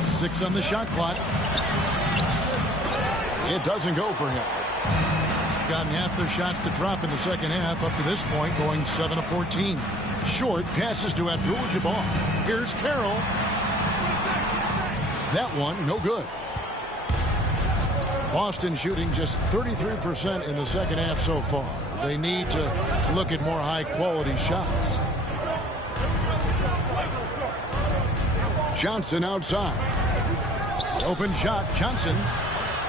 Six on the shot clock. It doesn't go for him. Gotten half their shots to drop in the second half up to this point, going 7 of 14. Short passes to Abdul-Jabbar. Here's Carroll. That one, no good. Boston shooting just 33% in the second half so far. They need to look at more high-quality shots. Johnson outside. Open shot, Johnson.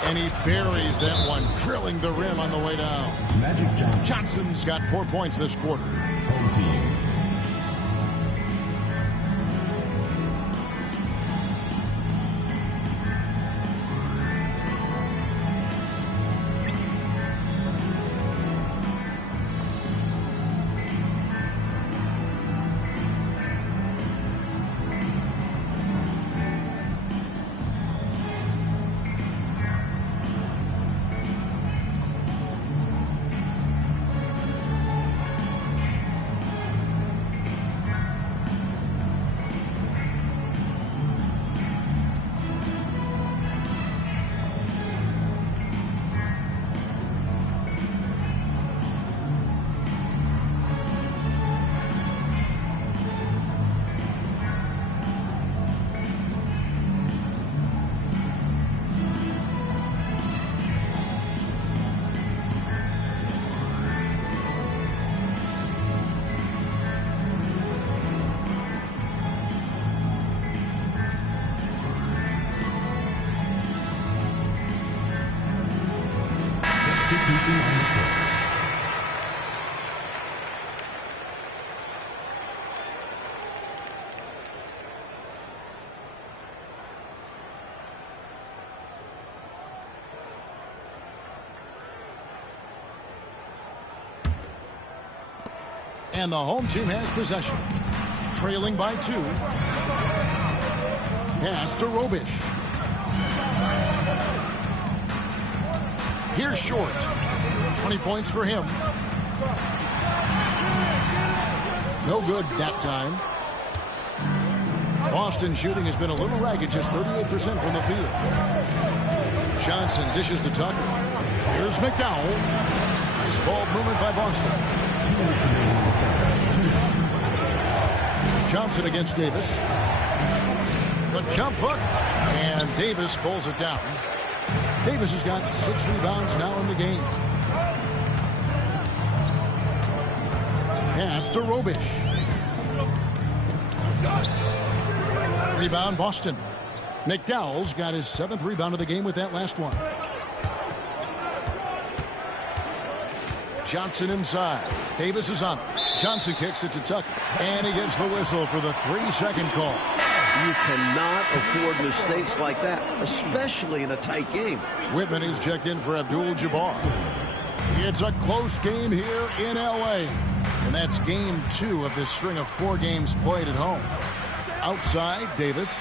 And he buries that one, drilling the rim on the way down. Magic Johnson. Johnson's got 4 points this quarter. Home team. And the home team has possession. Trailing by 2. Pass to Robish. Here's Short. 20 points for him. No good that time. Boston shooting has been a little ragged, just 38% from the field. Johnson dishes to Tucker. Here's McDowell. Nice ball movement by Boston. Johnson against Davis. The jump hook. And Davis pulls it down. Davis has got 6 rebounds now in the game. Pass to Robish. Rebound, Boston. McDowell's got his 7th rebound of the game with that last one. Johnson inside. Davis is on it. Johnson kicks it to Tucker. And he gets the whistle for the 3-second call. You cannot afford mistakes like that, especially in a tight game. Whitman is checked in for Abdul-Jabbar. It's a close game here in L.A. And that's game 2 of this string of 4 games played at home. Outside, Davis.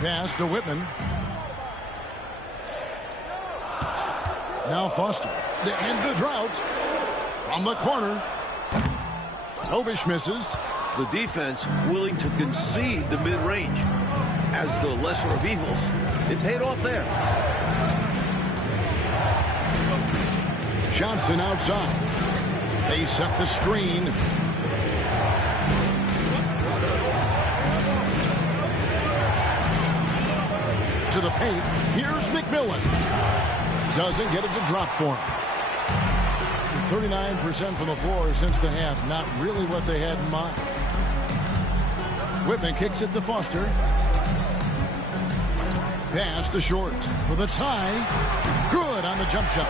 Pass to Whitman. Now Foster to end the drought from the corner. Robish misses. The defense willing to concede the mid-range as the lesser of evils. It paid off there. Johnson outside. They set the screen. To the paint. Here's McMillan. Doesn't get it to drop for him. 39% from the floor since the half. Not really what they had in mind. Whitman kicks it to Foster. Pass to Short for the tie. Good on the jump shot.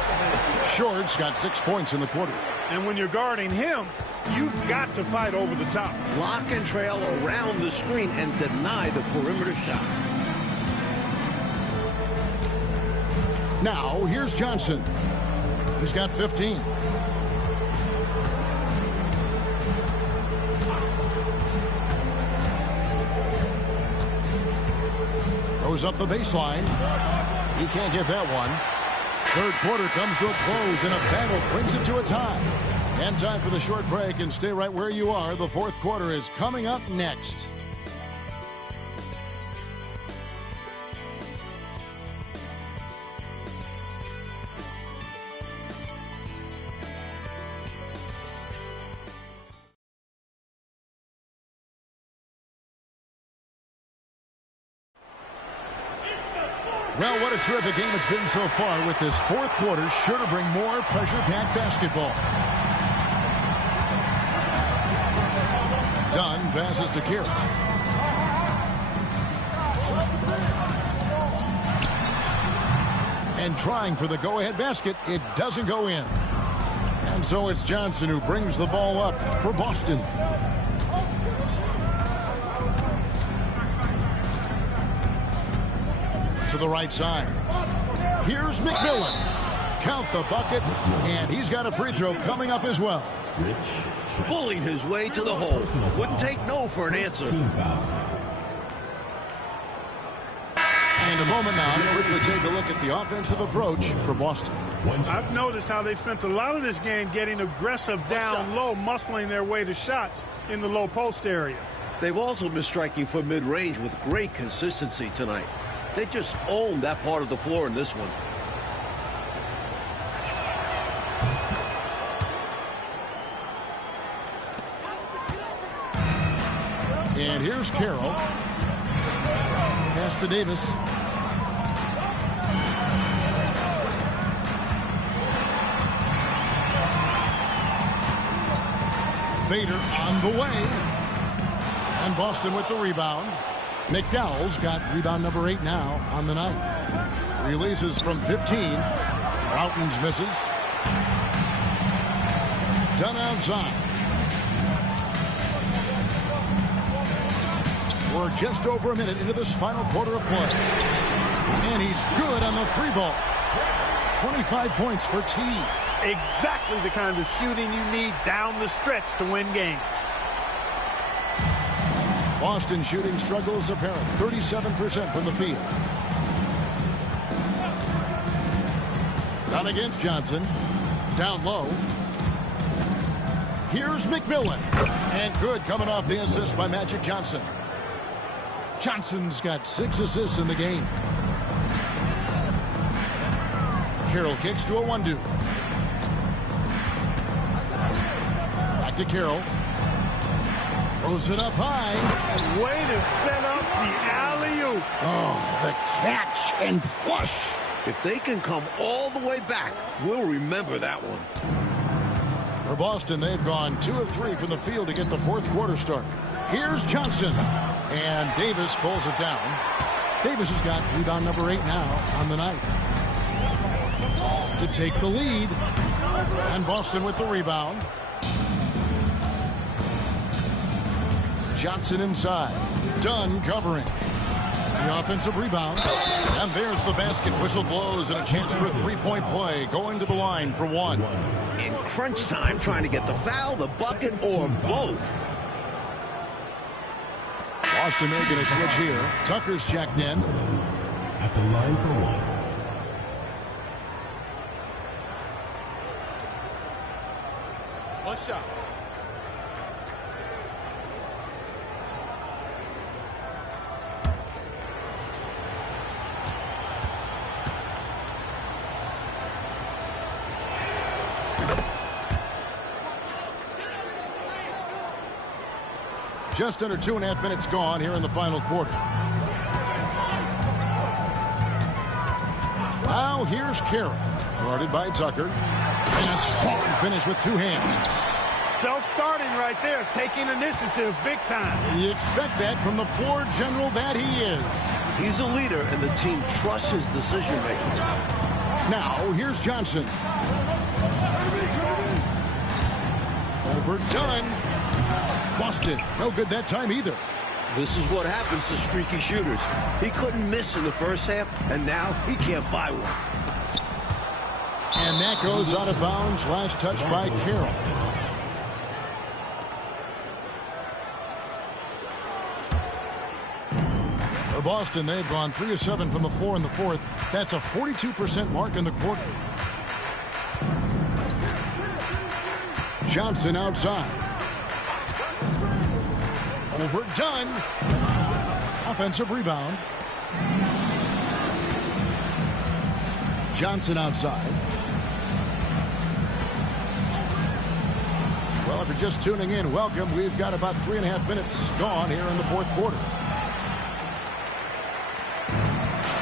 Short's got 6 points in the quarter. And when you're guarding him, you've got to fight over the top. Lock and trail around the screen and deny the perimeter shot. Now, here's Johnson. He's got 15. Goes up the baseline. He can't get that one. Third quarter comes to a close, and a battle brings it to a tie. And time for the short break, and stay right where you are. The fourth quarter is coming up next. Well, what a terrific game it's been so far, with this fourth quarter sure to bring more pressure-packed basketball. Dunn passes to Carroll. And trying for the go-ahead basket, it doesn't go in. And so it's Johnson who brings the ball up for Boston. To the right side. Here's McMillan. Count the bucket, and he's got a free throw coming up as well. Pulling his way to the hole. Wouldn't take no for an answer. And a moment now to quickly take a look at the offensive approach for Boston. I've noticed how they spent a lot of this game getting aggressive down low, muscling their way to shots in the low post area. They've also been striking for mid-range with great consistency tonight. They just own that part of the floor in this one. And here's Carroll. Pass to Davis. Fader on the way. And Boston with the rebound. McDowell's got rebound number 8 now on the night. Releases from 15. Routens misses. Dunn outside. We're just over a minute into this final quarter of play. And he's good on the 3-ball. 25 points for T. Exactly the kind of shooting you need down the stretch to win games. Boston shooting struggles apparent. 37% from the field. Down against Johnson. Down low. Here's McMillan. And good coming off the assist by Magic Johnson. Johnson's got 6 assists in the game. Carroll kicks to a 1-2. Back to Carroll. Throws it up high. Way to set up the alley-oop. Oh, the catch and flush. If they can come all the way back, we'll remember that one. For Boston, they've gone 2 of 3 from the field to get the fourth quarter started. Here's Johnson. And Davis pulls it down. Davis has got rebound number 8 now on the night. To take the lead. And Boston with the rebound. Johnson inside. Dunn covering. The offensive rebound. And there's the basket. Whistle blows and a chance for a three-point play. Going to the line for one. In crunch time, trying to get the foul, the bucket, or both. Boston making a switch here. Tucker's checked in. At the line for one. One shot. Just under 2.5 minutes gone here in the final quarter. Now here's Carroll, guarded by Tucker. And a strong finish with 2 hands. Self-starting right there, taking initiative big time. You expect that from the floor general that he is. He's a leader, and the team trusts his decision-making. Now here's Johnson. Overdone. Boston, no good that time either. This is what happens to streaky shooters. He couldn't miss in the first half, and now he can't buy one. And that goes out of bounds. Last touch by Carroll. For Boston, they've gone 3 of 7 from the floor in the fourth. That's a 42% mark in the quarter. Johnson outside. Overdone. Offensive rebound. Johnson outside. Well, if you're just tuning in, welcome. We've got about 3.5 minutes gone here in the fourth quarter.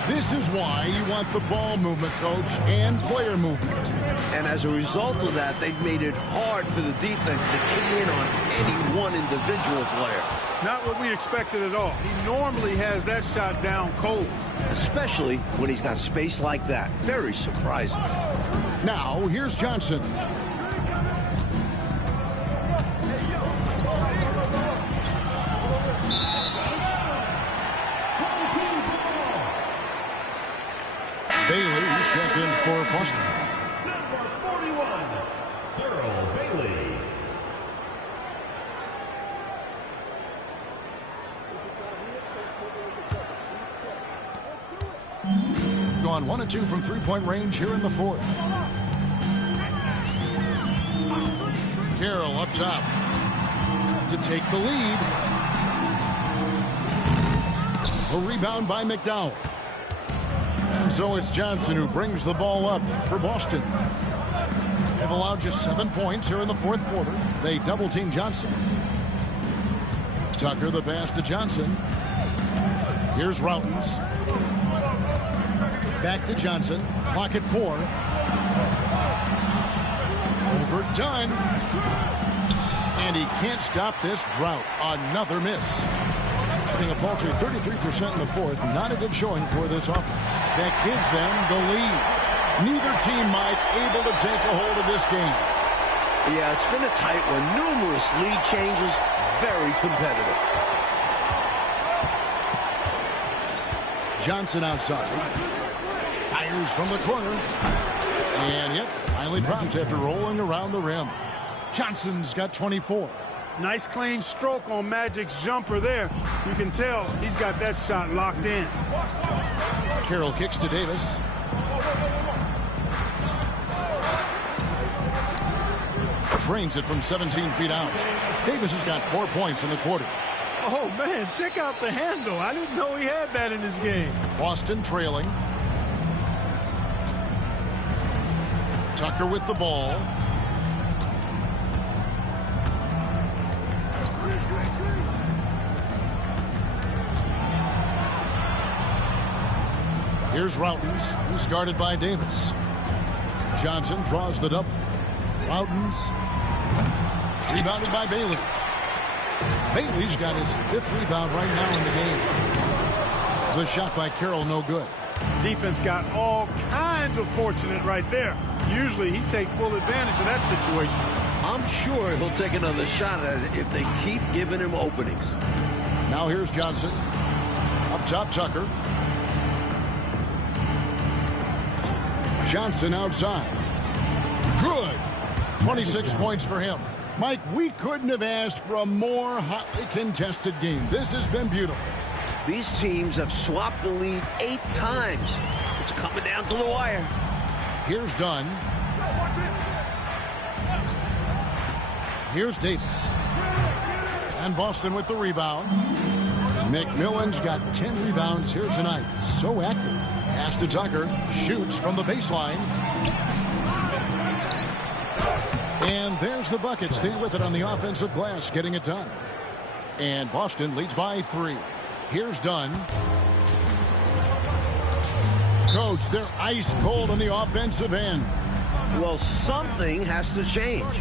This is why you want the ball movement, coach, and player movement. And as a result of that, they've made it hard for the defense to key in on any one individual player. Not what we expected at all. He normally has that shot down cold. Especially when he's got space like that. Very surprising. Now, here's Johnson. Bailey's checked in for Boston. Number 41, Thurl Bailey. Gone 1 of 2 from three-point range here in the fourth. Carroll up top to take the lead. A rebound by McDowell. And so it's Johnson who brings the ball up for Boston. They've allowed just 7 points here in the fourth quarter. They double-team Johnson. Tucker the pass to Johnson. Here's Routens. Back to Johnson. Clock at 4. Overdone. And he can't stop this drought. Another miss. Having a paltry 33% in the fourth. Not a good showing for this offense. That gives them the lead. Neither team might able to take a hold of this game. Yeah, it's been a tight one. Numerous lead changes. Very competitive. Johnson outside. Fires from the corner. And yet, finally drops after rolling around the rim. Johnson's got 24. Nice clean stroke on Magic's jumper there. You can tell he's got that shot locked in. Carroll kicks to Davis. Drains it from 17 feet out. Davis has got 4 points in the quarter. Oh, man, check out the handle. I didn't know he had that in his game. Boston trailing. Tucker with the ball. Here's Routens. He's guarded by Davis. Johnson draws the double. Routens. Rebounded by Bailey. Bailey's got his 5th rebound right now in the game. The shot by Carroll, no good. Defense got all kinds of fortunate right there. Usually he takes full advantage of that situation. I'm sure he'll take another shot at it if they keep giving him openings. Now here's Johnson. Up top, Tucker. Johnson outside. Good. 26 points for him. Mike, we couldn't have asked for a more hotly contested game. This has been beautiful. These teams have swapped the lead 8 times. It's coming down to the wire. Here's Dunn. Here's Davis. And Boston with the rebound. McMillan's got 10 rebounds here tonight. So active. Pass to Tucker. Shoots from the baseline. And there's the bucket. Stay with it on the offensive glass, getting it done. And Boston leads by 3. Here's Dunn. Coach, they're ice cold on the offensive end. Well, something has to change.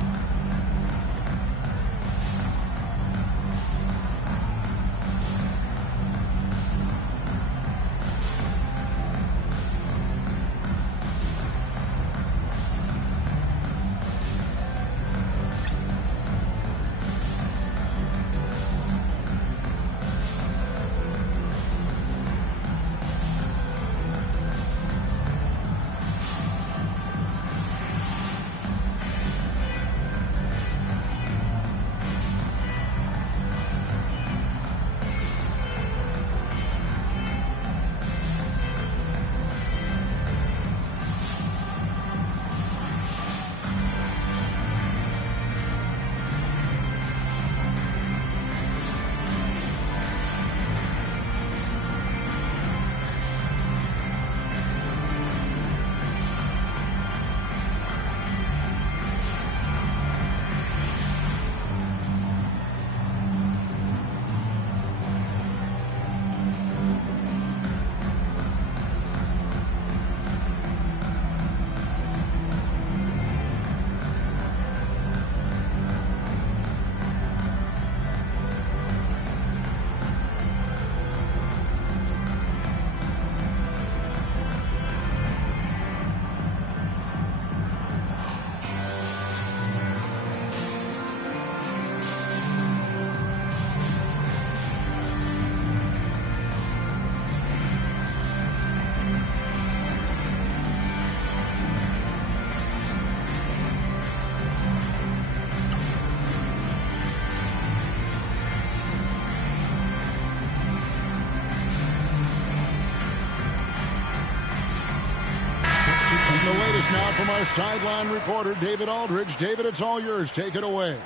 The latest now from our sideline reporter, David Aldridge. David, it's all yours. Take it away.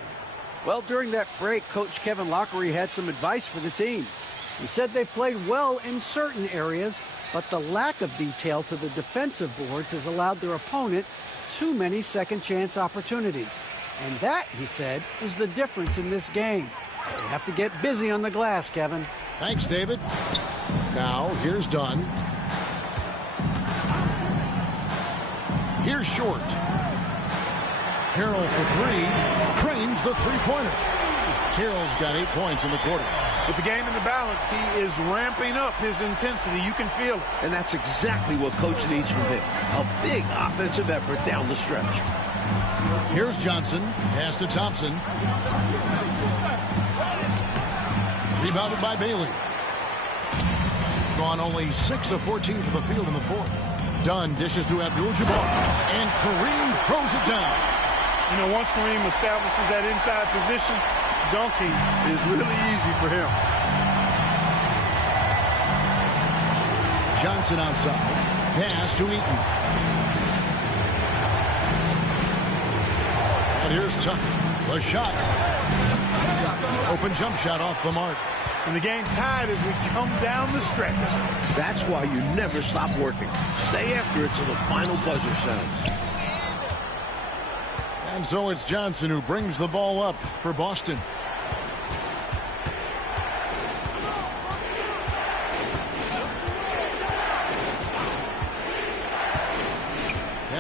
Well, during that break, Coach Kevin Lockery had some advice for the team. He said they've played well in certain areas, but the lack of detail to the defensive boards has allowed their opponent too many second-chance opportunities. And that, he said, is the difference in this game. They have to get busy on the glass, Kevin. Thanks, David. Now, here's Dunn. Here's Short. Carroll for 3. Cranes the three-pointer. Carroll's got 8 points in the quarter. With the game in the balance, he is ramping up his intensity. You can feel it. And that's exactly what Coach needs from him. A big offensive effort down the stretch. Here's Johnson. Pass to Thompson. Rebounded by Bailey. Gone only 6 of 14 from the field in the fourth. Dunn dishes to Abdul-Jabbar. And Kareem throws it down. You know, once Kareem establishes that inside position, dunking is really easy for him. Johnson outside. Pass to Eaton. And here's Tucker. The shot. Open jump shot off the mark. And the game tied as we come down the stretch. That's why you never stop working. Stay after it till the final buzzer sounds. And so it's Johnson who brings the ball up for Boston.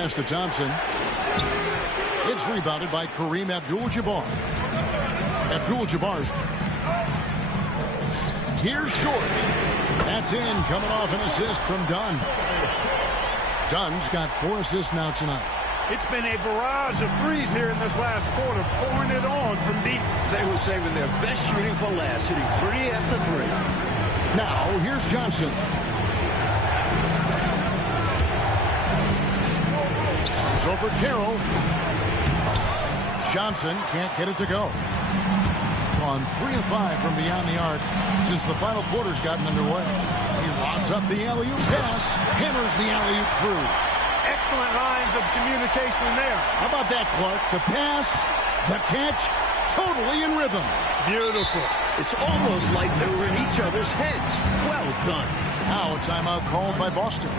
pass to Thompson. It's rebounded by Kareem Abdul-Jabbar. Abdul-Jabbar's. Here's Short. That's in, coming off an assist from Dunn. Dunn's got 4 assists now tonight. It's been a barrage of threes here in this last quarter, pouring it on from deep. They were saving their best shooting for last, hitting 3 after 3. Now, here's Johnson. Shoots over Carroll. Johnson can't get it to go. On 3 of 5 from beyond the arc since the final quarter's gotten underway. He lobs up the alley-oop pass, hammers the alley-oop through. Excellent lines of communication there. How about that, Clark? The pass, the catch, totally in rhythm. Beautiful. It's almost like they were in each other's heads. Well done. Now a timeout called by Boston.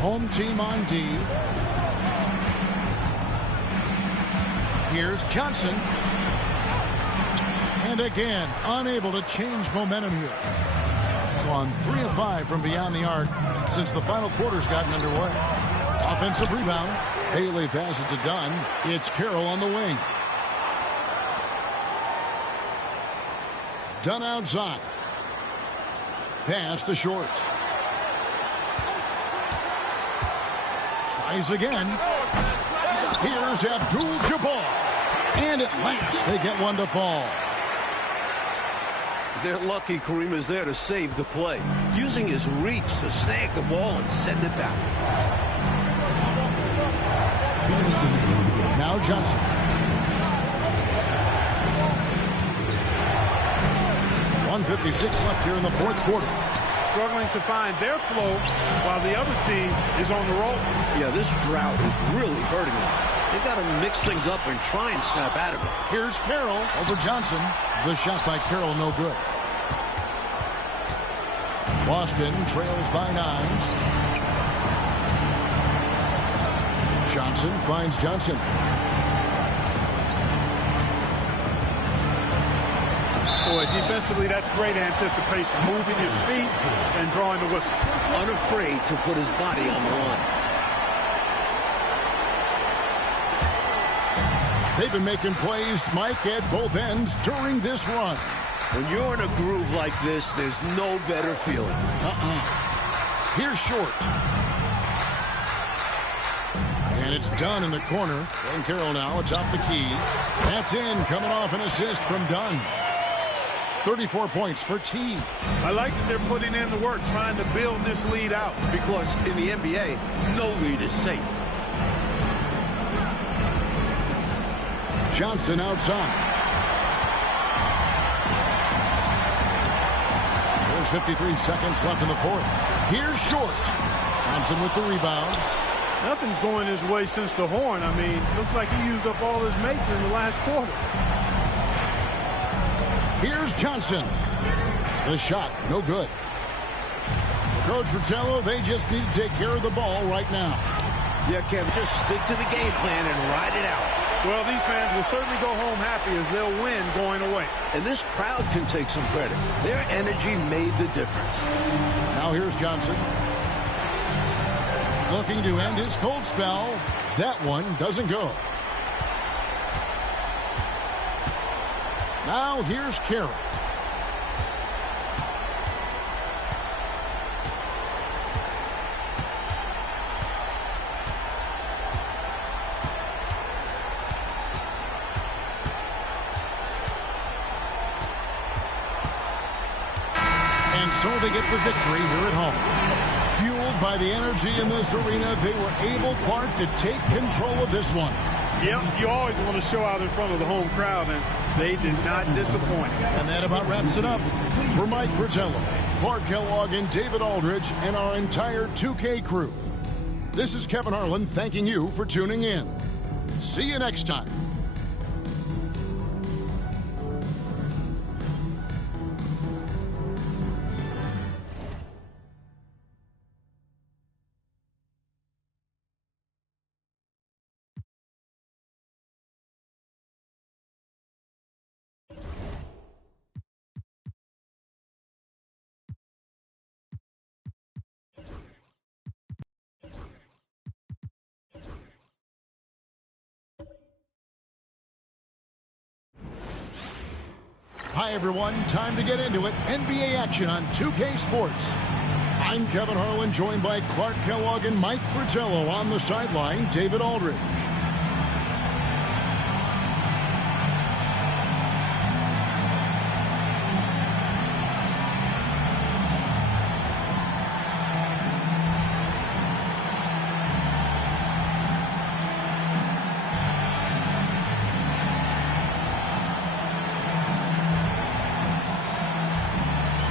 Home team on D. Here's Johnson. And again, unable to change momentum here. On 3 of 5 from beyond the arc since the final quarter's gotten underway. Offensive rebound. Haley passes to Dunn. It's Carroll on the wing. Dunn outside. Pass to Short. Tries again. Here's Abdul-Jabbar. And at last, they get one to fall. They're lucky Kareem is there to save the play, using his reach to snag the ball and send it back. Now Johnson. .156 left here in the fourth quarter. Struggling to find their flow while the other team is on the roll. Yeah, this drought is really hurting them. They've got to mix things up and try and snap out of it. Here's Carroll over Johnson. The shot by Carroll no good. Boston trails by 9. Johnson finds Johnson. Boy, defensively, that's great anticipation. Moving his feet and drawing the whistle. Unafraid to put his body on the line. They've been making plays, Mike, at both ends during this run. When you're in a groove like this, there's no better feeling. Here's Short. it's Dunn in the corner. And Carroll now atop the key. That's in, coming off an assist from Dunn. 34 points for T. I like that they're putting in the work, trying to build this lead out. Because in the NBA, no lead is safe. Johnson outside. There's 53 seconds left in the fourth. Here's Short. Thompson with the rebound. Nothing's going his way since the horn. I mean, looks like he used up all his mates in the last quarter. Here's Johnson. The shot, no good. Coach Fratello, they just need to take care of the ball right now. Yeah, Kevin, just stick to the game plan and ride it out. Well, these fans will certainly go home happy as they'll win going away. And this crowd can take some credit. Their energy made the difference. Now here's Johnson. Looking to end his cold spell. That one doesn't go. Now here's Carroll. And so they get the victory here at home. Fueled by the energy in this arena, they were able, Clark, to take control of this one. Yep, you always want to show out in front of the home crowd, and they did not disappoint. And that about wraps it up. For Mike Fratello, Clark Kellogg, and David Aldridge, and our entire 2K crew, this is Kevin Harlan thanking you for tuning in. See you next time. Hi, everyone. Time to get into it. NBA action on 2K Sports. I'm Kevin Harlan, joined by Clark Kellogg and Mike Fratello. On the sideline, David Aldridge.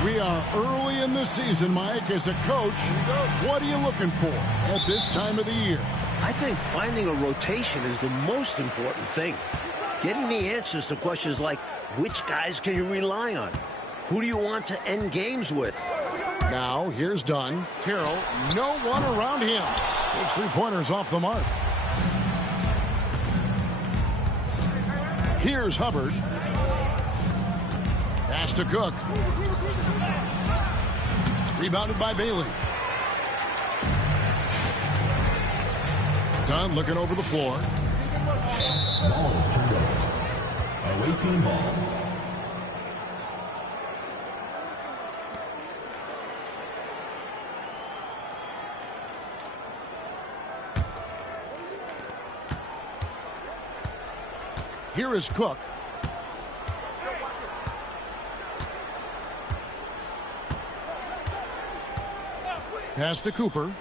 We are early in the season, Mike. As a coach, what are you looking for at this time of the year? I think finding a rotation is the most important thing. Getting the answers to questions like, which guys can you rely on? Who do you want to end games with? Now, here's Dunn. Carroll, no one around him. His three-pointers off the mark. Here's Hubbard. Pass to Cook. Rebounded by Bailey. Dunn looking over the floor. Ball is turned over. Away team ball. Here is Cook. Pass to Cooper.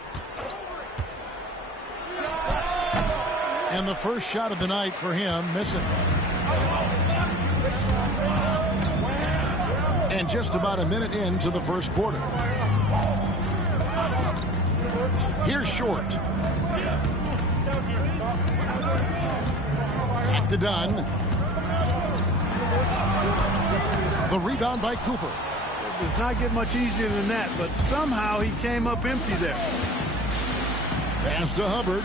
And the first shot of the night for him, missing. And just about a minute into the first quarter. Here's Short. Back to Dunn. The rebound by Cooper. Does not get much easier than that, but somehow he came up empty there. Pass to Hubbard.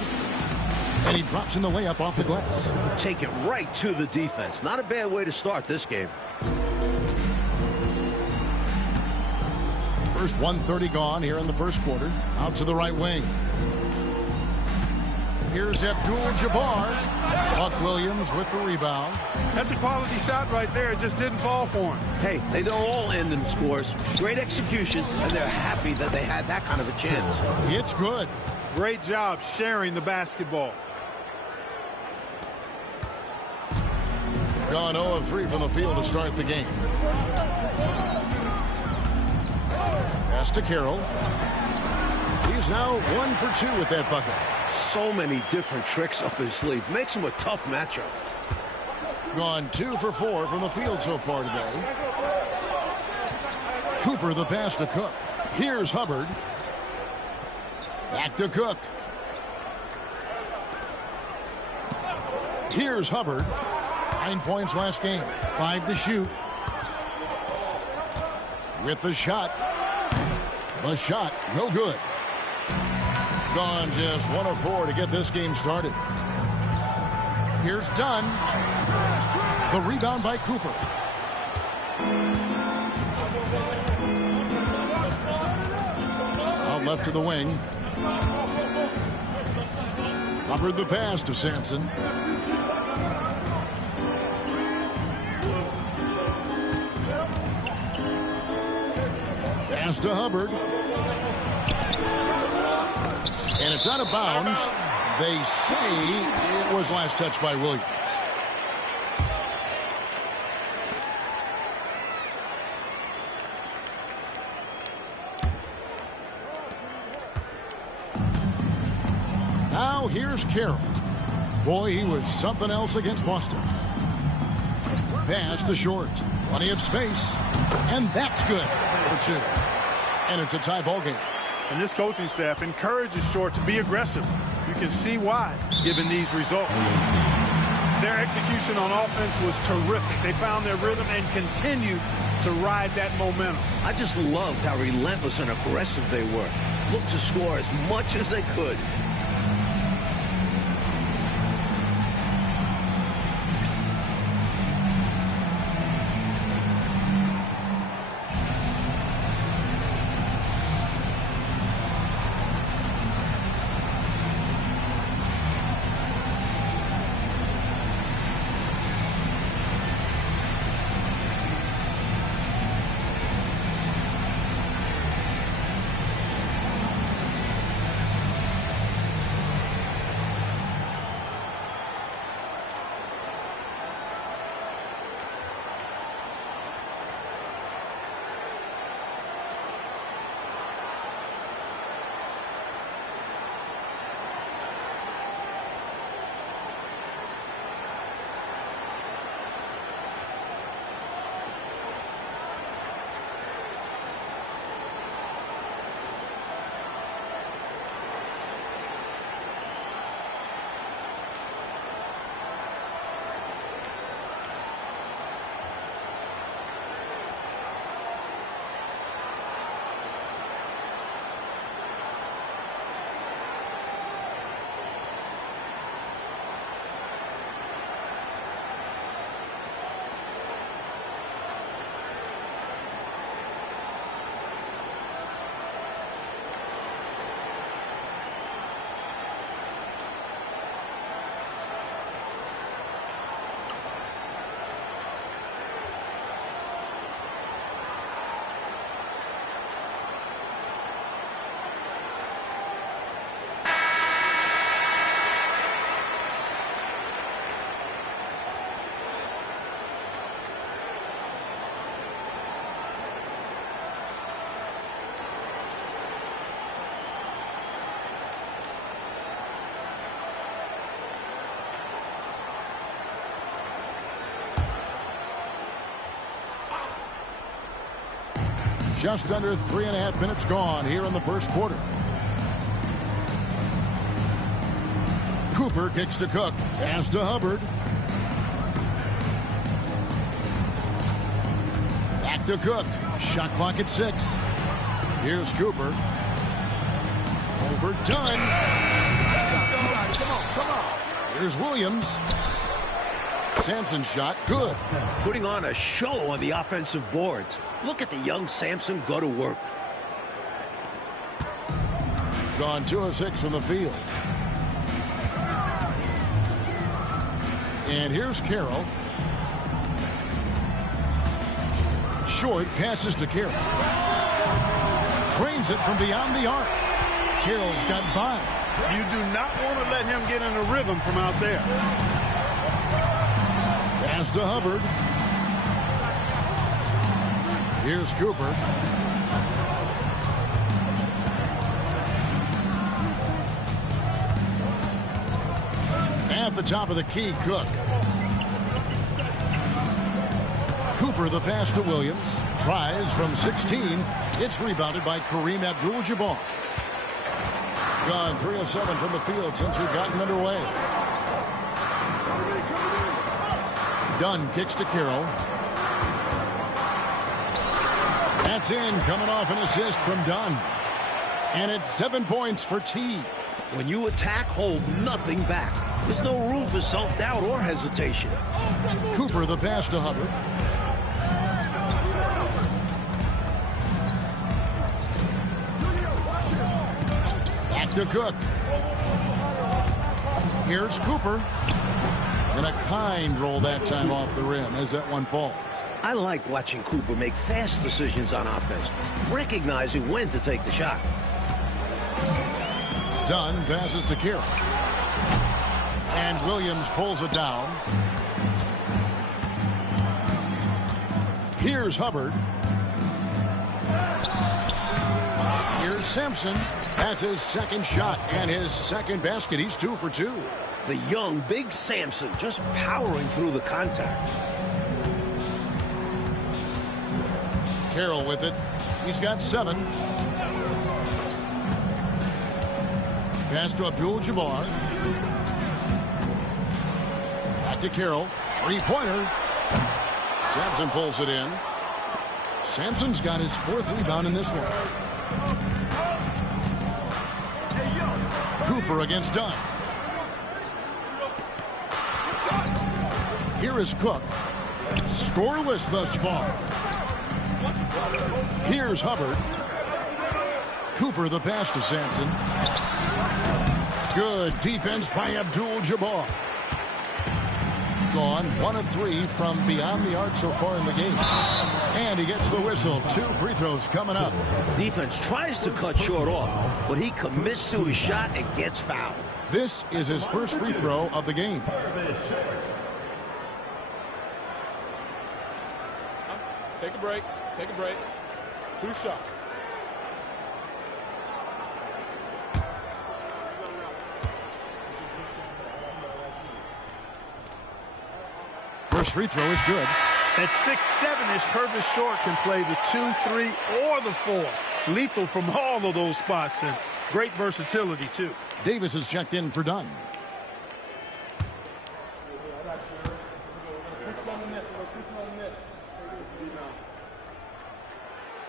And he drops in the layup off the glass. Take it right to the defense. Not a bad way to start this game. First 1:30 gone here in the first quarter. Out to the right wing. Here's Abdul-Jabbar. Buck Williams with the rebound. That's a quality shot right there. It just didn't fall for him. Hey, they don't all end in scores. Great execution, and they're happy that they had that kind of a chance. It's good. Great job sharing the basketball. Gone 0 of 3 from the field to start the game. Pass to Carroll. He's now 1 for 2 with that bucket. So many different tricks up his sleeve. Makes him a tough matchup. Gone 2 for 4 from the field so far today. Cooper the pass to Cook. Here's Hubbard. Back to Cook. Here's Hubbard. 9 points last game. 5 to shoot. With the shot. The shot, no good. Gone just 1 of 4 to get this game started. Here's Dunn. The rebound by Cooper. Out left to the wing. Hubbard the pass to Sampson. Pass to Hubbard. And it's out of bounds. They say it was last touched by Williams. Now here's Carroll. Boy, he was something else against Boston. Pass to Short. Plenty of space. And that's good for 2. And it's a tie ball game. And this coaching staff encourages Short to be aggressive. You can see why, given these results. Their execution on offense was terrific. They found their rhythm and continued to ride that momentum. I just loved how relentless and aggressive they were. Looked to score as much as they could. Just under 3.5 minutes gone here in the first quarter. Cooper kicks to Cook. Pass to Hubbard. Back to Cook. Shot clock at 6. Here's Cooper. Over Dunn. Come on. Here's Williams. Sampson's shot, good. Putting on a show on the offensive boards. Look at the young Sampson go to work. Gone 2 of 6 from the field. And here's Carroll. Short passes to Carroll. Trains it from beyond the arc. Carroll's got 5. You do not want to let him get in a rhythm from out there. Pass to Hubbard. Here's Cooper. At the top of the key, Cook. Cooper the pass to Williams. Tries from 16. It's rebounded by Kareem Abdul-Jabbar. Gone 3 of 7 from the field since we've gotten underway. Dunn kicks to Carroll. That's in, coming off an assist from Dunn. And it's 7 points for T. When you attack, hold nothing back. There's no room for self-doubt or hesitation. Cooper the pass to Hubbard. Back to Cook. Here's Cooper. And a kind roll that time off the rim as that one falls. I like watching Cooper make fast decisions on offense, recognizing when to take the shot. Dunn passes to Carroll. And Williams pulls it down. Here's Hubbard. Here's Sampson. That's his second shot and his second basket. He's 2 for 2. The young, big Sampson just powering through the contact. Carroll with it. He's got 7. Pass to Abdul-Jabbar. Back to Carroll. 3-pointer. Sampson pulls it in. Sampson's got his 4th rebound in this one. Cooper against Dunn. Here is Cook. Scoreless thus far. Here's Hubbard. Cooper the pass to Sampson. Good defense by Abdul-Jabbar. Gone 1 of 3 from beyond the arc so far in the game. And he gets the whistle. 2 free throws coming up. Defense tries to cut short off, but he commits to his shot and gets fouled. This is his first free throw of the game. Take a break. Take a break. 2 shots. First free throw is good. At 6'7", Purvis Short can play the 2, 3, or the 4. Lethal from all of those spots and great versatility, too. Davis is checked in for Dunn.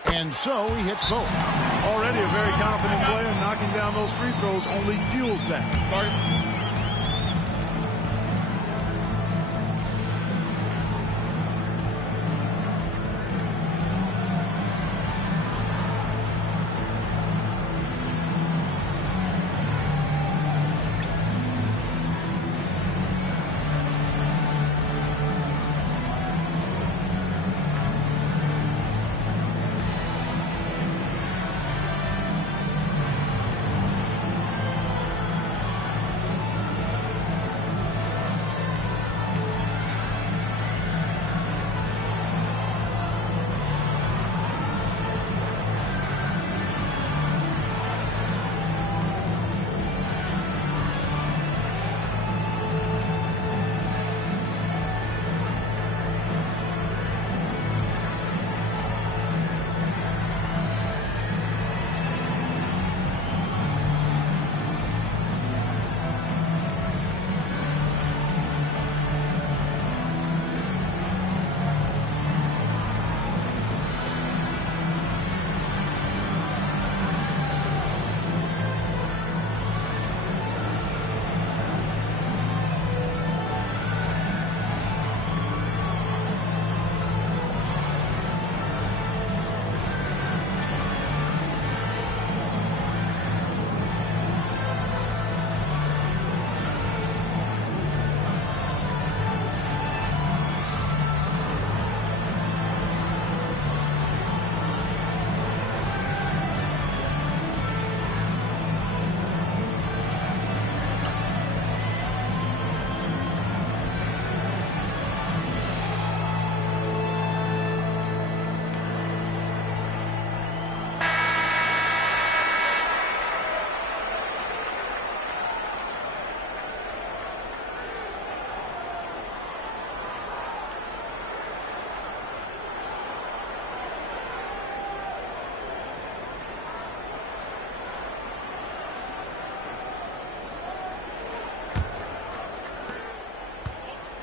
And so he hits both. Already a very confident player. Knocking down those free throws only fuels that.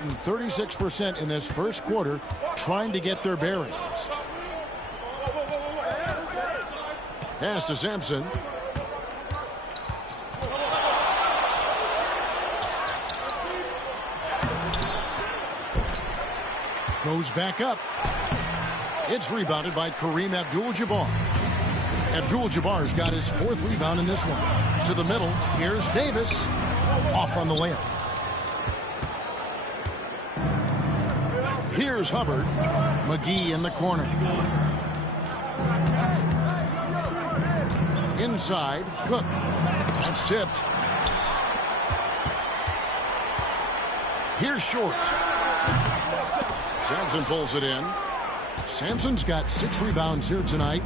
shooting 36% in this first quarter, trying to get their bearings. Pass to Sampson. Goes back up. It's rebounded by Kareem Abdul-Jabbar. Abdul-Jabbar's got his 4th rebound in this one. To the middle. Here's Davis. Off on the layup. Here's Hubbard. McGee in the corner. Inside, Cook. That's tipped. Here's Short. Sampson pulls it in. Sampson's got 6 rebounds here tonight.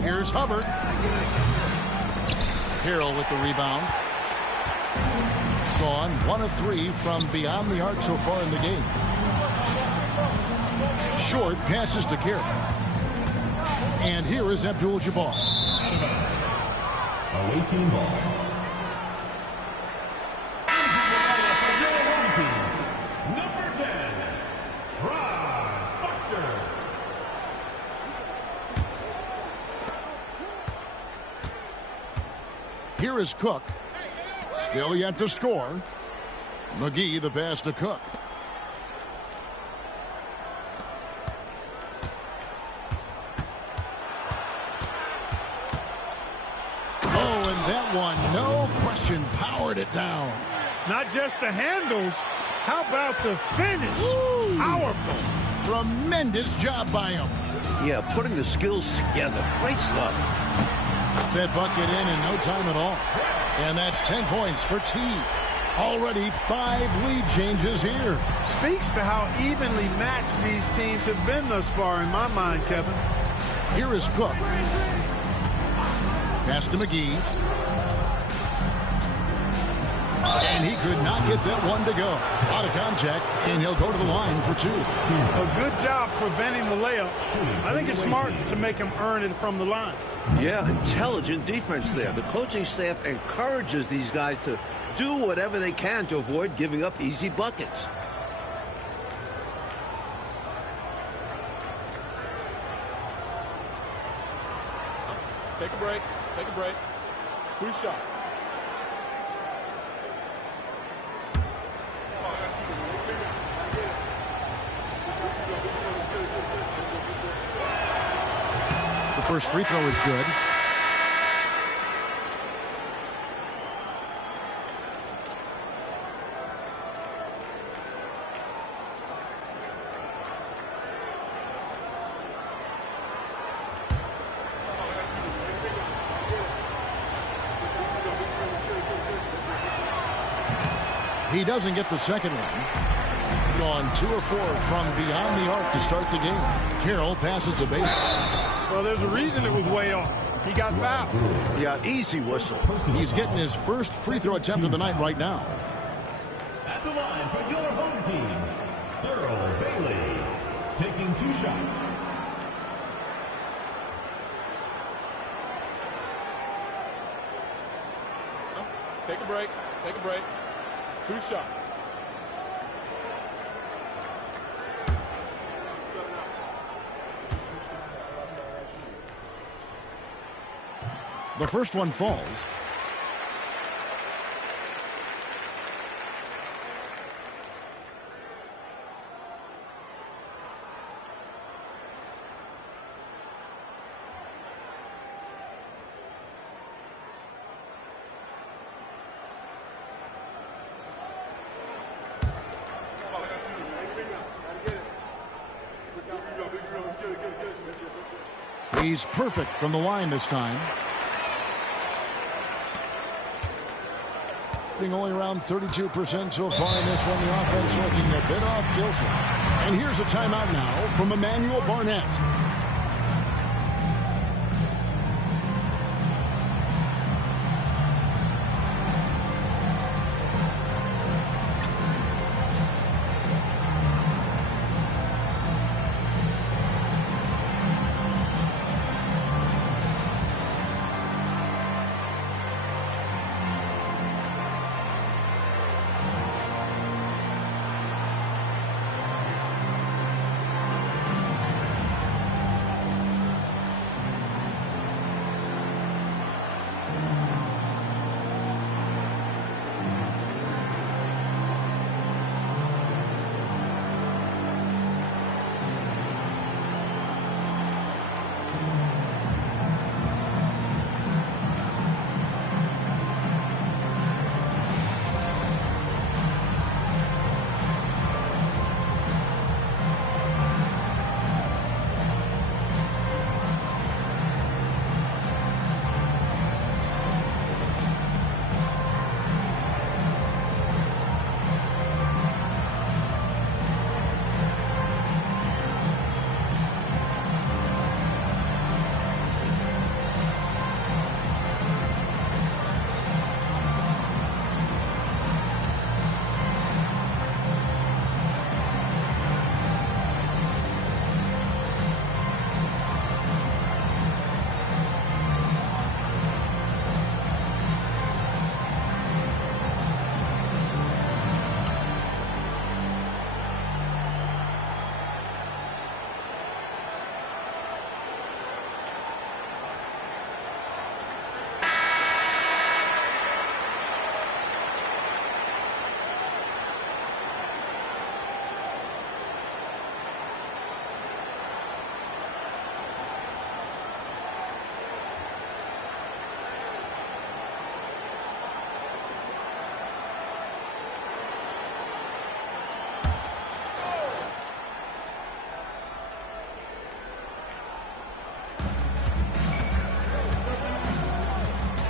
Here's Hubbard. Carroll with the rebound. Gone 1 of 3 from beyond the arc so far in the game. Short passes to Carroll. And here is Abdul-Jabbar. Away team ball. Number 10, Ron Foster. Here is Cook. Still yet to score. McGee the pass to Cook. One, no question, powered it down. Not just the handles, how about the finish? Woo. Powerful. Tremendous job by him. Yeah, putting the skills together. Great stuff. That bucket in no time at all. And that's 10 points for T. Already 5 lead changes here. Speaks to how evenly matched these teams have been thus far in my mind, Kevin. Here is Cook. Pass to McGee. And he could not get that one to go. Out of contact, and he'll go to the line for 2. A good job preventing the layup. I think it's smart to make him earn it from the line. Yeah, intelligent defense there. The coaching staff encourages these guys to do whatever they can to avoid giving up easy buckets. Take a break. Take a break. 2 shots. The first free throw is good. He doesn't get the second one. Gone 2 of 4 from beyond the arc to start the game. Carroll passes to Bates. Well, there's a reason it was way off. He got fouled. Yeah, easy whistle. He's getting his first free throw attempt of the night right now. At the line for your home team, Thurl Bailey, taking 2 shots. Take a break. Take a break. 2 shots. The first one falls. He's perfect from the line this time. Being only around 32% so far in this one. The offense looking a bit off kilter. And here's a timeout now from Emmanuel Barnett.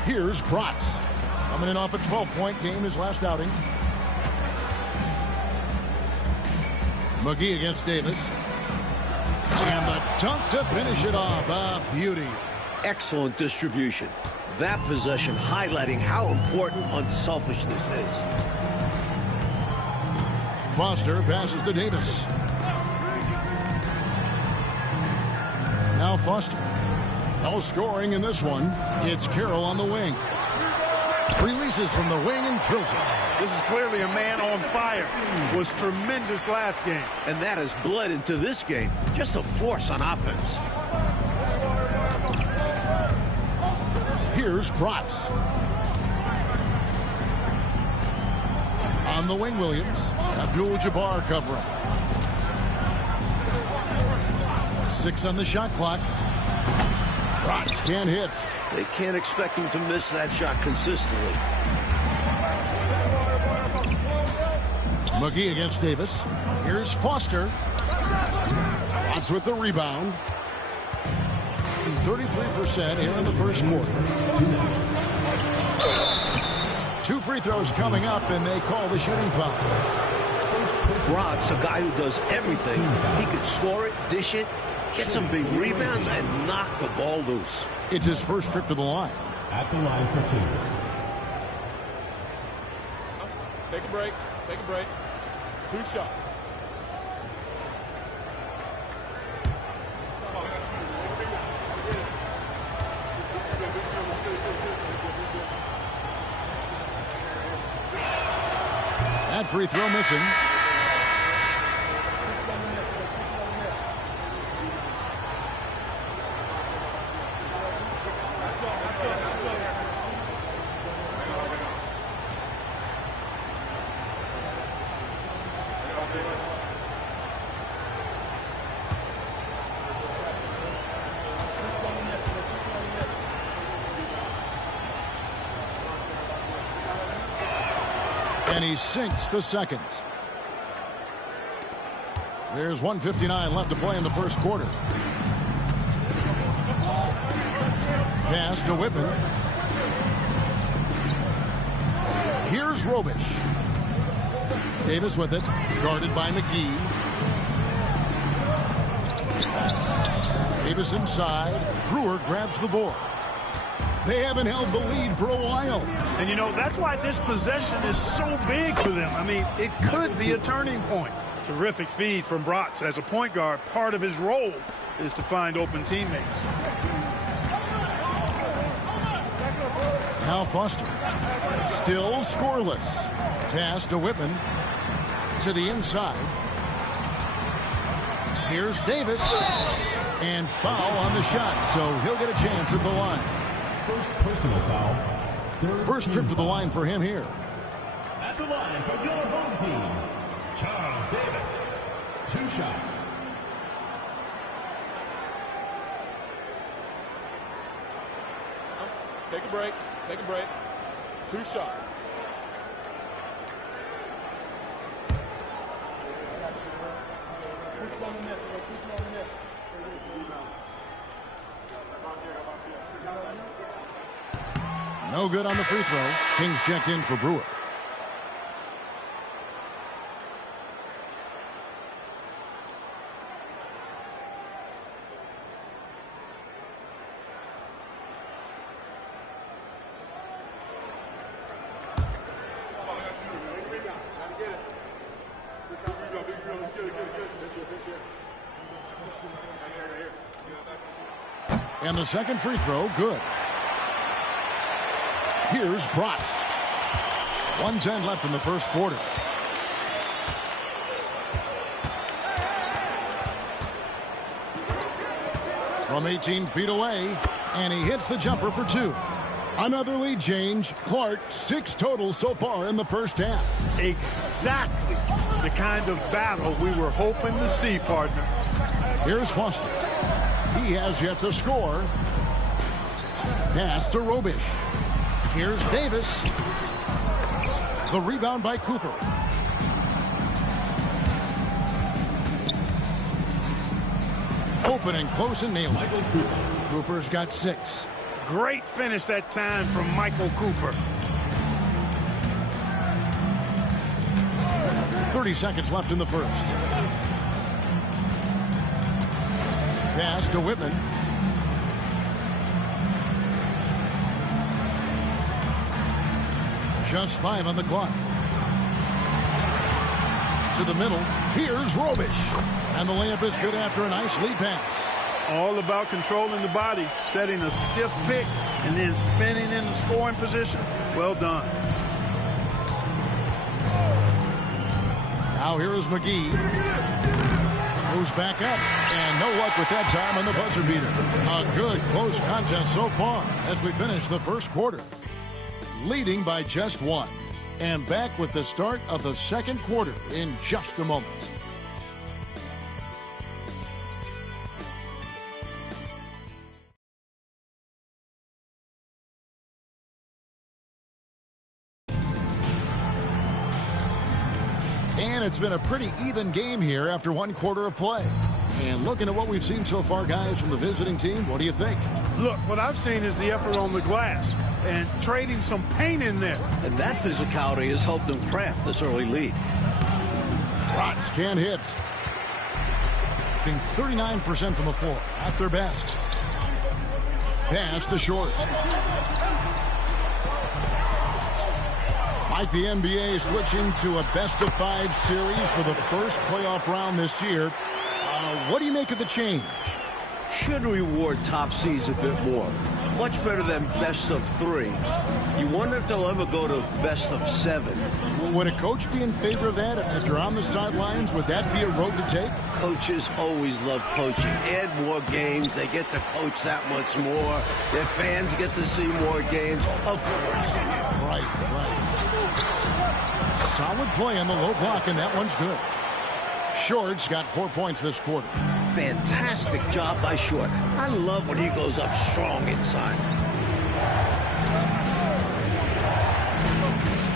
Here's Bratz. Coming in off a 12-point game his last outing. McGee against Davis. And the dunk to finish it off. A beauty. Excellent distribution. That possession highlighting how important unselfishness is. Foster passes to Davis. Now Foster. No scoring in this one. It's Carroll on the wing. Releases from the wing and drills it. This is clearly a man on fire. Was tremendous last game. And that has bled into this game. Just a force on offense. Here's Bratz. On the wing, Williams. Abdul-Jabbar covering. 6 on the shot clock. Bratz can't hit. They can't expect him to miss that shot consistently. McGee against Davis. Here's Foster. Bratz with the rebound. 33% here in the first quarter. 2 free throws coming up, and they call the shooting foul. Bratz, a guy who does everything. He can score it, dish it, get some big rebounds, and knock the ball loose. It's his first trip to the line. At the line for 2. Take a break. Take a break. 2 shots. That free throw missing. And he sinks the second. There's 1:59 left to play in the first quarter. Pass to Whitman. Here's Robish. Davis with it. Guarded by McGee. Davis inside. Brewer grabs the board. They haven't held the lead for a while. And, you know, that's why this possession is so big for them. I mean, it could be a turning point. Terrific feed from Bratz. As a point guard, part of his role is to find open teammates. Now Foster. Still scoreless. Pass to Whitman. To the inside. Here's Davis. And foul on the shot, so he'll get a chance at the line. First personal foul. First trip to the line for him here. At the line for your home team, Charles Davis. 2 shots. Take a break. Take a break. 2 shots. No good on the free throw. Kings check in for Brewer. And the second free throw, good. Here's Bratz. 1:10 left in the first quarter. From 18 feet away, and he hits the jumper for 2. Another lead change. Clark, 6 total so far in the first half. Exactly the kind of battle we were hoping to see, partner. Here's Foster. He has yet to score. Pass to Robish. Here's Davis. The rebound by Cooper. Open and close and nails it. Cooper's got 6. Great finish that time from Michael Cooper. 30 seconds left in the first. Pass to Whitman. Just 5 on the clock. To the middle. Here's Robish. And the layup is good after a nice lead pass. All about controlling the body, setting a stiff pick, and then spinning in the scoring position. Well done. Now here is McGee. Goes back up. And no luck with that time on the buzzer beater. A good close contest so far as we finish the first quarter. Leading by just 1. And back with the start of the second quarter in just a moment. And it's been a pretty even game here after 1 quarter of play. And looking at what we've seen so far, guys, from the visiting team, what do you think? Look, what I've seen is the effort on the glass and trading some paint in there. And that physicality has helped them craft this early lead. Rots can't hit. Being 39% from the floor at their best. Pass to Short. Like the NBA switching to a best-of-5 series for the first playoff round this year. What do you make of the change? Should reward top seeds a bit more. Much better than best of 3. You wonder if they'll ever go to best of 7. Would a coach be in favor of that? If you're on the sidelines, would that be a road to take? Coaches always love coaching. Add more games. They get to coach that much more. Their fans get to see more games. Of course. Right. Solid play on the low block, and that one's good. Short's got 4 points this quarter. Fantastic job by Short. I love when he goes up strong inside.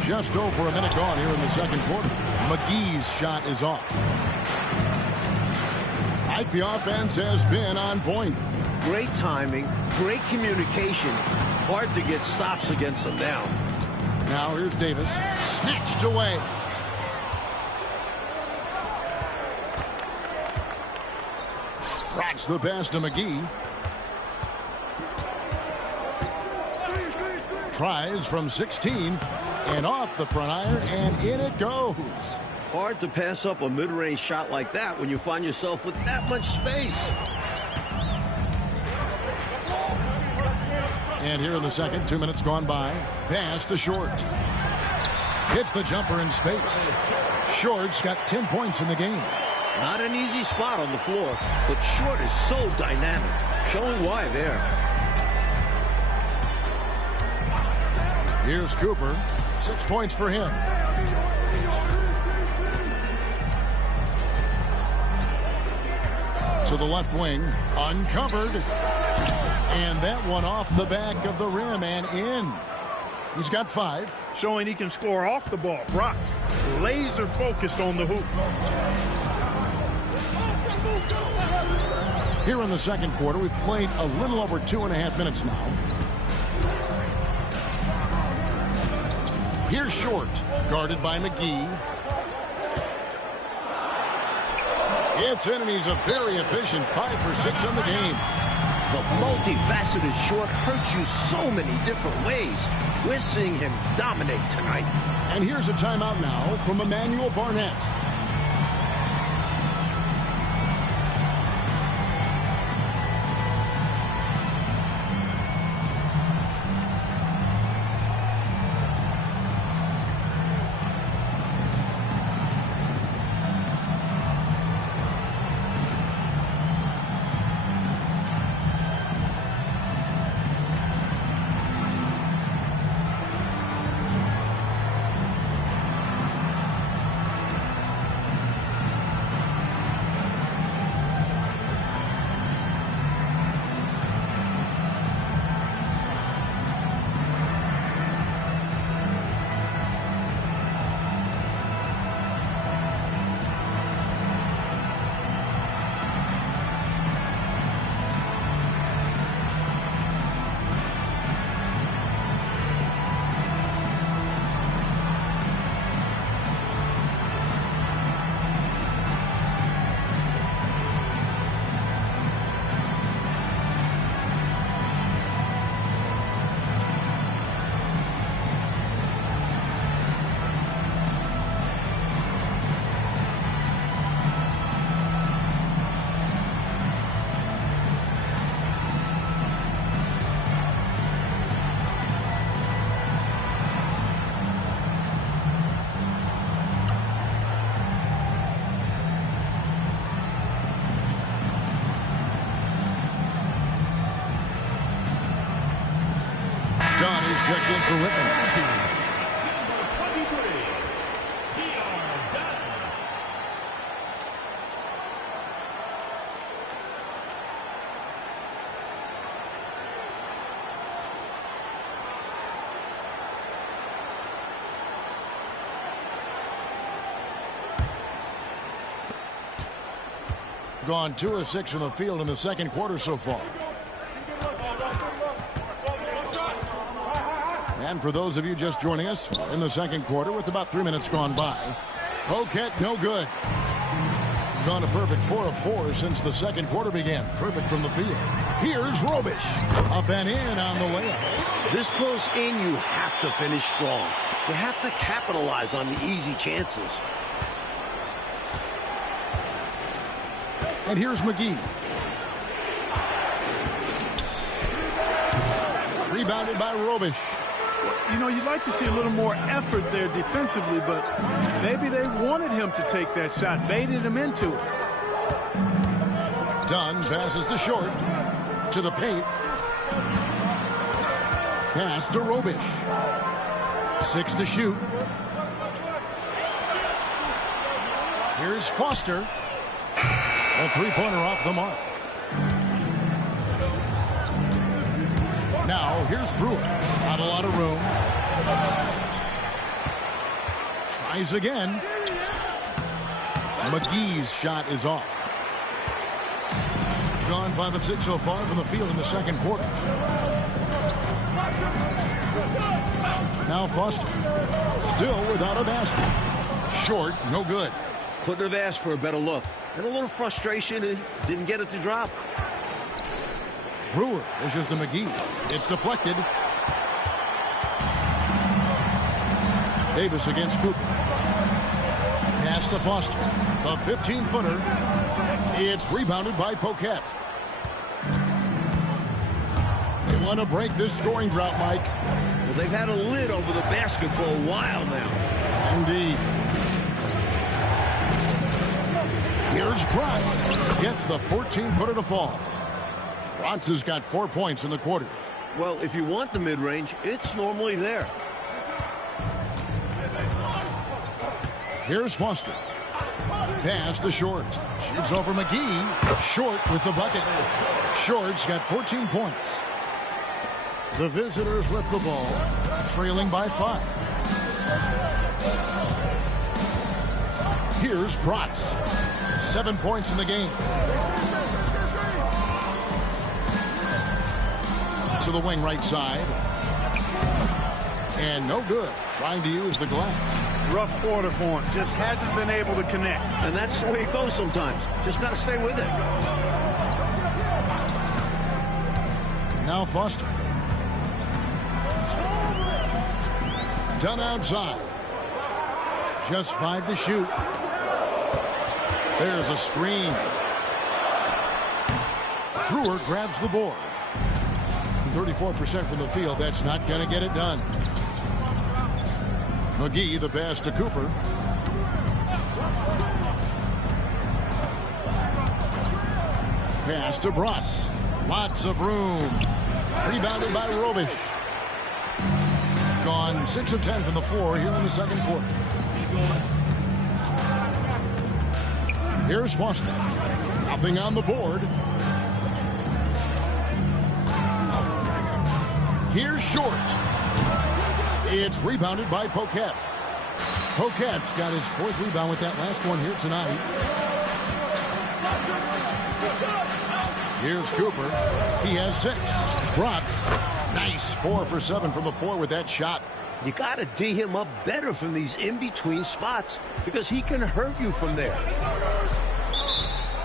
Just over a minute gone here in the second quarter. McGee's shot is off. Like the offense has been on point. Great timing, great communication. Hard to get stops against them now. Now here's Davis. Snatched away. Rocks the pass to McGee. Tries from 16 and off the front iron, and in it goes. Hard to pass up a mid-range shot like that when you find yourself with that much space. And here in the second, 2 minutes gone by. Pass to Short. Hits the jumper in space. Short's got 10 points in the game. Not an easy spot on the floor, but Short is so dynamic, showing why there. Here's Cooper. 6 points for him. To the left wing, uncovered. And that one off the back of the rim and in. He's got 5. Showing he can score off the ball. Brock's laser focused on the hoop. Here in the second quarter, we've played a little over 2.5 minutes now. Here's Short, guarded by McGee. It's in, and he's a very efficient 5 for 6 on the game. The multifaceted Short hurts you so many different ways. We're seeing him dominate tonight. And here's a timeout now from Emmanuel Barnett. Dunn is checked in for Whitman. Gone 2 of 6 in the field in the second quarter so far. And for those of you just joining us, we're in the second quarter with about 3 minutes gone by. Poquette, no good. Gone a perfect 4 of 4 since the second quarter began. Perfect from the field. Here's Robish. Up and in on the layup. This close in, you have to finish strong. You have to capitalize on the easy chances. And here's McGee. Rebounded by Robish. You know, you'd like to see a little more effort there defensively, but maybe they wanted him to take that shot, baited him into it. Dunn passes to Short. To the paint. Pass to Robish. 6 to shoot. Here's Foster. A three-pointer off the mark. Now, here's Brewer. Not a lot of room. Tries again. McGee's shot is off. Gone 5 of 6 so far from the field in the second quarter. Now Foster. Still without a basket. Short, no good. Couldn't have asked for a better look. And a little frustration, and didn't get it to drop. Brewer issues to McGee. It's deflected. Davis against Cooper. Pass to Foster. The 15-footer. It's rebounded by Poquette. They want to break this scoring drought, Mike. Well, they've had a lid over the basket for a while now. Indeed. Here's Bratz. Gets the 14-footer to fall. Bratz has got 4 points in the quarter. Well, if you want the mid-range, it's normally there. Here's Foster. Pass to Short. Shoots over McGee. Short with the bucket. Short's got 14 points. The visitors with the ball, trailing by 5. Here's Bratz. 7 points in the game. To the wing right side. And no good. Trying to use the glass. Rough quarter for him. Just hasn't been able to connect. And that's the way it goes sometimes. Just got to stay with it. Now Foster. Done outside. Just 5 to shoot. There's a screen. Brewer grabs the board. 34% from the field. That's not going to get it done. McGee, the pass to Cooper. Pass to Bratz. Lots of room. Rebounded by Robish. Gone 6 of 10 from the floor here in the second quarter. Here's Foster. Nothing on the board. Here's Short. It's rebounded by Poquette. Poquette's got his 4th rebound with that last one here tonight. Here's Cooper. He has 6. Bratz. Nice 4 for 7 from the floor with that shot. You got to D him up better from these in-between spots because he can hurt you from there.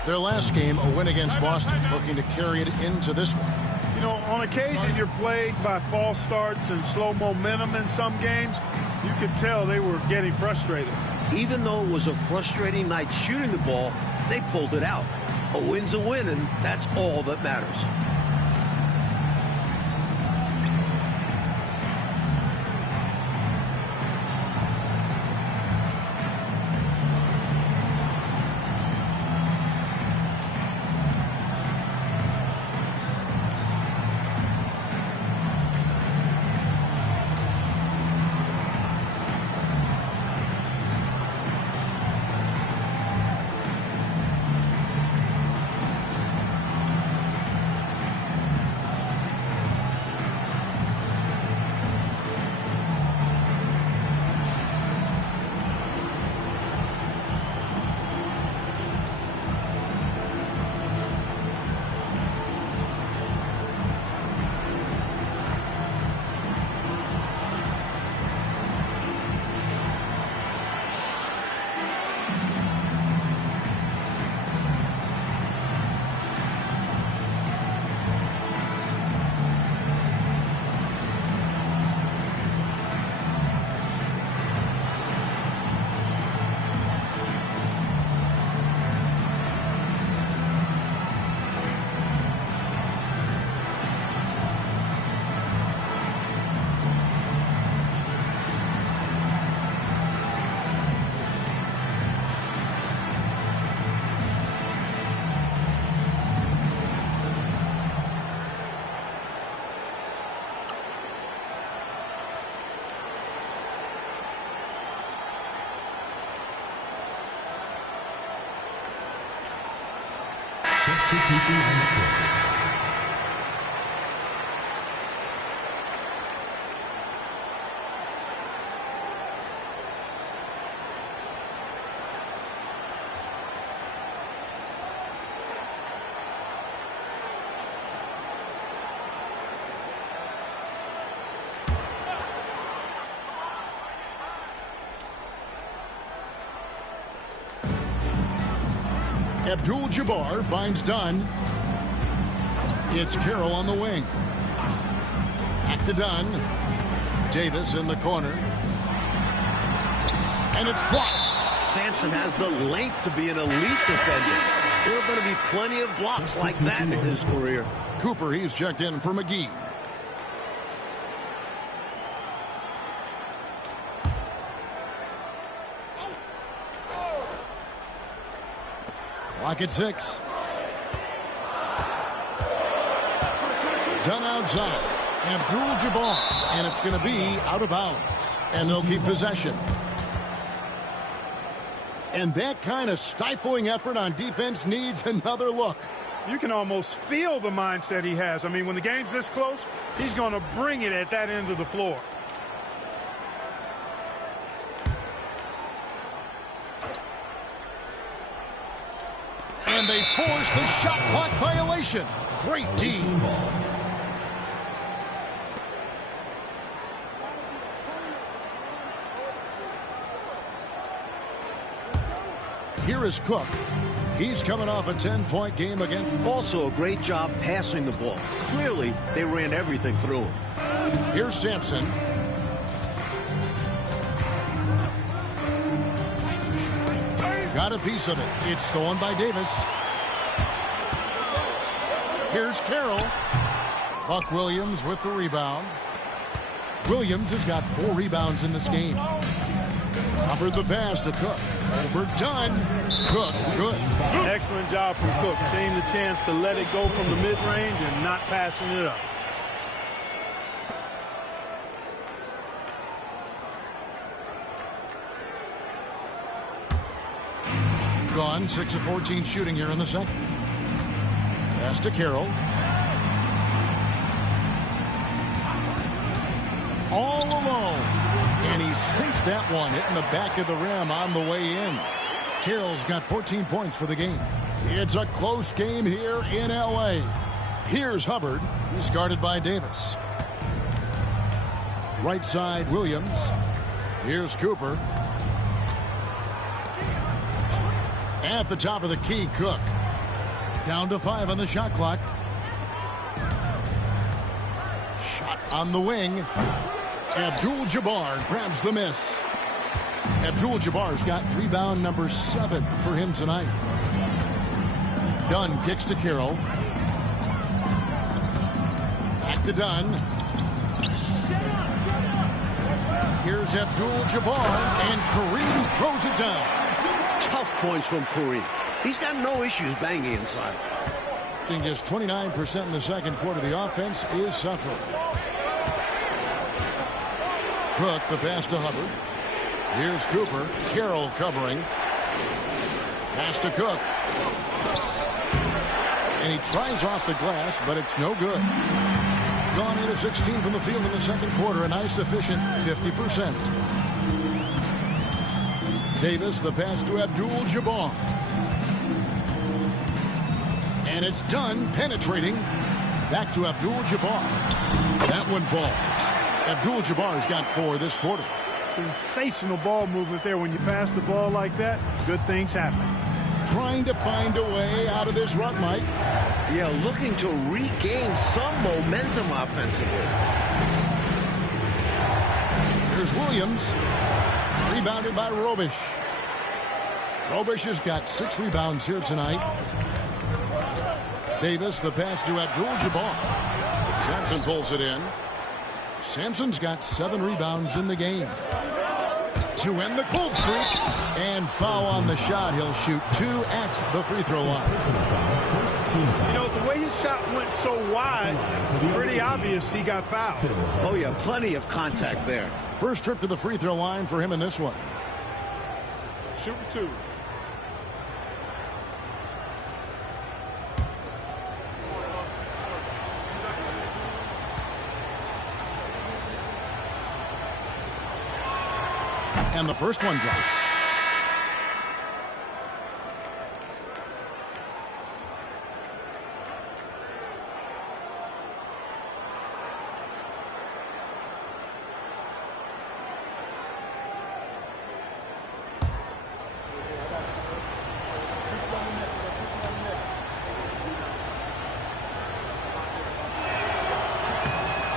Their last game, a win against Boston, looking to carry it into this one. You know, on occasion, you're plagued by false starts and slow momentum in some games. You could tell they were getting frustrated. Even though it was a frustrating night shooting the ball, they pulled it out. A win's a win, and that's all that matters. Substitution on the court. Abdul-Jabbar finds Dunn. It's Carroll on the wing. Back to Dunn. Davis in the corner. And it's blocked. Sampson has the length to be an elite defender. There are going to be plenty of blocks like that in his career. Cooper, he's checked in for McGee. Clock at 6. Done outside. Abdul-Jabbar. And it's going to be out of bounds. And they'll keep possession. And that kind of stifling effort on defense needs another look. You can almost feel the mindset he has. I mean, when the game's this close, he's going to bring it at that end of the floor. And they force the shot clock violation. Great D. Here is Cook. He's coming off a 10-point game again. Also a great job passing the ball. Clearly, they ran everything through him. Here's Sampson. Got a piece of it. It's stolen by Davis. Here's Carroll. Buck Williams with the rebound. Williams has got 4 rebounds in this game. Covered the pass to Cook. Overdone. Cook, good. Excellent job from Cook. Seeing the chance to let it go from the mid-range and not passing it up. Gone, 6 of 14 shooting here in the second. Pass to Carroll. All alone. And he sinks that one, hitting the back of the rim on the way in. Carroll's got 14 points for the game. It's a close game here in L.A. Here's Hubbard. He's guarded by Davis. Right side, Williams. Here's Cooper. At the top of the key, Cook. Down to 5 on the shot clock. Shot on the wing. Abdul-Jabbar grabs the miss. Abdul-Jabbar's got rebound number 7 for him tonight. Dunn kicks to Carroll. Back to Dunn. Here's Abdul-Jabbar, and Kareem throws it down. Tough points from Kareem. He's got no issues banging inside. Just 29% in the second quarter. The offense is suffering. Cook, the pass to Hubbard. Here's Cooper. Carroll covering. Pass to Cook. And he tries off the glass, but it's no good. Gone 8 of 16 from the field in the second quarter. A nice, efficient 50%. Davis, the pass to Abdul-Jabbar. And it's done, penetrating. Back to Abdul-Jabbar. That one falls. Abdul-Jabbar's got 4 this quarter. Sensational ball movement there. When you pass the ball like that, good things happen. Trying to find a way out of this rut, Mike. Yeah, looking to regain some momentum offensively. Here's Williams. Rebounded by Robish. Robish has got 6 rebounds here tonight. Davis, the pass to Abdul-Jabbar. Sampson pulls it in. Sampson's got 7 rebounds in the game. To end the cold streak. And foul on the shot. He'll shoot 2 at the free throw line. You know, the way his shot went so wide, pretty obvious he got fouled. Oh, yeah, plenty of contact there. First trip to the free throw line for him in this one. Shooting 2. And the first one drops.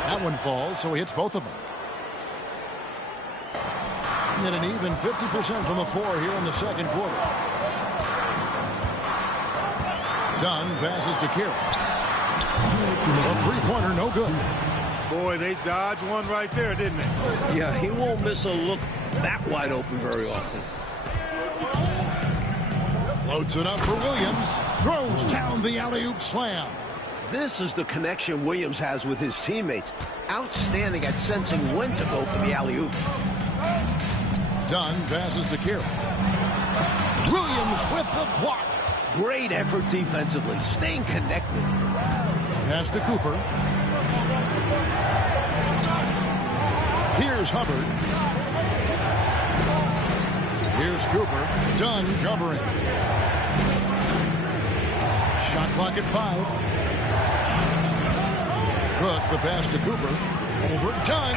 That one falls, so he hits both of them. And an even 50% from the floor here in the second quarter. Dunn passes to Kira. A three-pointer, no good. Boy, they dodged one right there, didn't they? Yeah, he won't miss a look that wide open very often. Floats it up for Williams. Throws down the alley-oop slam. This is the connection Williams has with his teammates. Outstanding at sensing when to go for the alley-oop. Dunn passes to Kira. Williams with the block. Great effort defensively, staying connected. Pass to Cooper. Here's Hubbard. Here's Cooper. Dunn covering. Shot clock at 5. Cook, the pass to Cooper. Over Dunn.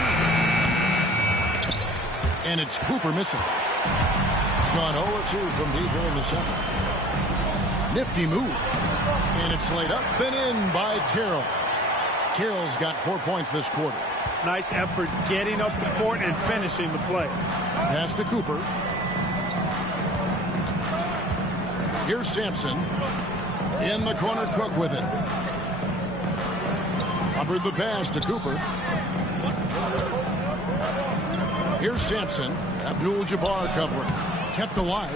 And it's Cooper missing. Gone 0-2 from deep here in the second. Nifty move. And it's laid up and in by Carroll. Carroll's got 4 points this quarter. Nice effort getting up the court and finishing the play. Pass to Cooper. Here's Sampson. In the corner, Cook with it. Hubbard the pass to Cooper. Here's Sampson. Abdul-Jabbar covering. Kept alive.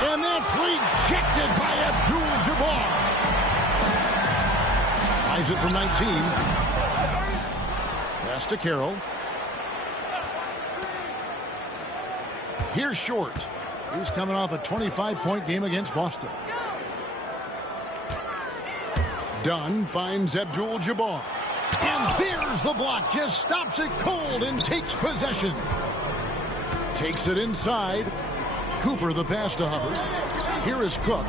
And that's rejected by Abdul-Jabbar. Tries it from 19. Pass to Carroll. Here's Short. He's coming off a 25-point game against Boston. Dunn finds Abdul-Jabbar. And there's the block. Just stops it cold and takes possession. Takes it inside. Cooper the pass to Hubbard. Here is Cook.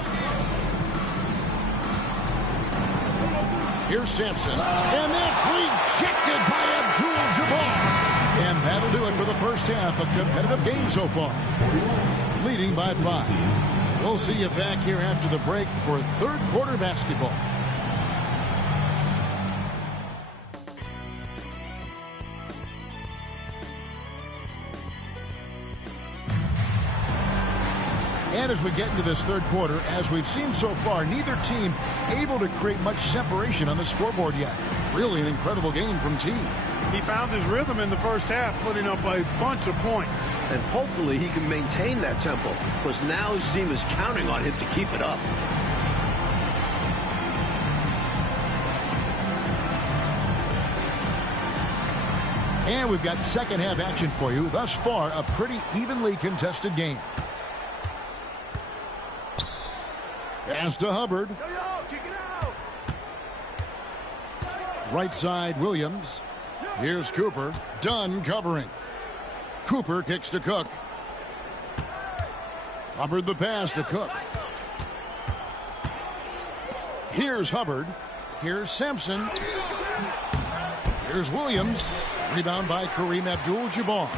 Here's Sampson. And that's rejected by Abdul-Jabbar. And that'll do it for the first half. A competitive game so far. Leading by 5. We'll see you back here after the break for third quarter basketball. And as we get into this third quarter, as we've seen so far, neither team able to create much separation on the scoreboard yet. Really an incredible game from T. He found his rhythm in the first half, putting up a bunch of points. And hopefully he can maintain that tempo, because now his team is counting on him to keep it up. And we've got second half action for you. Thus far, a pretty evenly contested game. Pass to Hubbard. Right side, Williams. Here's Cooper. Dunn covering. Cooper kicks to Cook. Hubbard the pass to Cook. Here's Hubbard. Here's Sampson. Here's Williams. Rebound by Kareem Abdul-Jabbar.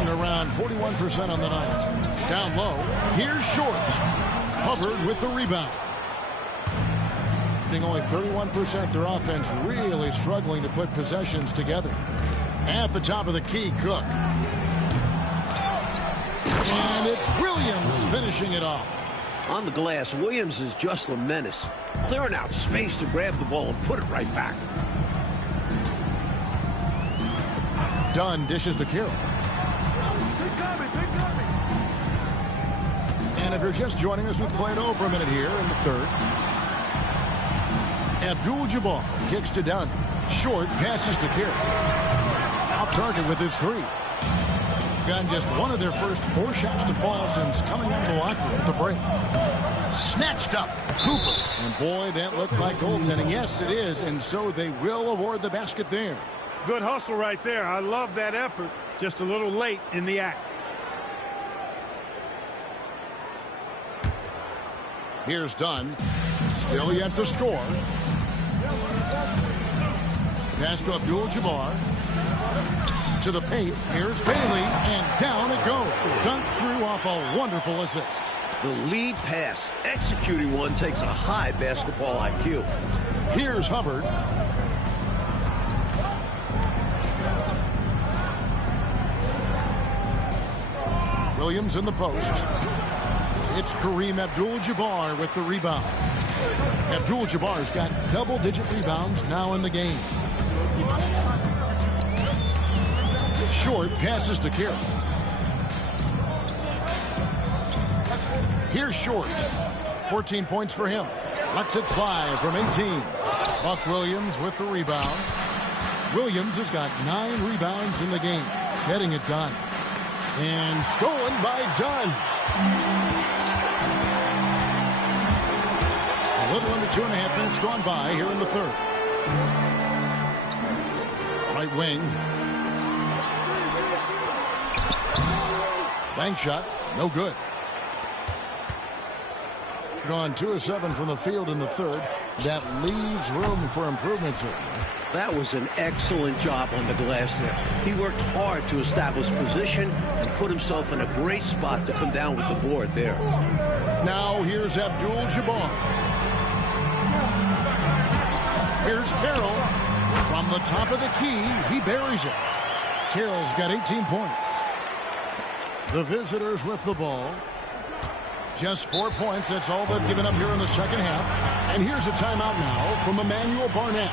And around 41% on the night. Down low. Here's Short. Hubbard with the rebound. Being only 31%, their offense really struggling to put possessions together. At the top of the key, Cook. And it's Williams finishing it off. On the glass, Williams is just a menace. Clearing out space to grab the ball and put it right back. Dunn dishes to Carroll. And if you're just joining us, we played over a minute here in the third. Abdul-Jabbar kicks to Dunn. Short passes to Carroll. Off target with his 3. Gotten just one of their first 4 shots to fall since coming out of the locker room at the break. Snatched up. Cooper. And boy, that looked like goaltending. Yes, it is. And so they will award the basket there. Good hustle right there. I love that effort. just a little late in the act. Here's Dunn. Still yet to score. Pass to Abdul-Jabbar. To the paint. Here's Bailey. And down it goes. Dunk through off a wonderful assist. The lead pass. Executing one takes a high basketball IQ. Here's Hubbard. Williams in the post. It's Kareem Abdul-Jabbar with the rebound. Abdul-Jabbar's got double-digit rebounds now in the game. Short passes to Carroll. Here's Short. 14 points for him. Lets it fly from 18. Buck Williams with the rebound. Williams has got 9 rebounds in the game. Getting it done. And stolen by Dunn. A little under 2.5 minutes gone by here in the third. Right wing. Bank shot. No good. Gone 2 of 7 from the field in the third. That leaves room for improvements here. That was an excellent job on the glass there. He worked hard to establish position and put himself in a great spot to come down with the board there. Now here's Abdul-Jabbar. Here's Carroll. From the top of the key, he buries it. Carroll's got 18 points. The visitors with the ball. Just 4 points. That's all they've given up here in the second half. And here's a timeout now from Emmanuel Barnett.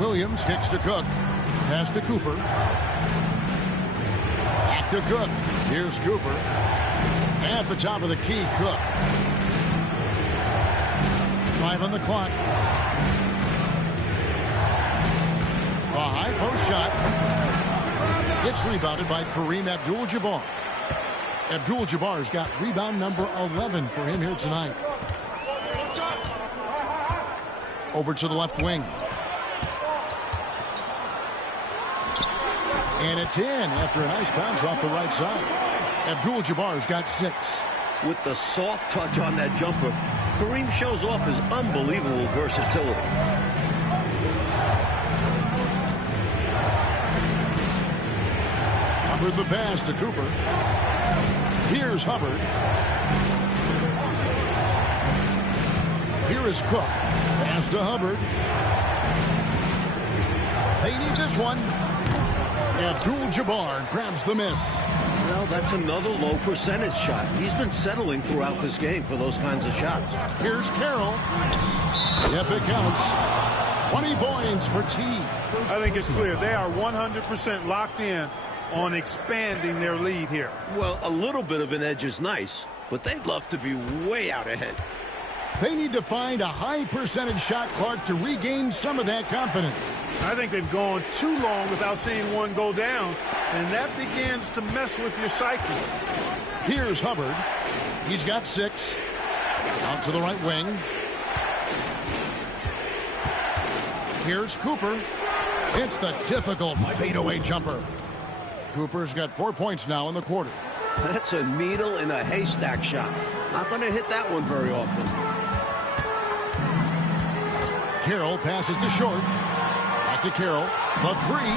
Williams kicks to Cook. Pass to Cooper. Back to Cook. Here's Cooper. At the top of the key, Cook. 5 on the clock. A high post shot. It's rebounded by Kareem Abdul-Jabbar. Abdul-Jabbar's got rebound number 11 for him here tonight. Over to the left wing. And it's in after a nice bounce off the right side. Abdul-Jabbar's got 6. With the soft touch on that jumper, Kareem shows off his unbelievable versatility. Hubbard the pass to Cooper. Here's Hubbard. Here is Cook. Pass to Hubbard. They need this one. Abdul-Jabbar grabs the miss. Well, that's another low percentage shot. He's been settling throughout this game for those kinds of shots. Here's Carroll. Yep, it counts. 20 points for T. I think it's clear. They are 100% locked in on expanding their lead here. Well, a little bit of an edge is nice, but they'd love to be way out ahead. They need to find a high percentage shot, Clark, to regain some of that confidence. I think they've gone too long without seeing one go down, and that begins to mess with your psyche. Here's Hubbard. He's got 6. Out to the right wing. Here's Cooper. It's the difficult fadeaway jumper. Cooper's got 4 points now in the quarter. That's a needle in a haystack shot. Not going to hit that one very often. Carroll passes to short. Back to Carroll. The 3.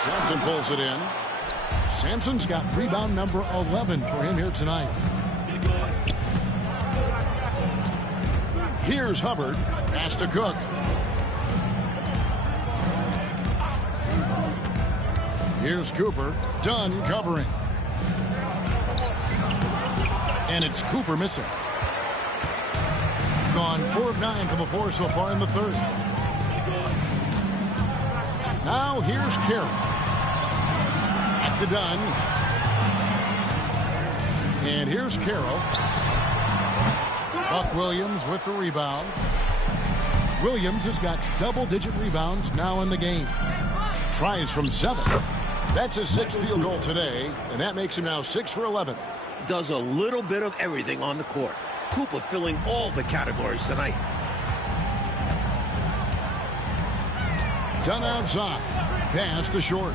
Sampson pulls it in. Sampson's got rebound number 11 for him here tonight. Here's Hubbard. Pass to Cook. Here's Cooper. Dunn covering. And it's Cooper missing. Gone 4 of 9 from the floor so far in the third. Now here's Carroll. Back to Dunn. And here's Carroll. Buck Williams with the rebound. Williams has got double-digit rebounds now in the game. Tries from 7. That's his 6th field goal today, and that makes him now 6 for 11. Does a little bit of everything on the court. Cooper filling all the categories tonight. Dunn outside. Pass to short.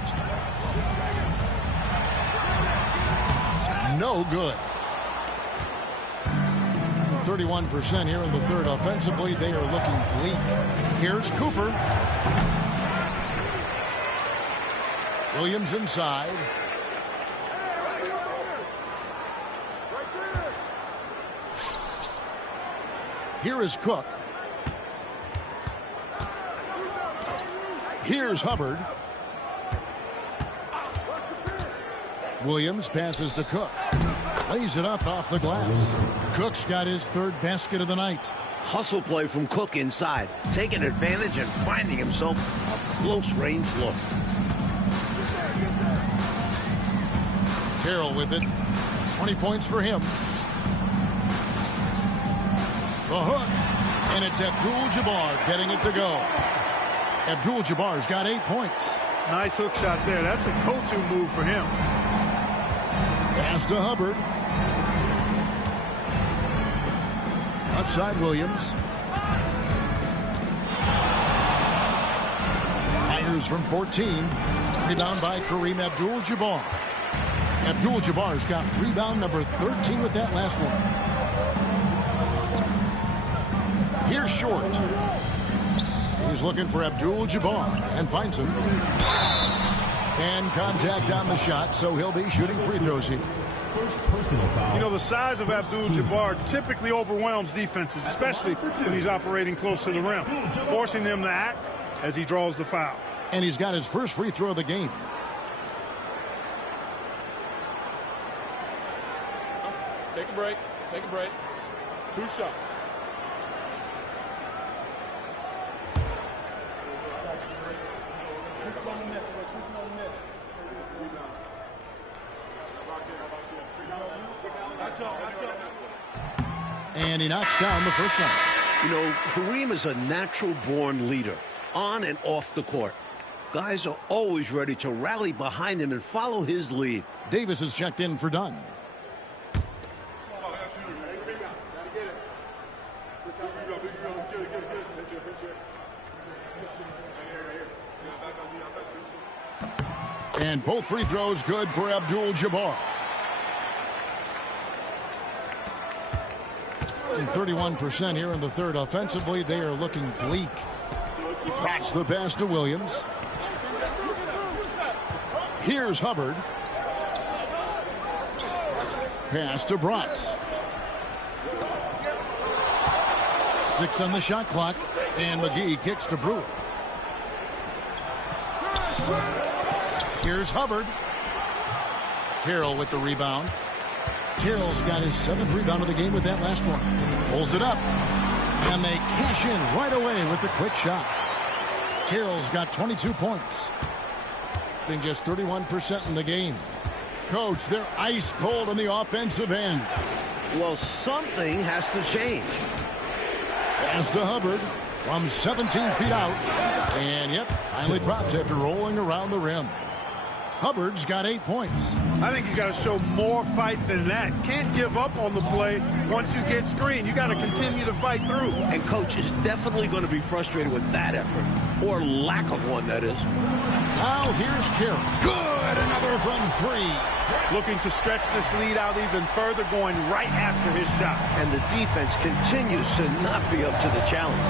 No good. 31% here in the third. Offensively, they are looking bleak. Here's Cooper. Williams inside. Here is Cook. Here's Hubbard. Williams passes to Cook. Lays it up off the glass. Cook's got his 3rd basket of the night. Hustle play from Cook inside, taking advantage and finding himself a close-range look. Carroll with it. 20 points for him. The hook. And it's Abdul-Jabbar getting it to go. Abdul-Jabbar's got 8 points. Nice hook shot there. That's a go-to move for him. Pass to Hubbard. Left side Williams. Fires from 14. Rebound by Kareem Abdul-Jabbar. Abdul-Jabbar's got rebound number 13 with that last one. Here's Short. He's looking for Abdul-Jabbar and finds him. And contact on the shot, so he'll be shooting free throws here. First personal foul. You know, the size of Abdul-Jabbar typically overwhelms defenses, especially when he's operating close to the rim, forcing them to act as he draws the foul. And he's got his first free throw of the game. Take a break. Take a break. 2 shots. And he knocks down the first one. You know, Kareem is a natural-born leader, on and off the court. Guys are always ready to rally behind him and follow his lead. Davis is checked in for Dunn. And both free throws good for Abdul-Jabbar. 31% here in the third. Offensively, they are looking bleak. Cracks the pass to Williams. Here's Hubbard. Pass to Bratz. 6 on the shot clock, and McGee kicks to Brewer. Here's Hubbard. Carroll with the rebound. Carroll's got his 7th rebound of the game with that last one. Pulls it up, and they cash in right away with the quick shot. Carroll's got 22 points, being just 31% in the game. Coach, they're ice cold on the offensive end. Well, something has to change. Pass to Hubbard from 17 feet out. And, yep, finally drops after rolling around the rim. Hubbard's got 8 points. I think he's got to show more fight than that. Can't give up on the play once you get screened. You got to continue to fight through. And Coach is definitely going to be frustrated with that effort, or lack of one, that is. Now here's Carroll. Good, another from 3. Looking to stretch this lead out even further, going right after his shot. And the defense continues to not be up to the challenge.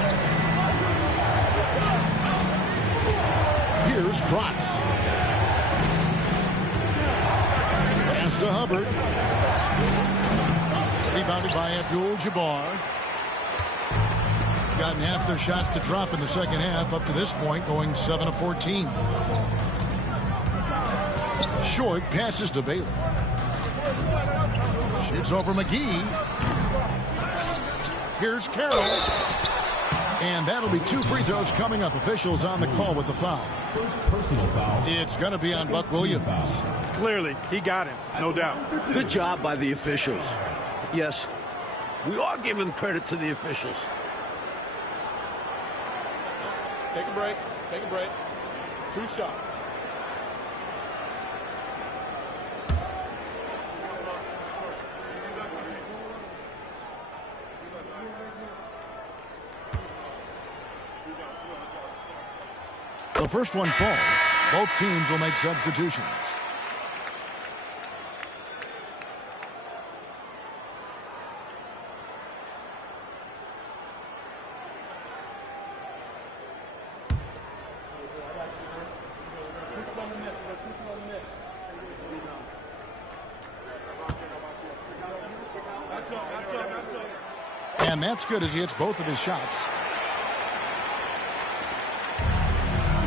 Here's Bratz. Pass to Hubbard. Rebounded by Abdul-Jabbar. Gotten half their shots to drop in the second half up to this point, going 7 of 14. Short passes to Bailey. Shoots over McGee. Here's Carroll. And that'll be 2 free throws coming up. Officials on the call with the foul. First personal foul. It's going to be on Buck Williams. Clearly, he got him, no doubt. Good job by the officials. Yes, we are giving credit to the officials. Take a break. Take a break. 2 shots. The first one falls. Both teams will make substitutions. And that's good as he hits both of his shots.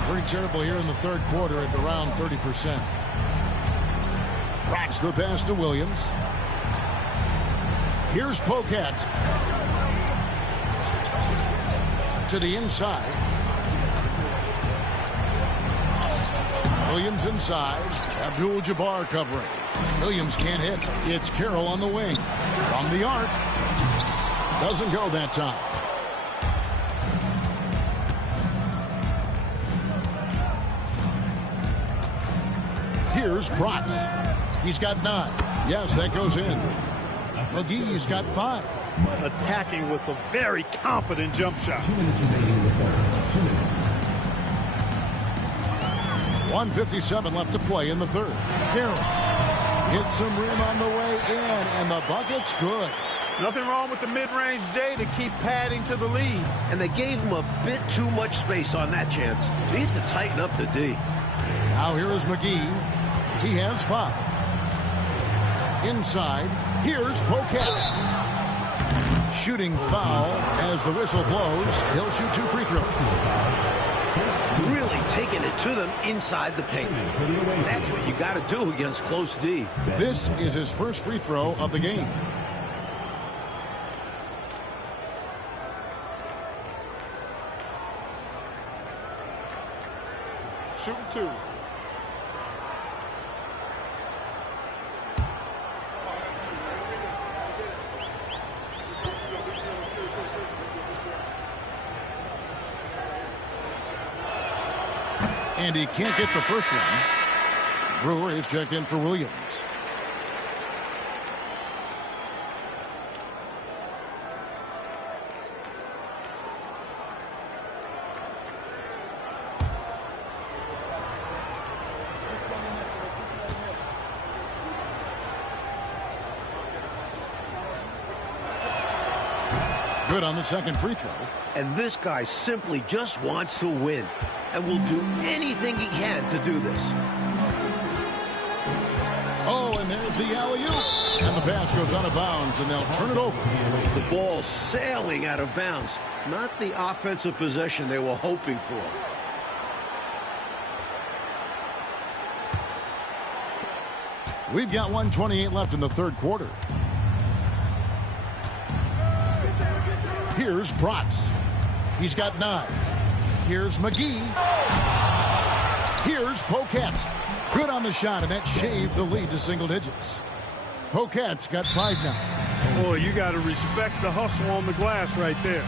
Pretty terrible here in the third quarter at around 30%. Rocks the pass to Williams. Here's Poquet. To the inside. Williams inside. Abdul-Jabbar covering. Williams can't hit. It's Carroll on the wing. From the arc. Doesn't go that time. Here's Bratz. He's got 9. Yes, that goes in. McGee's got 5. Attacking with a very confident jump shot. 2 minutes remaining in the third. 2 minutes. 1:57 left to play in the third. Carroll hits some rim on the way in, and the bucket's good. Nothing wrong with the mid-range J to keep padding to the lead. And they gave him a bit too much space on that chance. They need to tighten up the D. Now here is McGee. He has 5. Inside, here's Poquet. Shooting foul as the whistle blows. He'll shoot 2 free throws. Really taking it to them inside the paint. That's what you got to do against close D. This is his first free throw of the game. Shooting 2. And he can't get the first one. Brewer is checked in for Williams. Good on the second free throw. And this guy simply just wants to win and will do anything he can to do this. the alley-oop. And the pass goes out of bounds, and they'll turn it over. The ball sailing out of bounds. Not the offensive possession they were hoping for. We've got 1:28 left in the third quarter. Here's Bratz. He's got 9. Here's McGee. Here's Poquette. Good on the shot, and that shaved the lead to single digits. Poquette's got 5 now. Boy, you got to respect the hustle on the glass right there.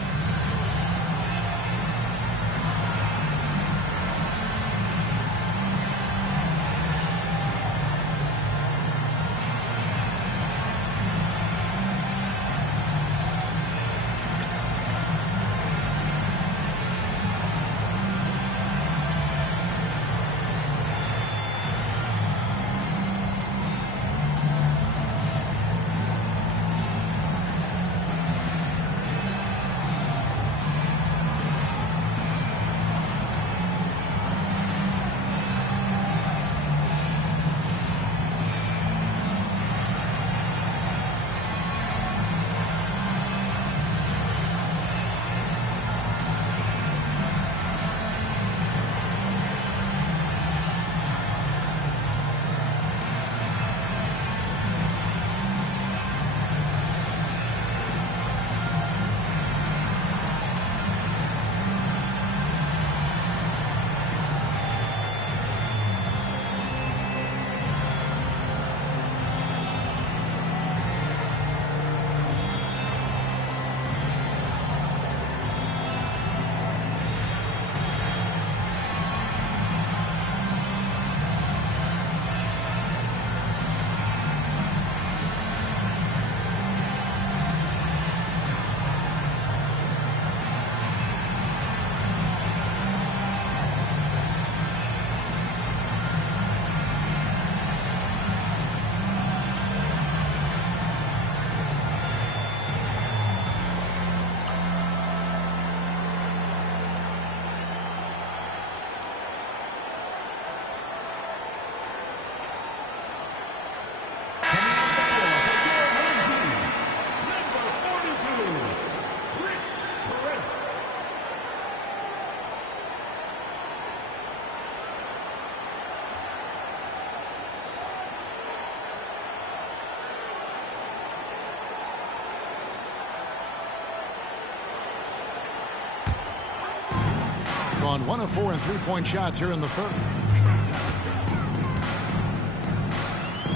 On 1 of 4 and 3-point shots here in the third.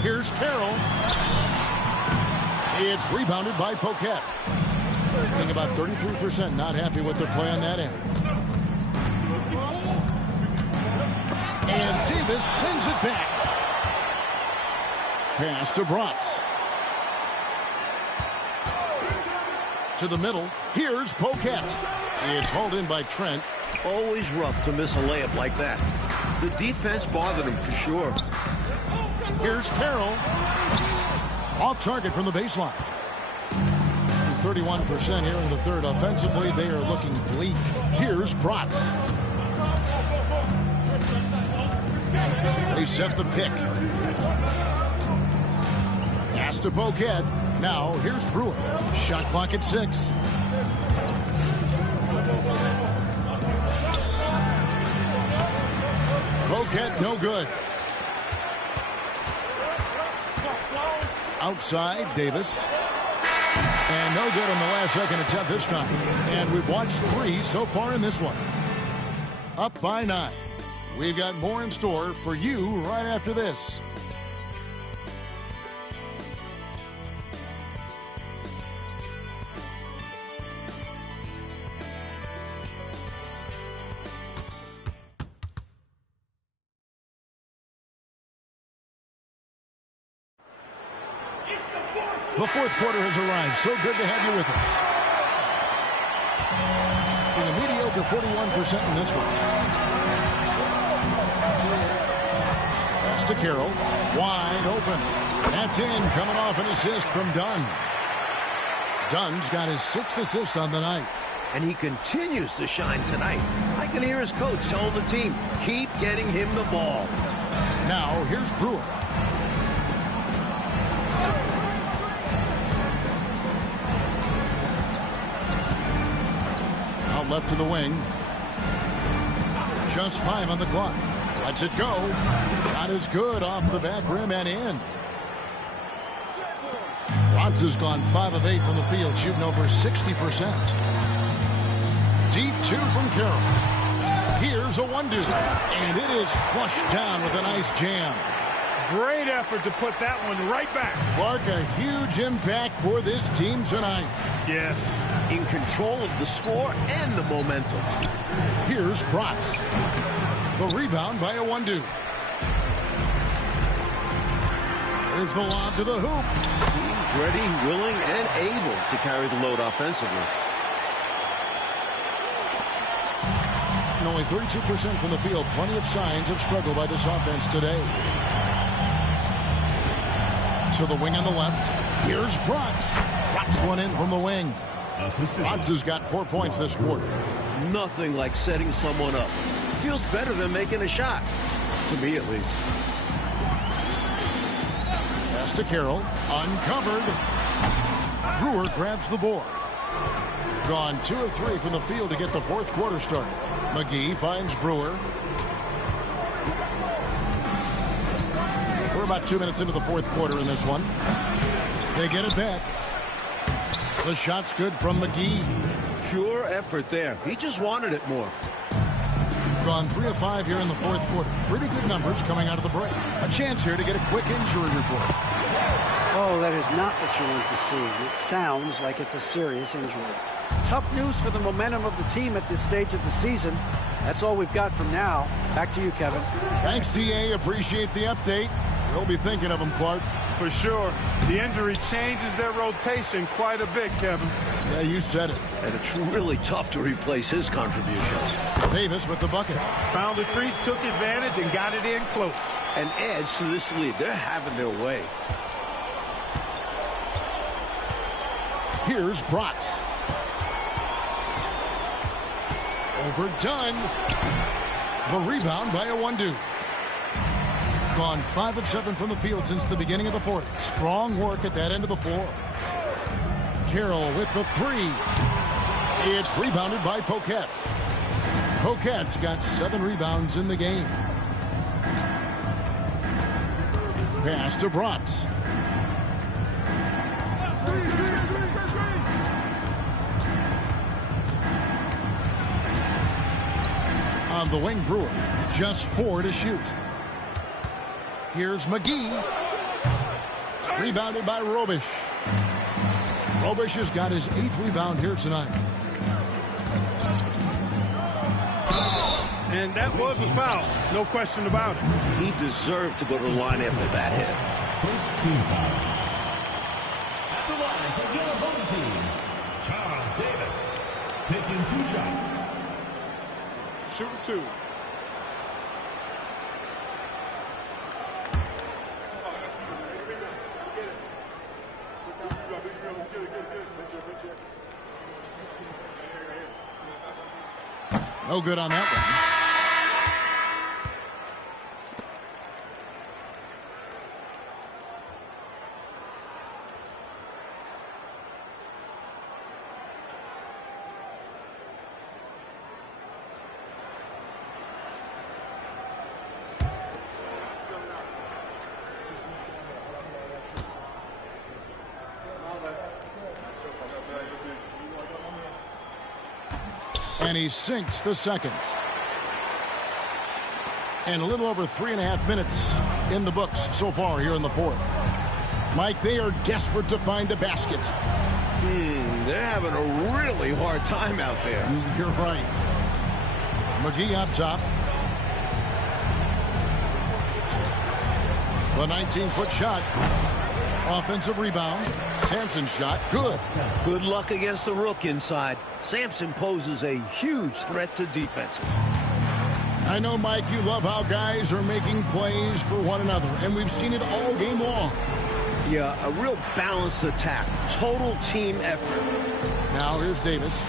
Here's Carroll. It's rebounded by Poquette. I think about 33% not happy with their play on that end. And Davis sends it back. Pass to Bratz. To the middle. Here's Poquette. It's hauled in by Trent. Always rough to miss a layup like that. The defense bothered him for sure. Here's Carroll. Off target from the baseline. 31% here in the third. Offensively, they are looking bleak. Here's Bratz. They set the pick. Pass to Poquette. Now, here's Brewer. Shot clock at 6. Poquette, no good. Outside, Davis. And no good on the last second attempt this time. And we've watched 3 so far in this one. Up by 9. We've got more in store for you right after this. The fourth quarter has arrived. So good to have you with us. In a mediocre 41% in this one. Pass to Carroll. Wide open. That's in. Coming off an assist from Dunn. Dunn's got his 6th assist on the night. And he continues to shine tonight. I can hear his coach telling the team, keep getting him the ball. Now, here's Brewer. out left to the wing. Just 5 on the clock. Lets it go. Shot is good off the back rim and in. Watts has gone 5 of 8 from the field, shooting over 60%. Deep 2 from Carroll. Here's a 1-2. And it is flushed down with a nice jam. Great effort to put that one right back. Clark, a huge impact for this team tonight. Yes. In control of the score and the momentum. Here's Protz. The rebound by a 1-2. There's the lob to the hoop. He's ready, willing, and able to carry the load offensively. And only 32% from the field. Plenty of signs of struggle by this offense today. To the wing on the left. Here's Protz. Drops one in from the wing. Protz has got 4 points this quarter. Nothing like setting someone up. Feels better than making a shot. To me, at least. Pass to Carroll. Uncovered. Brewer grabs the board. Gone 2 of 3 from the field to get the fourth quarter started. McGee finds Brewer. We're about 2 minutes into the fourth quarter in this one. They get it back. The shot's good from McGee. Pure effort there. He just wanted it more. Gone 3 of 5 here in the fourth quarter. Pretty good numbers coming out of the break. A chance here to get a quick injury report. Oh, that is not what you want to see. It sounds like it's a serious injury. It's tough news for the momentum of the team at this stage of the season. That's all we've got from now. Back to you, Kevin. Thanks, D.A. Appreciate the update. We'll be thinking of him, Clark. For sure. The injury changes their rotation quite a bit, Kevin. Yeah, you said it. And it's really tough to replace his contributions. Davis with the bucket. Found the crease, took advantage, and got it in close. An edge to this lead. They're having their way. Here's Protz. Overdone. The rebound by a 1-2. Gone 5 of 7 from the field since the beginning of the fourth. Strong work at that end of the floor. Carroll with the 3. It's rebounded by Poquet. Poquet's got 7 rebounds in the game. Pass to Protz. On the wing, Brewer. Just 4 to shoot. Here's McGee. Rebounded by Robish. Robish has got his 8th rebound here tonight. And that was a foul. No question about it. He deserved to go to the line after that hit. First team foul. At the line for your home team, Charles Davis, taking 2 shots. Shooting 2. No good on that one. And he sinks the second. And a little over 3.5 minutes in the books so far here in the fourth. Mike, they are desperate to find a basket. They're having a really hard time out there. You're right. McGee up top. The 19-foot shot. Offensive rebound. Sampson's shot. Good. Good luck against the rook inside. Sampson poses a huge threat to defenses. I know, Mike, you love how guys are making plays for one another, and we've seen it all game long. Yeah, a real balanced attack. Total team effort. Now here's Davis.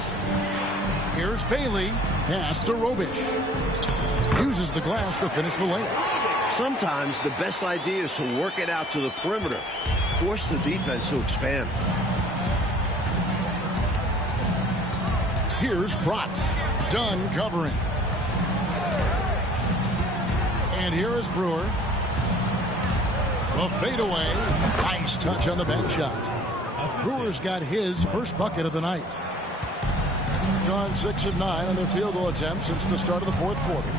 Here's Bailey. Pass to Robish. Uses the glass to finish the layup. Sometimes the best idea is to work it out to the perimeter. Force the defense to expand. Here's Bratz. Dunn covering. And here is Brewer. A fadeaway. Nice touch on the bank shot. Brewer's got his first bucket of the night. Gone 6 of 9 on their field goal attempts since the start of the fourth quarter.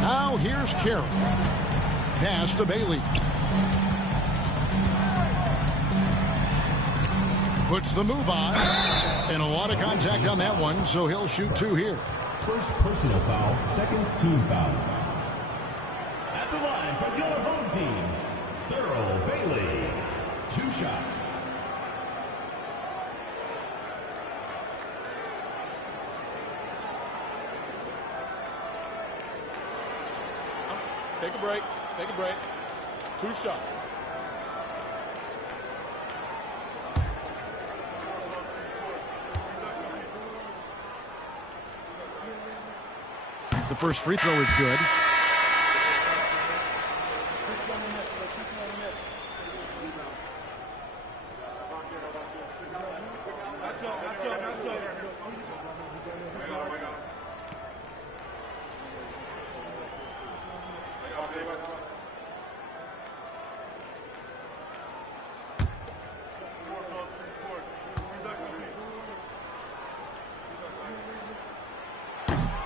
Now here's Carroll. Pass to Bailey. Puts the move on. And a lot of contact on that one, so he'll shoot 2 here. First personal foul, second team foul. At the line for your home team, Thurl Bailey. 2 shots. Take a break. Take a break. 2 shots. The first free throw is good.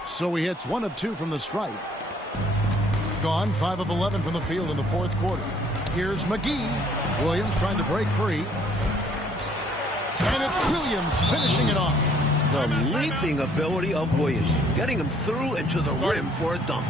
So he hits 1 of 2 from the stripe. Gone 5 of 11 from the field in the fourth quarter. Here's McGee. Williams trying to break free. And it's Williams finishing it off. The leaping ability of Williams, getting him through and to the rim for a dunk.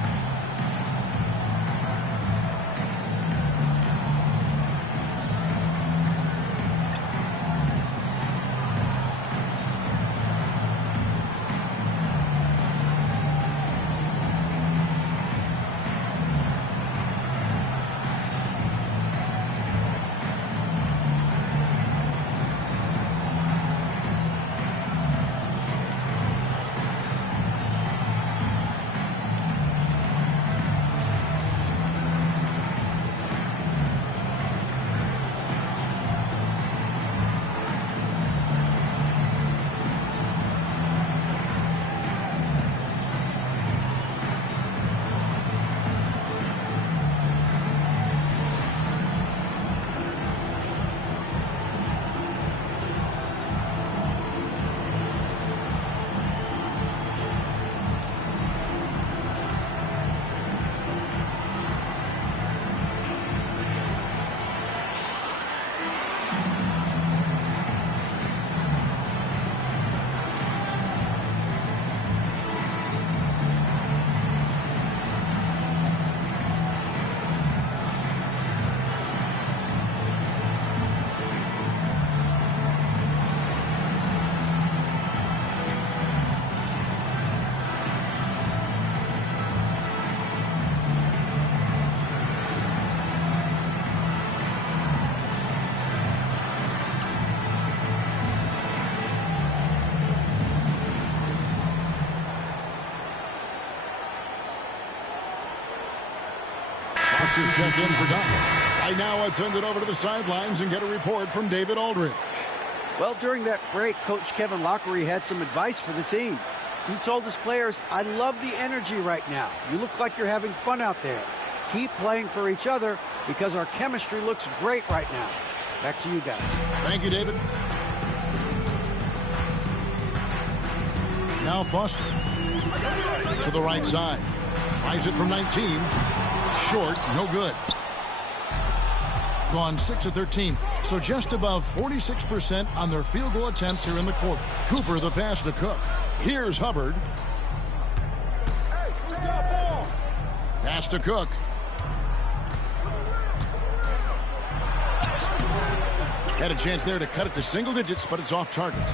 Foster's check in for Dunn. Right now, let's send it over to the sidelines and get a report from David Aldridge. Well, during that break, Coach Kevin Lockery had some advice for the team. He told his players, I love the energy right now. You look like you're having fun out there. Keep playing for each other because our chemistry looks great right now. Back to you guys. Thank you, David. Now Foster to the right side. Tries it from 19. Short, no good. Gone 6 of 13, so just above 46% on their field goal attempts here in the quarter. Cooper the pass to Cook. Here's Hubbard. Pass to Cook. Had a chance there to cut it to single digits, but it's off target.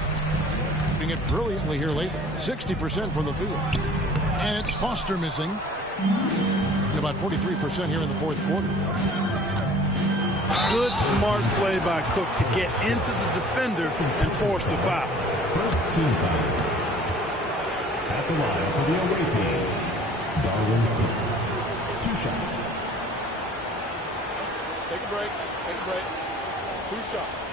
Doing it brilliantly here lately. 60% from the field. And it's Foster missing. About 43% here in the fourth quarter. Good, smart play by Cook to get into the defender and force the foul. First team foul. At the line for the away team, Darwin Cook. 2 shots. Take a break. Take a break. 2 shots.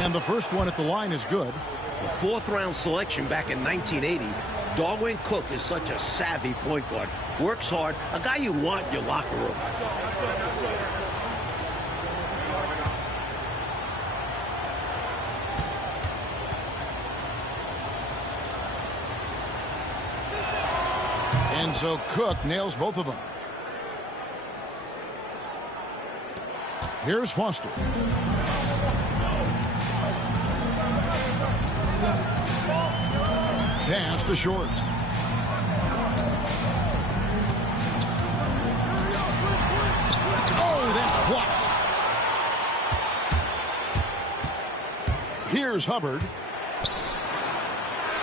And the first one at the line is good. The fourth-round selection back in 1980, Darwin Cook is such a savvy point guard. Works hard, a guy you want in your locker room. And so Cook nails both of them. Here's Foster. Pass to Short. Oh, that's blocked. Here's Hubbard.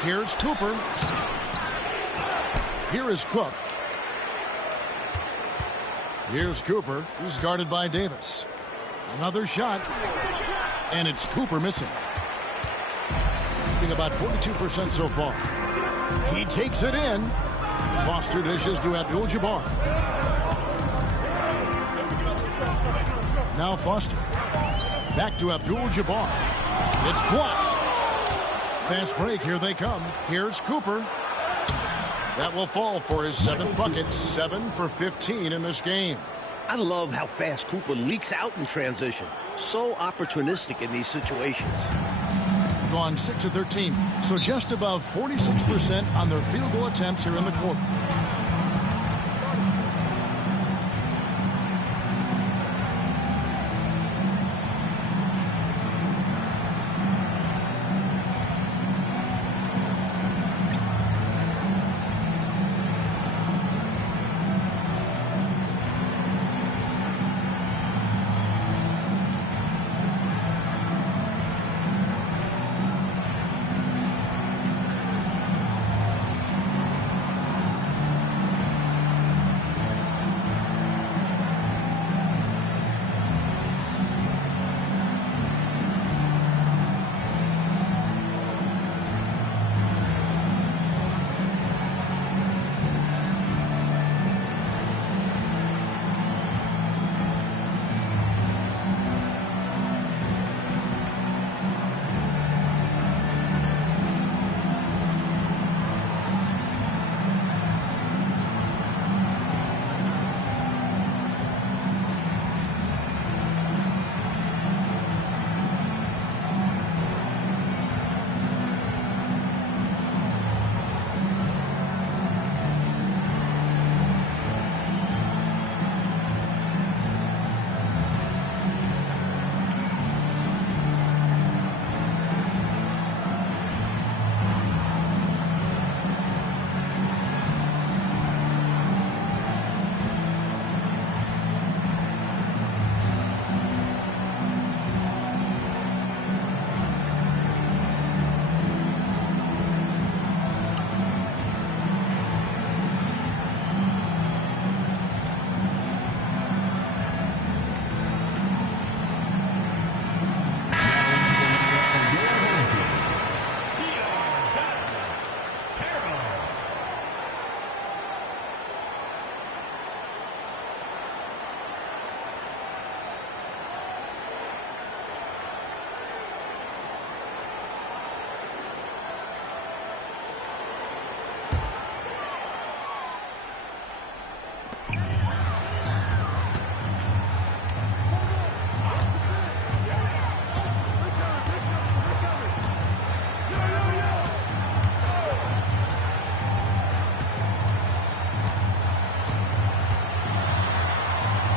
Here's Cooper. Here is Cook. Here's Cooper. He's guarded by Davis. Another shot. And it's Cooper missing. About 42% so far. He takes it in. Foster dishes to Abdul-Jabbar. Now Foster. Back to Abdul-Jabbar. It's blocked. Fast break. Here they come. Here's Cooper. That will fall for his 7th bucket. 7 for 15 in this game. I love how fast Cooper leaks out in transition. So opportunistic in these situations. Gone 6 of 13, so just above 46% on their field goal attempts here in the quarter.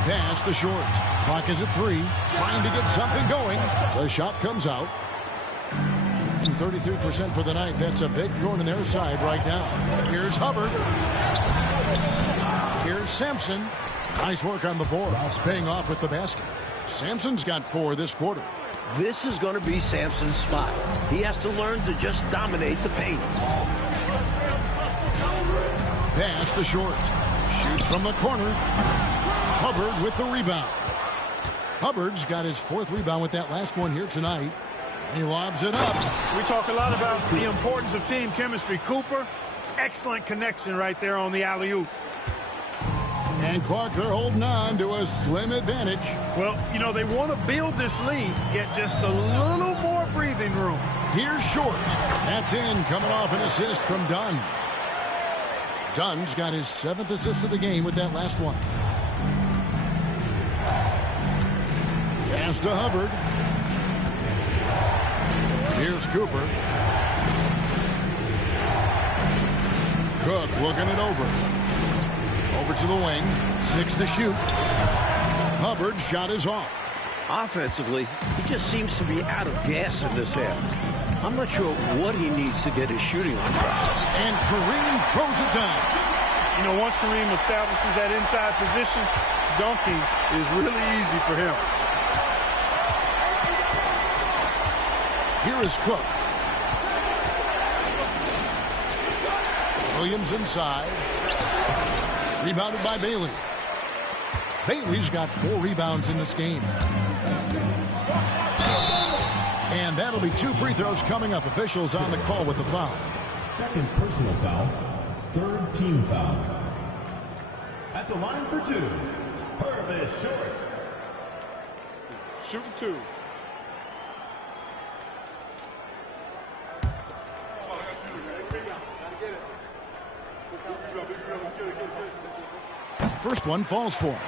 Pass to Short. Clock is at 3. Trying to get something going. The shot comes out. And 33% for the night. That's a big thorn in their side right now. Here's Hubbard. Here's Sampson. Nice work on the board. It's paying off with the basket. Sampson's got 4 this quarter. This is going to be Sampson's spot. He has to learn to just dominate the paint. Pass to Short. Shoots from the corner. Hubbard with the rebound. Hubbard's got his 4th rebound with that last one here tonight. And he lobs it up. We talk a lot about the importance of team chemistry. Cooper, excellent connection right there on the alley-oop. And Clark, they're holding on to a slim advantage. Well, you know, they want to build this lead, get just a little more breathing room. Here's Short. That's in, coming off an assist from Dunn. Dunn's got his 7th assist of the game with that last one. Pass to Hubbard. Here's Cooper. Cook looking it over. Over to the wing. 6 to shoot. Hubbard's shot is off. Offensively, he just seems to be out of gas in this half. I'm not sure what he needs to get his shooting on track. And Kareem throws it down. You know, once Kareem establishes that inside position, dunking is really easy for him. Here is Cook. Williams inside. Rebounded by Bailey. Bailey's got 4 rebounds in this game. And that'll be 2 free throws coming up. Officials on the call with the foul. Second personal foul. Third team foul. At the line for 2, Purvis Short. Shooting 2. First one falls for him.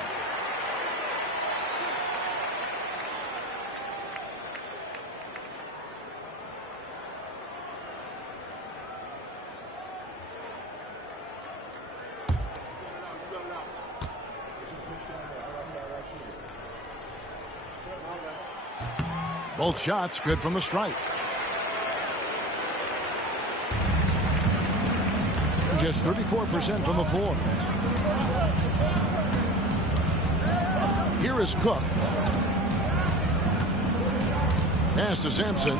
Both shots good from the stripe. Just 34% from the floor. Here is Cook. Pass to Sampson.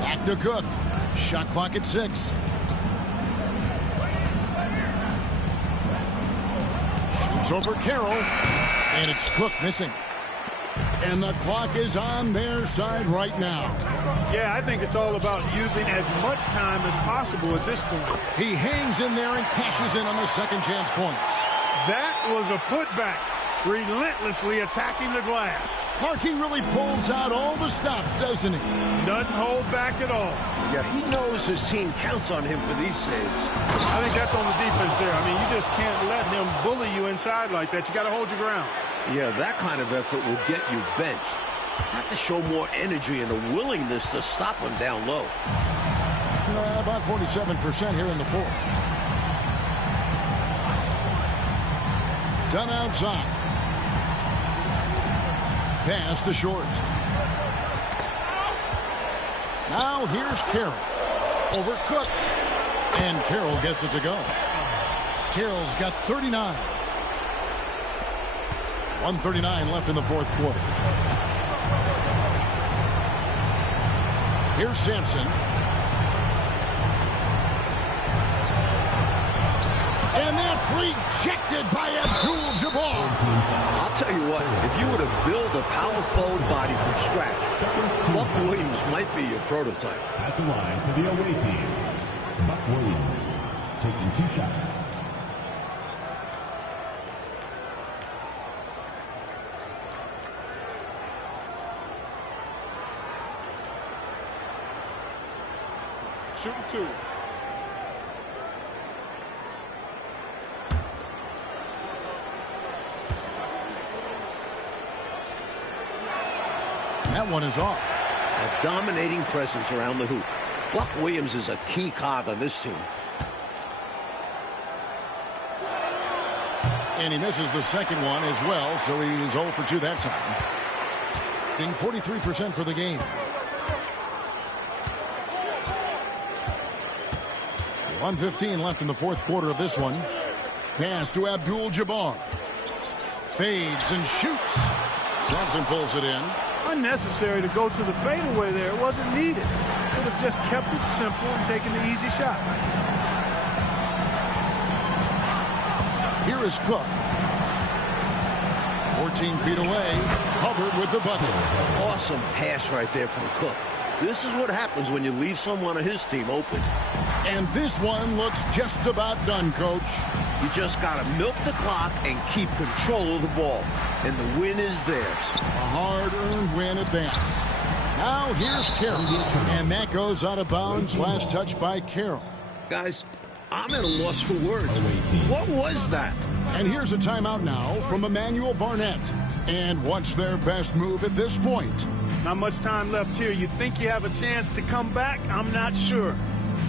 Back to Cook. Shot clock at 6. Shoots over Carroll. And it's Cook missing. And the clock is on their side right now. Yeah, I think it's all about using as much time as possible at this point. He hangs in there and cashes in on the second chance points. That was a putback, relentlessly attacking the glass. Clarkey really pulls out all the stops, doesn't he? Doesn't hold back at all. Yeah, he knows his team counts on him for these saves. I think that's on the defense there. I mean, you just can't let him bully you inside like that. You got to hold your ground. Yeah, that kind of effort will get you benched. Have to show more energy and a willingness to stop him down low. About 47% here in the 4th. Done outside. Pass to Short. Now here's Carroll. Over Cook. And Carroll gets it to go. Carroll's got 39. 1:39 left in the 4th quarter. Here's Sampson. And that's rejected by Abdul-Jabbar. I'll tell you what, if you were to build a power forward body from scratch, Buck Williams might be your prototype. At the line for the away team, Buck Williams taking 2 shots. Shooting 2. That one is off. A dominating presence around the hoop. Buck Williams is a key cog on this team. And he misses the second one as well, so he's 0 for 2 that time. Being 43% for the game. 1:15 left in the 4th quarter of this one. Pass to Abdul-Jabbar. Fades and shoots. Sampson pulls it in. Unnecessary to go to the fadeaway there. It wasn't needed. Could have just kept it simple and taken the easy shot. Here is Cook. 14 feet away. Hubbard with the bucket. Awesome pass right there from Cook. This is what happens when you leave someone on his team open. And this one looks just about done, Coach. You just got to milk the clock and keep control of the ball. And the win is theirs. A hard-earned win at that. Now here's Carroll. And that goes out of bounds. Last touch by Carroll. Guys, I'm at a loss for words. What was that? And here's a timeout now from Emmanuel Barnett. And what's their best move at this point? Not much time left here. You think you have a chance to come back? I'm not sure.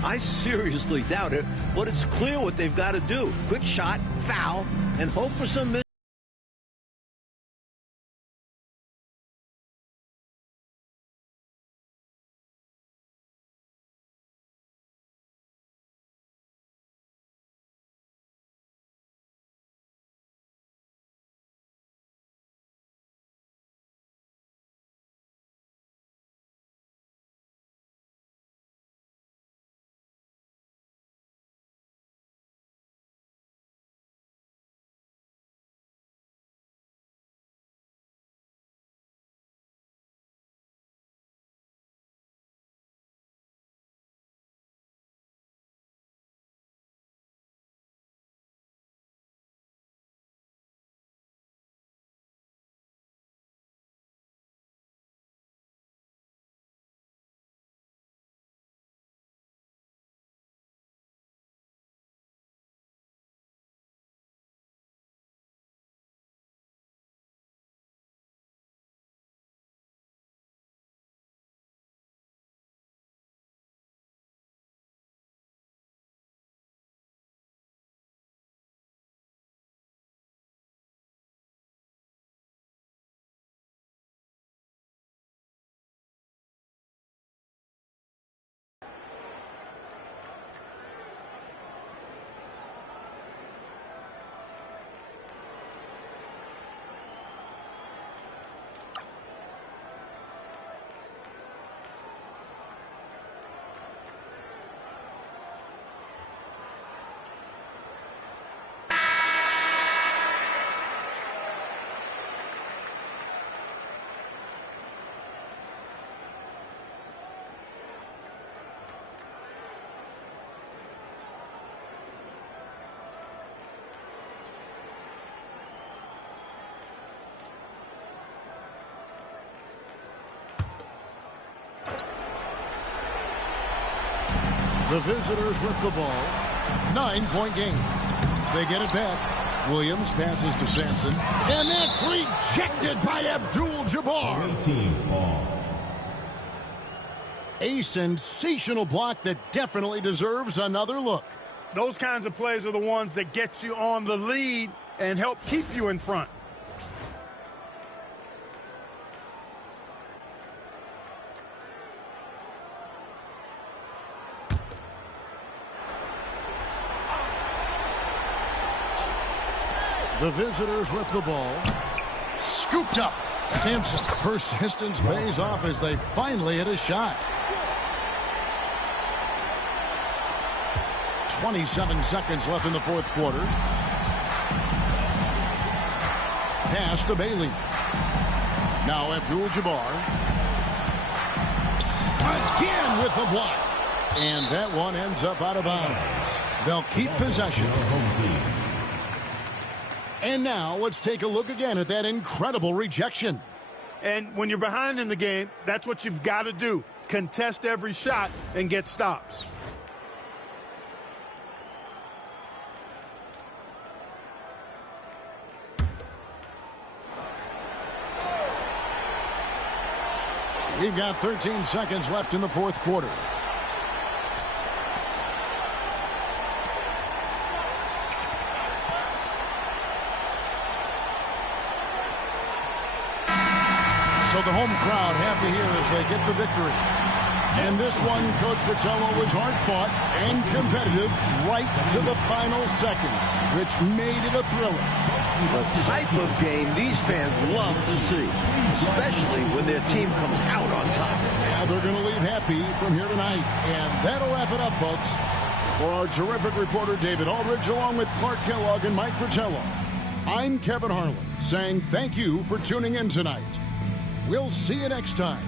I seriously doubt it, but it's clear what they've got to do. Quick shot, foul, and hope for some The visitors with the ball. 9-point game. They get it back. Williams passes to Sampson. And that's rejected by Abdul-Jabbar. Team's ball. A sensational block that definitely deserves another look. Those kinds of plays are the ones that get you on the lead and help keep you in front. The visitors with the ball. Scooped up. Sampson. Persistence pays off as they finally hit a shot. 27 seconds left in the fourth quarter. Pass to Bailey. Now Abdul-Jabbar. Again with the block. And that one ends up out of bounds. They'll keep possession. And now let's take a look again at that incredible rejection. And when you're behind in the game, that's what you've got to do. Contest every shot and get stops. We've got 13 seconds left in the fourth quarter. So the home crowd happy here as they get the victory. And this one, Coach Fratello, was hard-fought and competitive right to the final seconds, which made it a thriller. The type of game these fans love to see, especially when their team comes out on top. Yeah, they're going to leave happy from here tonight. And that'll wrap it up, folks. For our terrific reporter, David Aldridge, along with Clark Kellogg and Mike Fratello, I'm Kevin Harlan, saying thank you for tuning in tonight. We'll see you next time.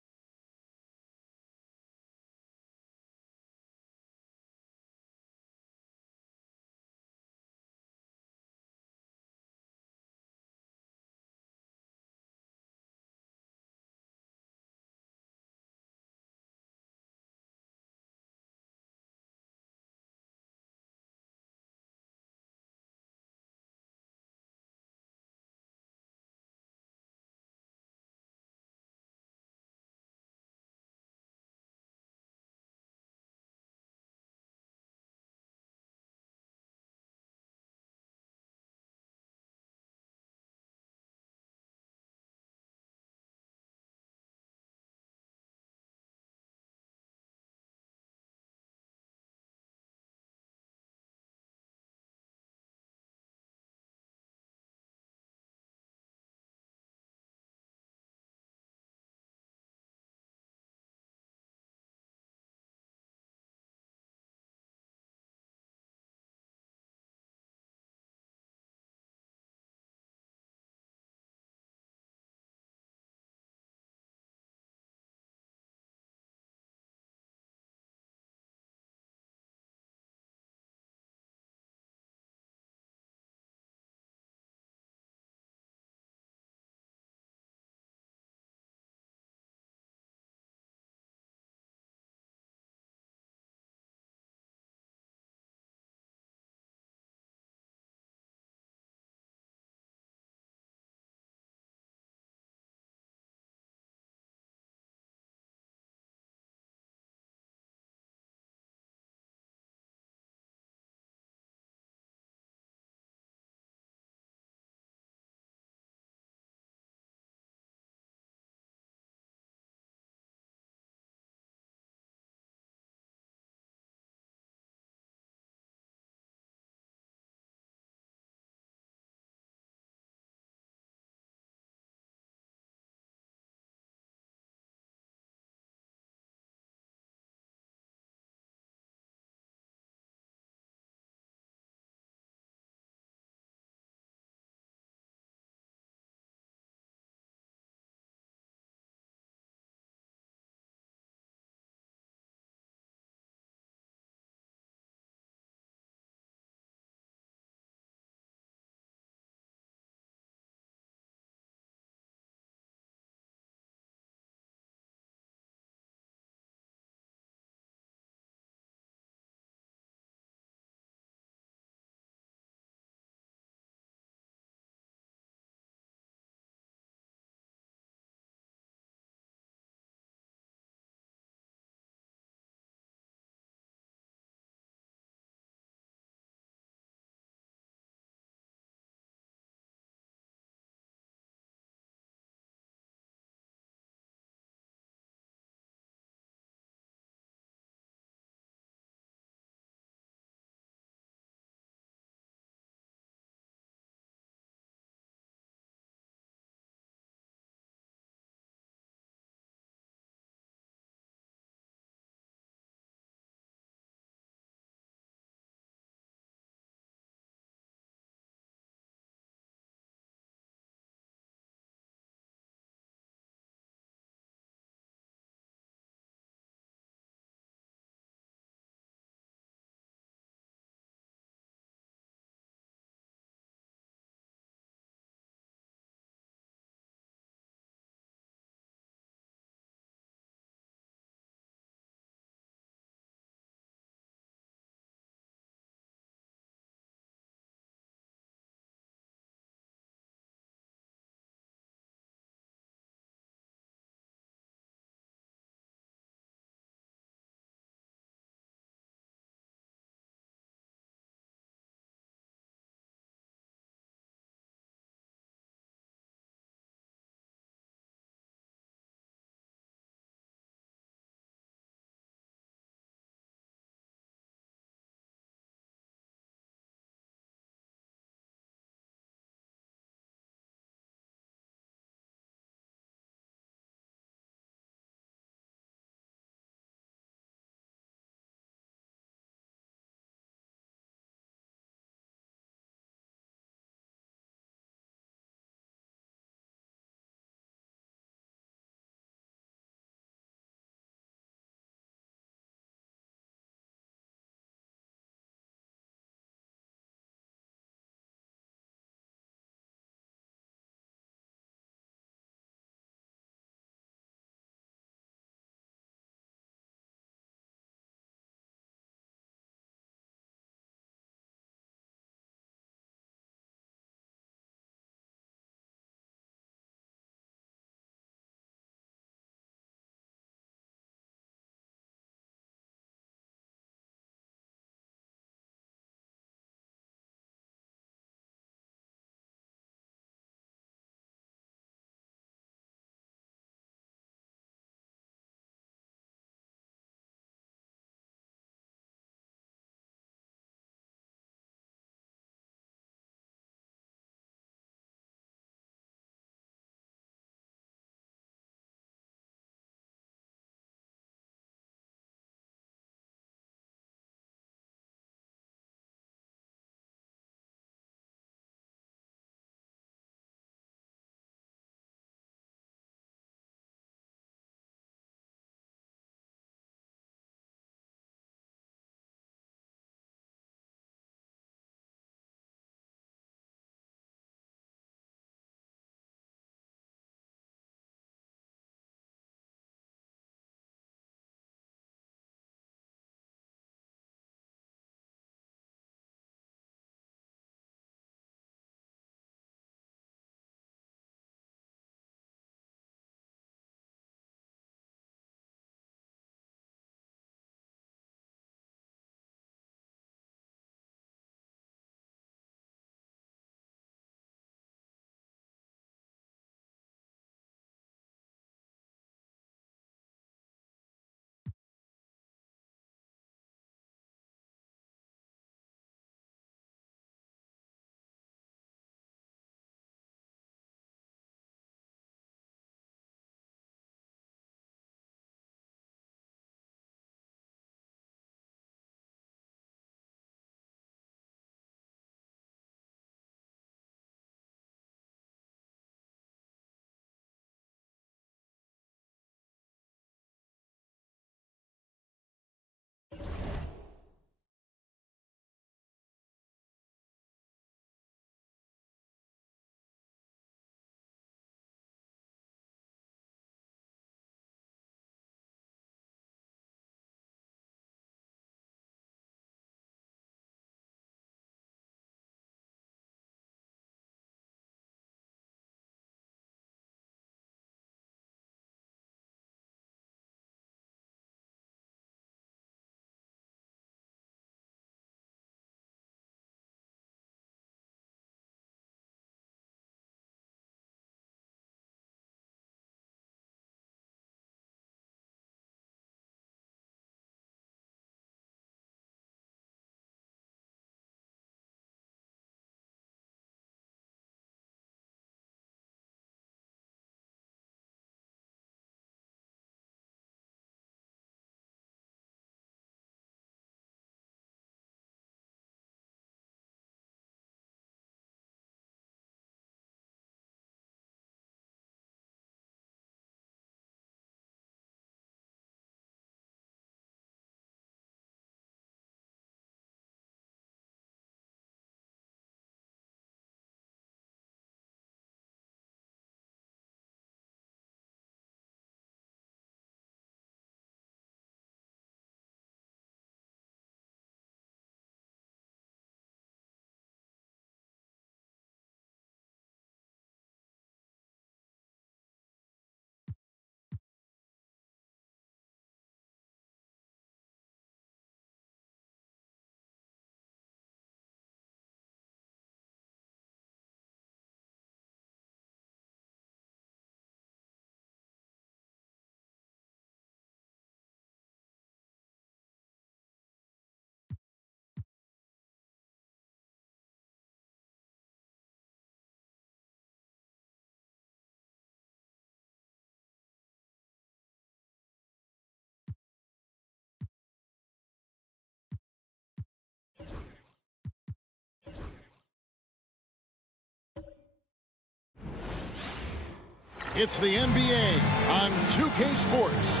It's the NBA on 2K Sports.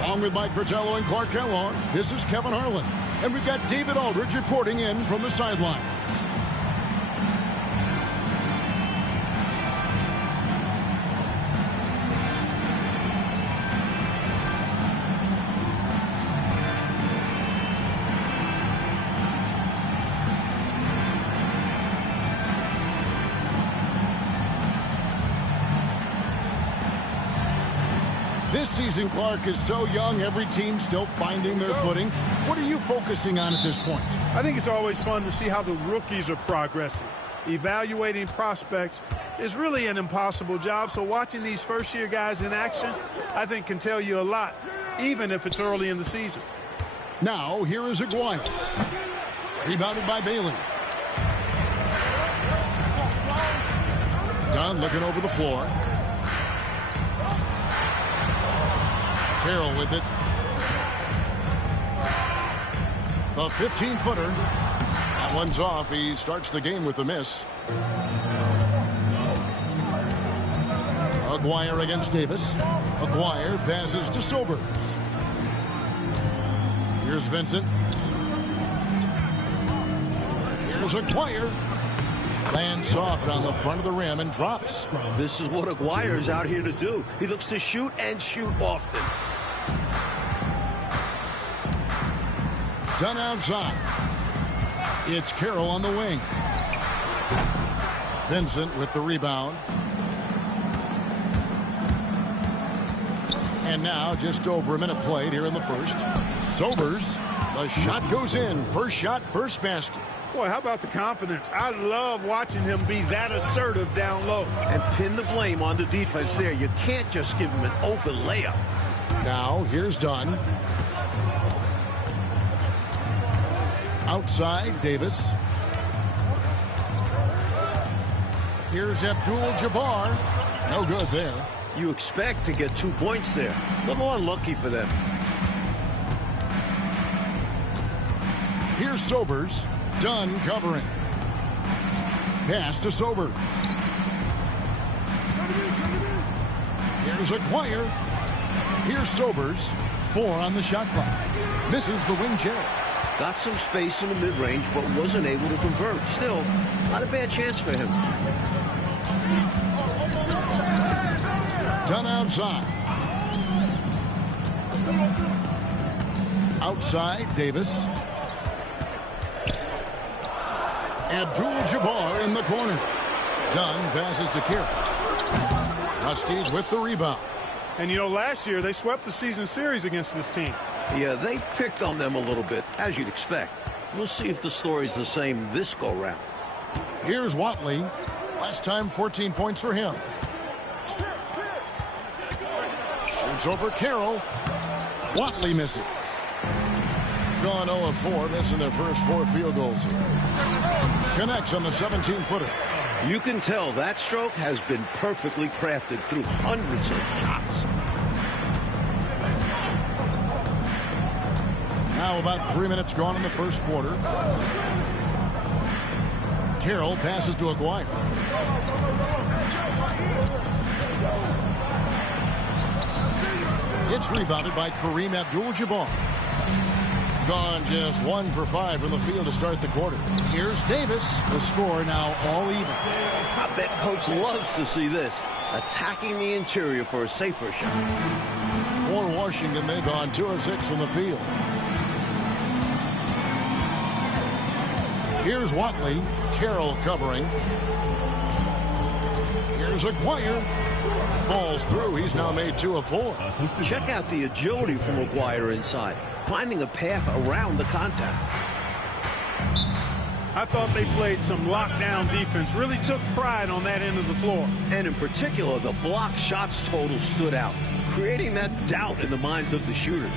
Along with Mike Fratello and Clark Kellogg, this is Kevin Harlan. And we've got David Aldridge reporting in from the sideline. This season, Clark, is so young, every team still finding their footing. What are you focusing on at this point? I think it's always fun to see how the rookies are progressing. Evaluating prospects is really an impossible job, so watching these first-year guys in action, I think, can tell you a lot, even if it's early in the season. Now, here is Aguirre. Rebounded by Bailey. Dunn looking over the floor. Carroll with it. The 15-footer. That one's off. He starts the game with a miss. Aguirre against Davis. Aguirre passes to Sobers. Here's Vincent. Here's Aguirre. Lands soft on the front of the rim and drops. This is what Aguirre's out here to do. He looks to shoot and shoot often. Done outside. It's Carroll on the wing. Vincent with the rebound. And now just over a minute played here in the first. Sobers. The shot goes in. First shot, first basket. Boy, how about the confidence? I love watching him be that assertive down low. And pin the blame on the defense there. You can't just give him an open layup. Now, here's Dunn. Outside, Davis. Here's Abdul-Jabbar. No good there. You expect to get 2 points there. A little unlucky for them. Here's Sobers. Dunn covering. Pass to Sobers. Here's Aguirre. Here's Sobers. 4 on the shot clock. Misses the wing chair. Got some space in the mid-range, but wasn't able to convert. Still, not a bad chance for him. Dunn outside. Outside, Davis. Abdul-Jabbar in the corner. Dunn passes to Carroll. Huskies with the rebound. And, you know, last year they swept the season series against this team. Yeah, they picked on them a little bit, as you'd expect. We'll see if the story's the same this go-round. Here's Watley. Last time, 14 points for him. Shoots over Carroll. Watley misses. Gone 0 of 4, missing their first 4 field goals here. Connects on the 17-footer. You can tell that stroke has been perfectly crafted through hundreds of shots. Now about 3 minutes gone in the first quarter. Carroll passes to Aguirre. It's rebounded by Kareem Abdul-Jabbar. Gone just 1 for 5 from the field to start the quarter. Here's Davis. The score now all even. I bet Coach loves to see this. Attacking the interior for a safer shot. For Washington, they've gone 2 of 6 from the field. Here's Watley. Carroll covering. Here's Aguirre. Falls through. He's now made 2 of 4. Check out the agility from Aguirre inside, finding a path around the contact. I thought they played some lockdown defense, really took pride on that end of the floor. And in particular, the block shots total stood out, creating that doubt in the minds of the shooters.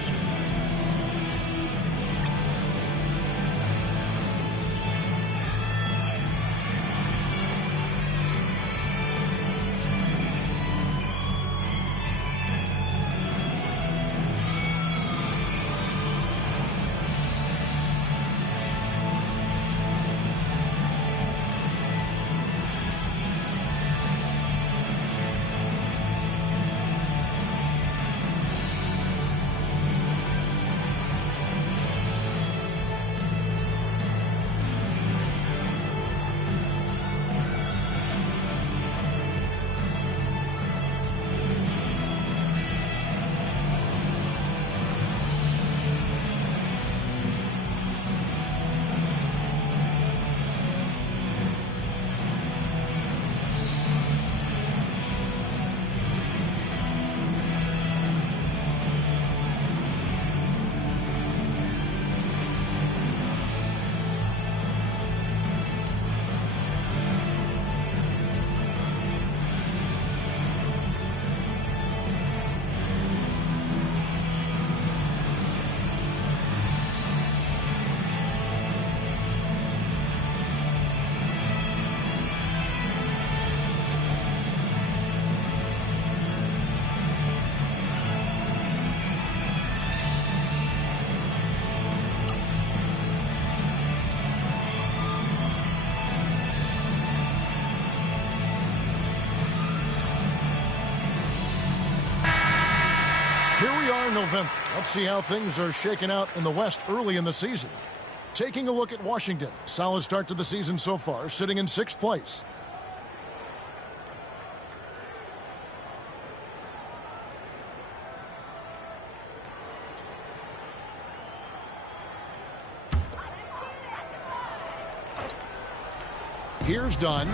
we are in November. Let's see how things are shaking out in the West early in the season. Taking a look at Washington. Solid start to the season so far, sitting in 6th place. Here's Dunn.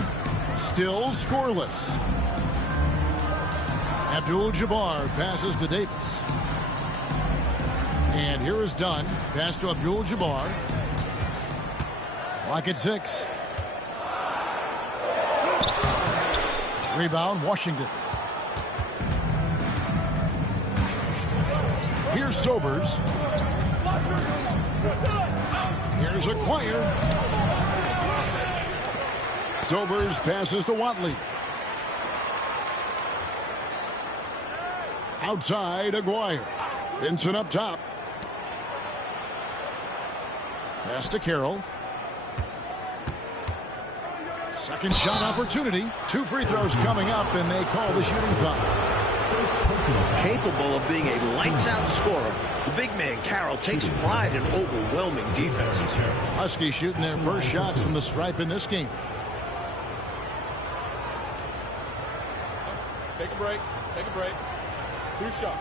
Still scoreless. Abdul-Jabbar passes to Davis. And here is Dunn. Pass to Abdul-Jabbar. Clock at 6. Rebound, Washington. Here's Sobers. Here's Acquire. Sobers passes to Watley. Outside, Aguirre. Vincent up top. Pass to Carroll. Second shot opportunity. 2 free throws coming up, and they call the shooting foul. Capable of being a lights-out scorer, the big man Carroll takes pride in overwhelming defenses. Huskies shooting their first shots from the stripe in this game. Take a break. Take a break. 2 shots.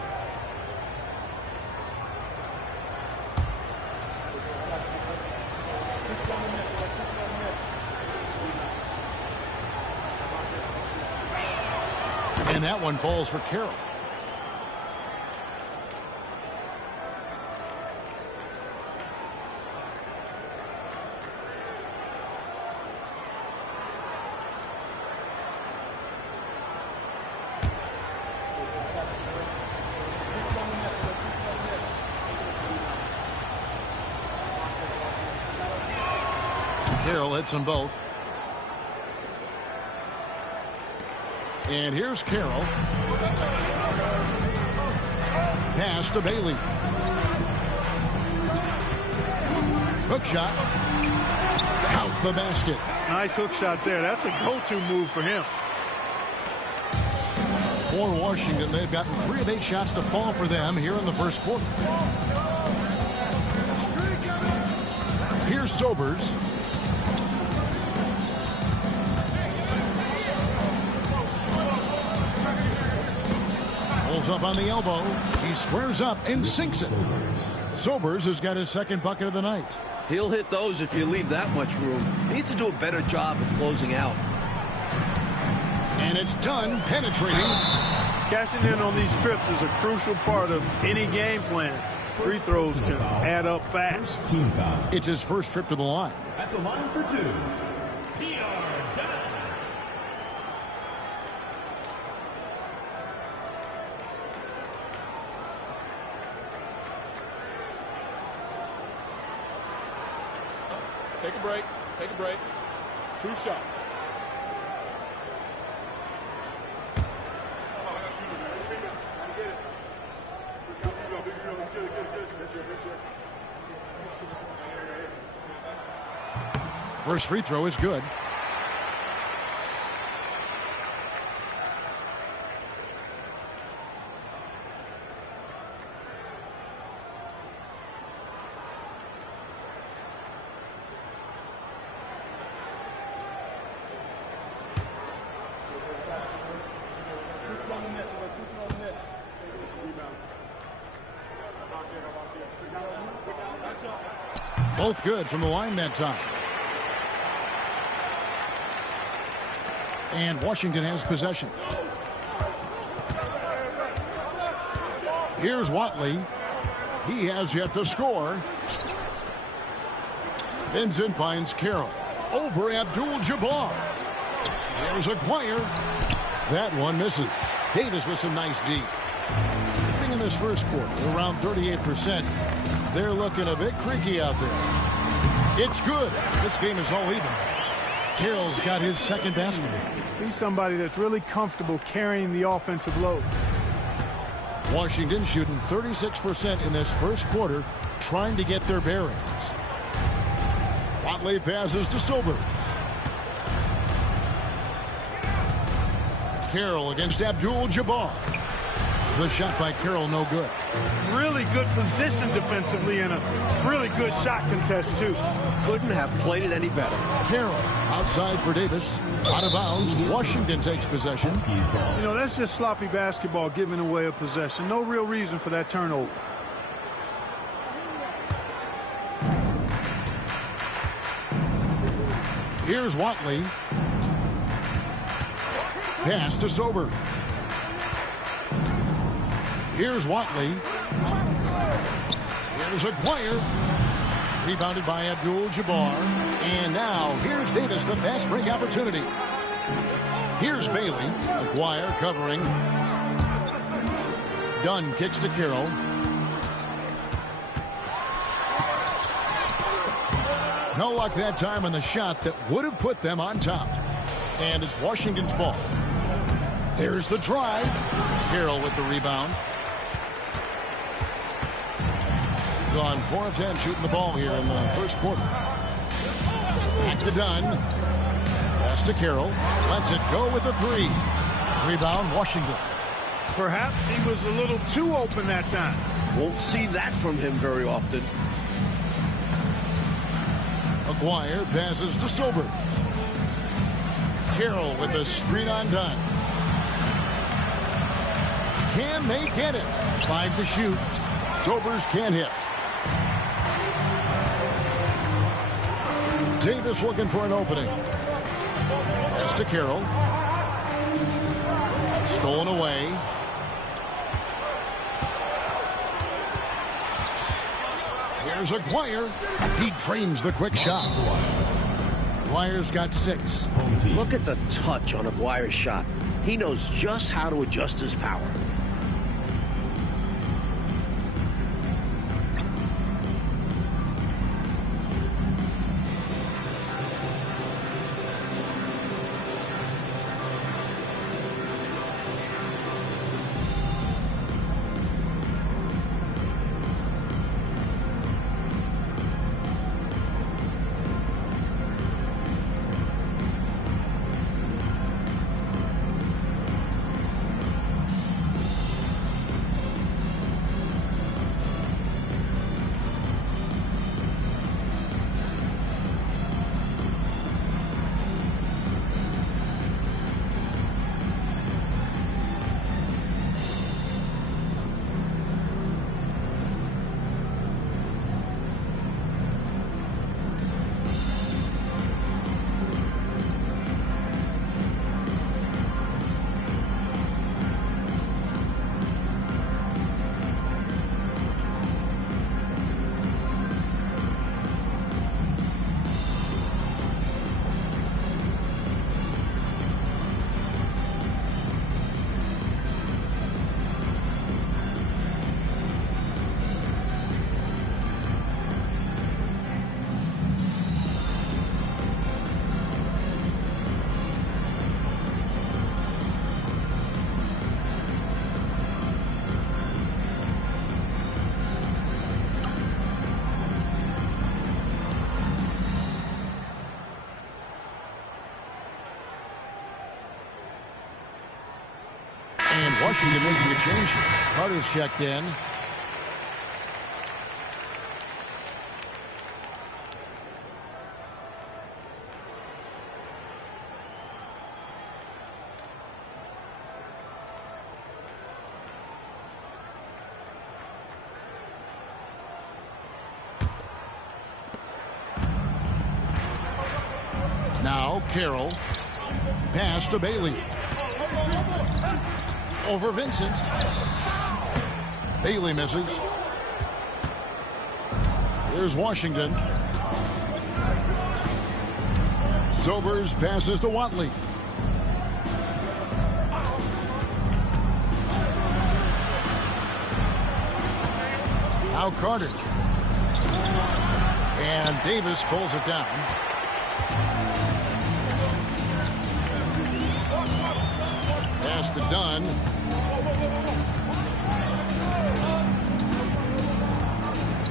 And that one falls for Carroll. Carroll hits them both. And here's Carroll. Pass to Bailey. Hook shot. Out the basket. Nice hook shot there. That's a go-to move for him. For Washington, they've gotten 3 of 8 shots to fall for them here in the first quarter. Here's Sobers. Pulls up on the elbow. He squares up and sinks it. Sobers has got his second bucket of the night. He'll hit those if you leave that much room. He needs to do a better job of closing out. And it's done penetrating. Cashing in on these trips is a crucial part of any game plan. Free throws can add up fast. Team foul. It's his first trip to the line. At the line for 2, T.R. Dunn. Take a break. Take a break. 2 shots. First free throw is good. Both good from the line that time. And Washington has possession. Here's Watley. He has yet to score. Vincent finds Carroll. Over Abdul-Jabbar. There's Acquire. That one misses. Davis with some nice deep. In this first quarter, around 38%. They're looking a bit creaky out there. It's good. This game is all even. Carroll's got his second basket. He's somebody that's really comfortable carrying the offensive load. Washington shooting 36% in this first quarter, trying to get their bearings. Watley passes to Sobers. Carroll against Abdul-Jabbar. The shot by Carroll, no good. Really good position defensively and a really good shot contest, too. Couldn't have played it any better. Carroll outside for Davis. Out of bounds. Washington takes possession. You know, that's just sloppy basketball, giving away a possession. No real reason for that turnover. Here's Watley. Pass to Sober. Here's Watley. Here's Aguirre. Rebounded by Abdul-Jabbar. And now here's Davis, the fast break opportunity. Here's Bailey. Aguirre covering. Dunn kicks to Carroll. No luck that time on the shot that would have put them on top. And it's Washington's ball. There's the drive. Carroll with the rebound. Gone 4 of 10 shooting the ball here in the first quarter. Back to Dunn. Pass to Carroll. Lets it go with the 3. Rebound, Washington. Perhaps he was a little too open that time. Won't see that from him very often. Aguirre passes to Sober. Carroll with the screen on Dunn. Can they get it? 5 to shoot. Sobers can't hit. Davis looking for an opening. Pass to Carroll. Stolen away. Here's Aguirre. He drains the quick shot. Aguirre's got 6. Look at the touch on Aguirre's shot. He knows just how to adjust his power. And Washington making a change here. Carter's checked in. Now Carroll. Pass to Bailey. Over Vincent. Bailey misses. Here's Washington. Sobers passes to Watley. Now Carter. And Davis pulls it down. Pass to Dunn.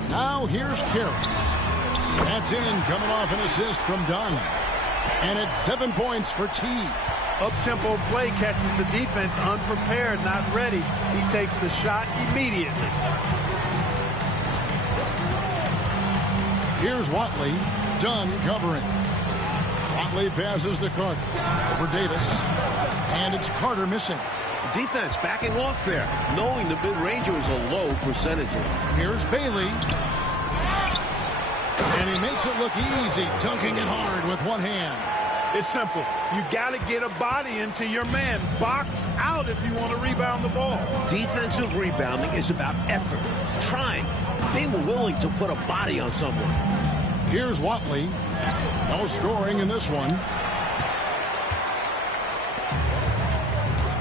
Now here's Carroll. That's in, coming off an assist from Dunn. And it's 7 points for T. Up-tempo play catches the defense unprepared, not ready. He takes the shot immediately. Here's Watley. Dunn covering. Watley passes to Carter. Over Davis. And it's Carter missing. Defense backing off there, knowing the mid-ranger is a low percentage. Here's Bailey. And he makes it look easy, dunking it hard with one hand. It's simple. You got to get a body into your man. Box out if you want to rebound the ball. Defensive rebounding is about effort, trying, being willing to put a body on someone. Here's Watley. No scoring in this one.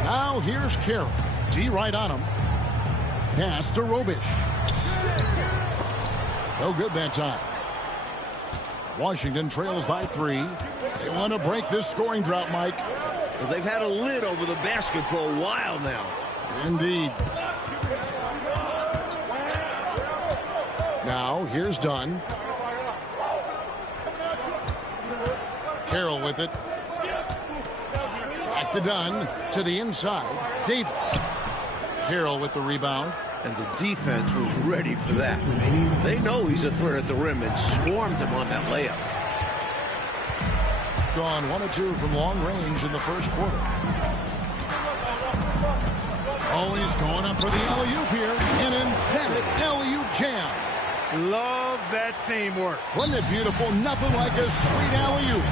Now here's Carroll. D right on him. Pass to Robish. No good that time. Washington trails by 3. They want to break this scoring drought, Mike. Well, they've had a lid over the basket for a while now. Indeed. Now here's Dunn. Carroll with it. Back to Dunn. To the inside. Davis. Carroll with the rebound. And the defense was ready for that. They know he's a threat at the rim and swarmed him on that layup. Gone 1 of 2 from long range in the first quarter. Oh, he's going up for the alley-oop here. An emphatic alley-oop jam. Love that teamwork. Wasn't it beautiful? Nothing like a sweet alley-oop.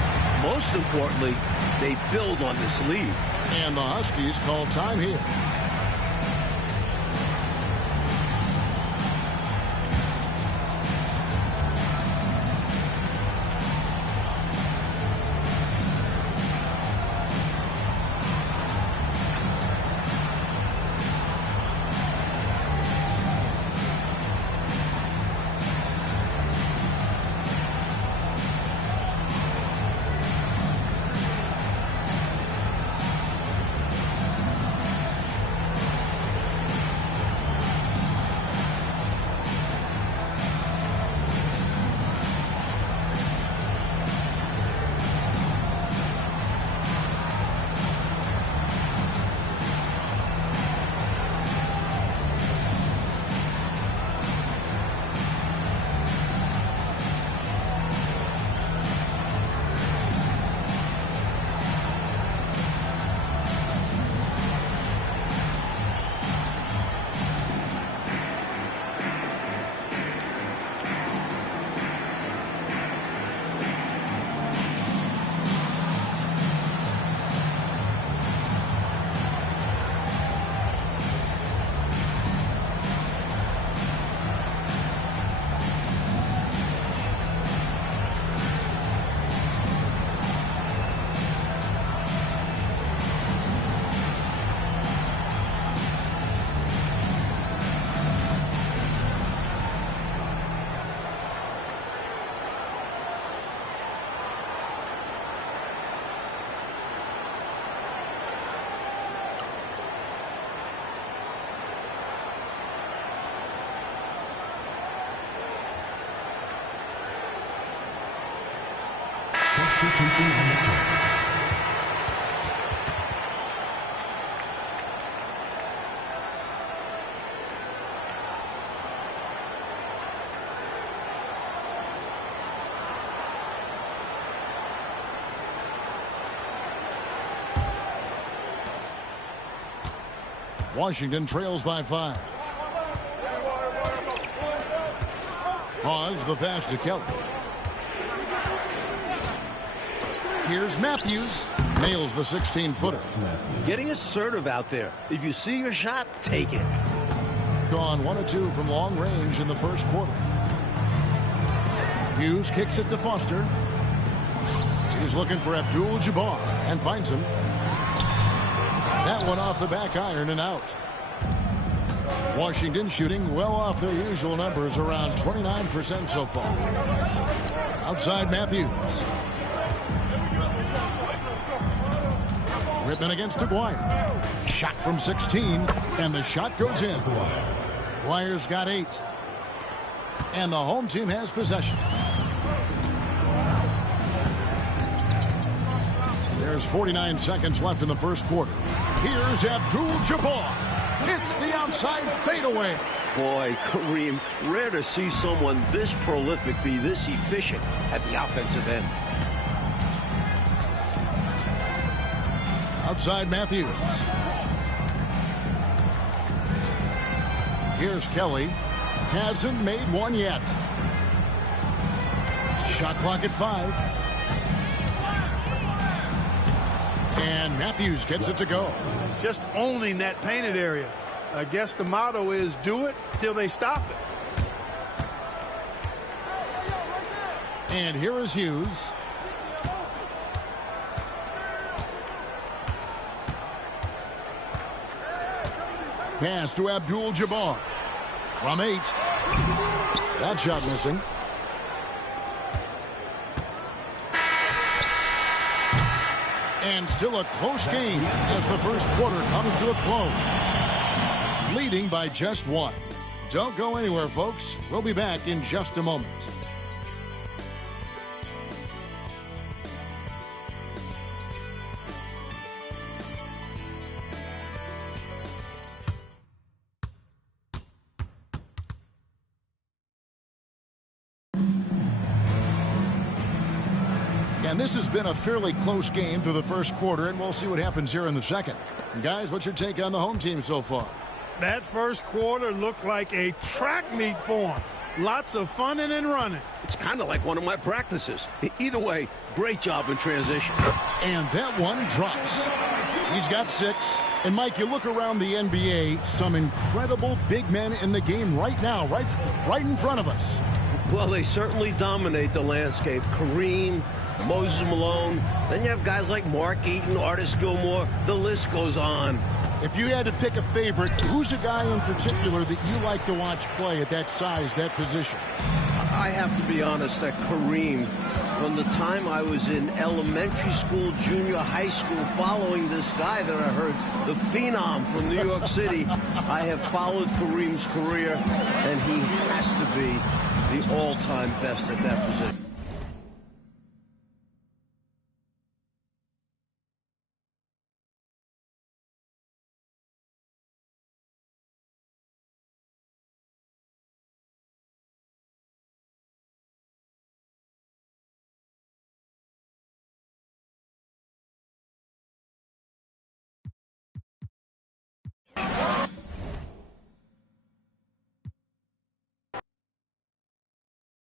Most importantly, they build on this lead. And the Huskies call time here. Washington trails by 5. Pause the pass to Kelly. Here's Matthews. Nails the 16-footer. Getting assertive out there. If you see your shot, take it. Gone 1 of 2 from long range in the first quarter. Hughes kicks it to Foster. He's looking for Abdul-Jabbar and finds him. That one off the back iron and out. Washington shooting well off their usual numbers, around 29% so far. Outside Matthews. Rittman against Aguirre. Shot from 16, and the shot goes in. Aguirre's got 8. And the home team has possession. There's 49 seconds left in the first quarter. Here's Abdul-Jabbar. It's the outside fadeaway. Boy, Kareem, rare to see someone this prolific be this efficient at the offensive end. Outside Matthews. Here's Kelly. Hasn't made one yet. Shot clock at 5. And Matthews gets it to go. It's just owning that painted area. I guess the motto is do it till they stop it. And here is Hughes. Pass to Abdul-Jabbar. From 8. That shot missing. And still a close game as the first quarter comes to a close. Leading by just 1. Don't go anywhere, folks. We'll be back in just a moment. And this has been a fairly close game through the first quarter, and we'll see what happens here in the second. And guys, what's your take on the home team so far? That first quarter looked like a track meet for them. Lots of funning and running. It's kind of like one of my practices. Either way, great job in transition. And that one drops. He's got 6. And Mike, you look around the NBA, some incredible big men in the game right now, right in front of us. Well, they certainly dominate the landscape. Kareem, Moses Malone. Then you have guys like Mark Eaton, Artis Gilmore. The list goes on. If you had to pick a favorite, who's a guy in particular that you like to watch play at that size, that position? I have to be honest that Kareem, from the time I was in elementary school, junior high school, following this guy that I heard, the Phenom from New York City, I have followed Kareem's career, and he has to be the all-time best at that position.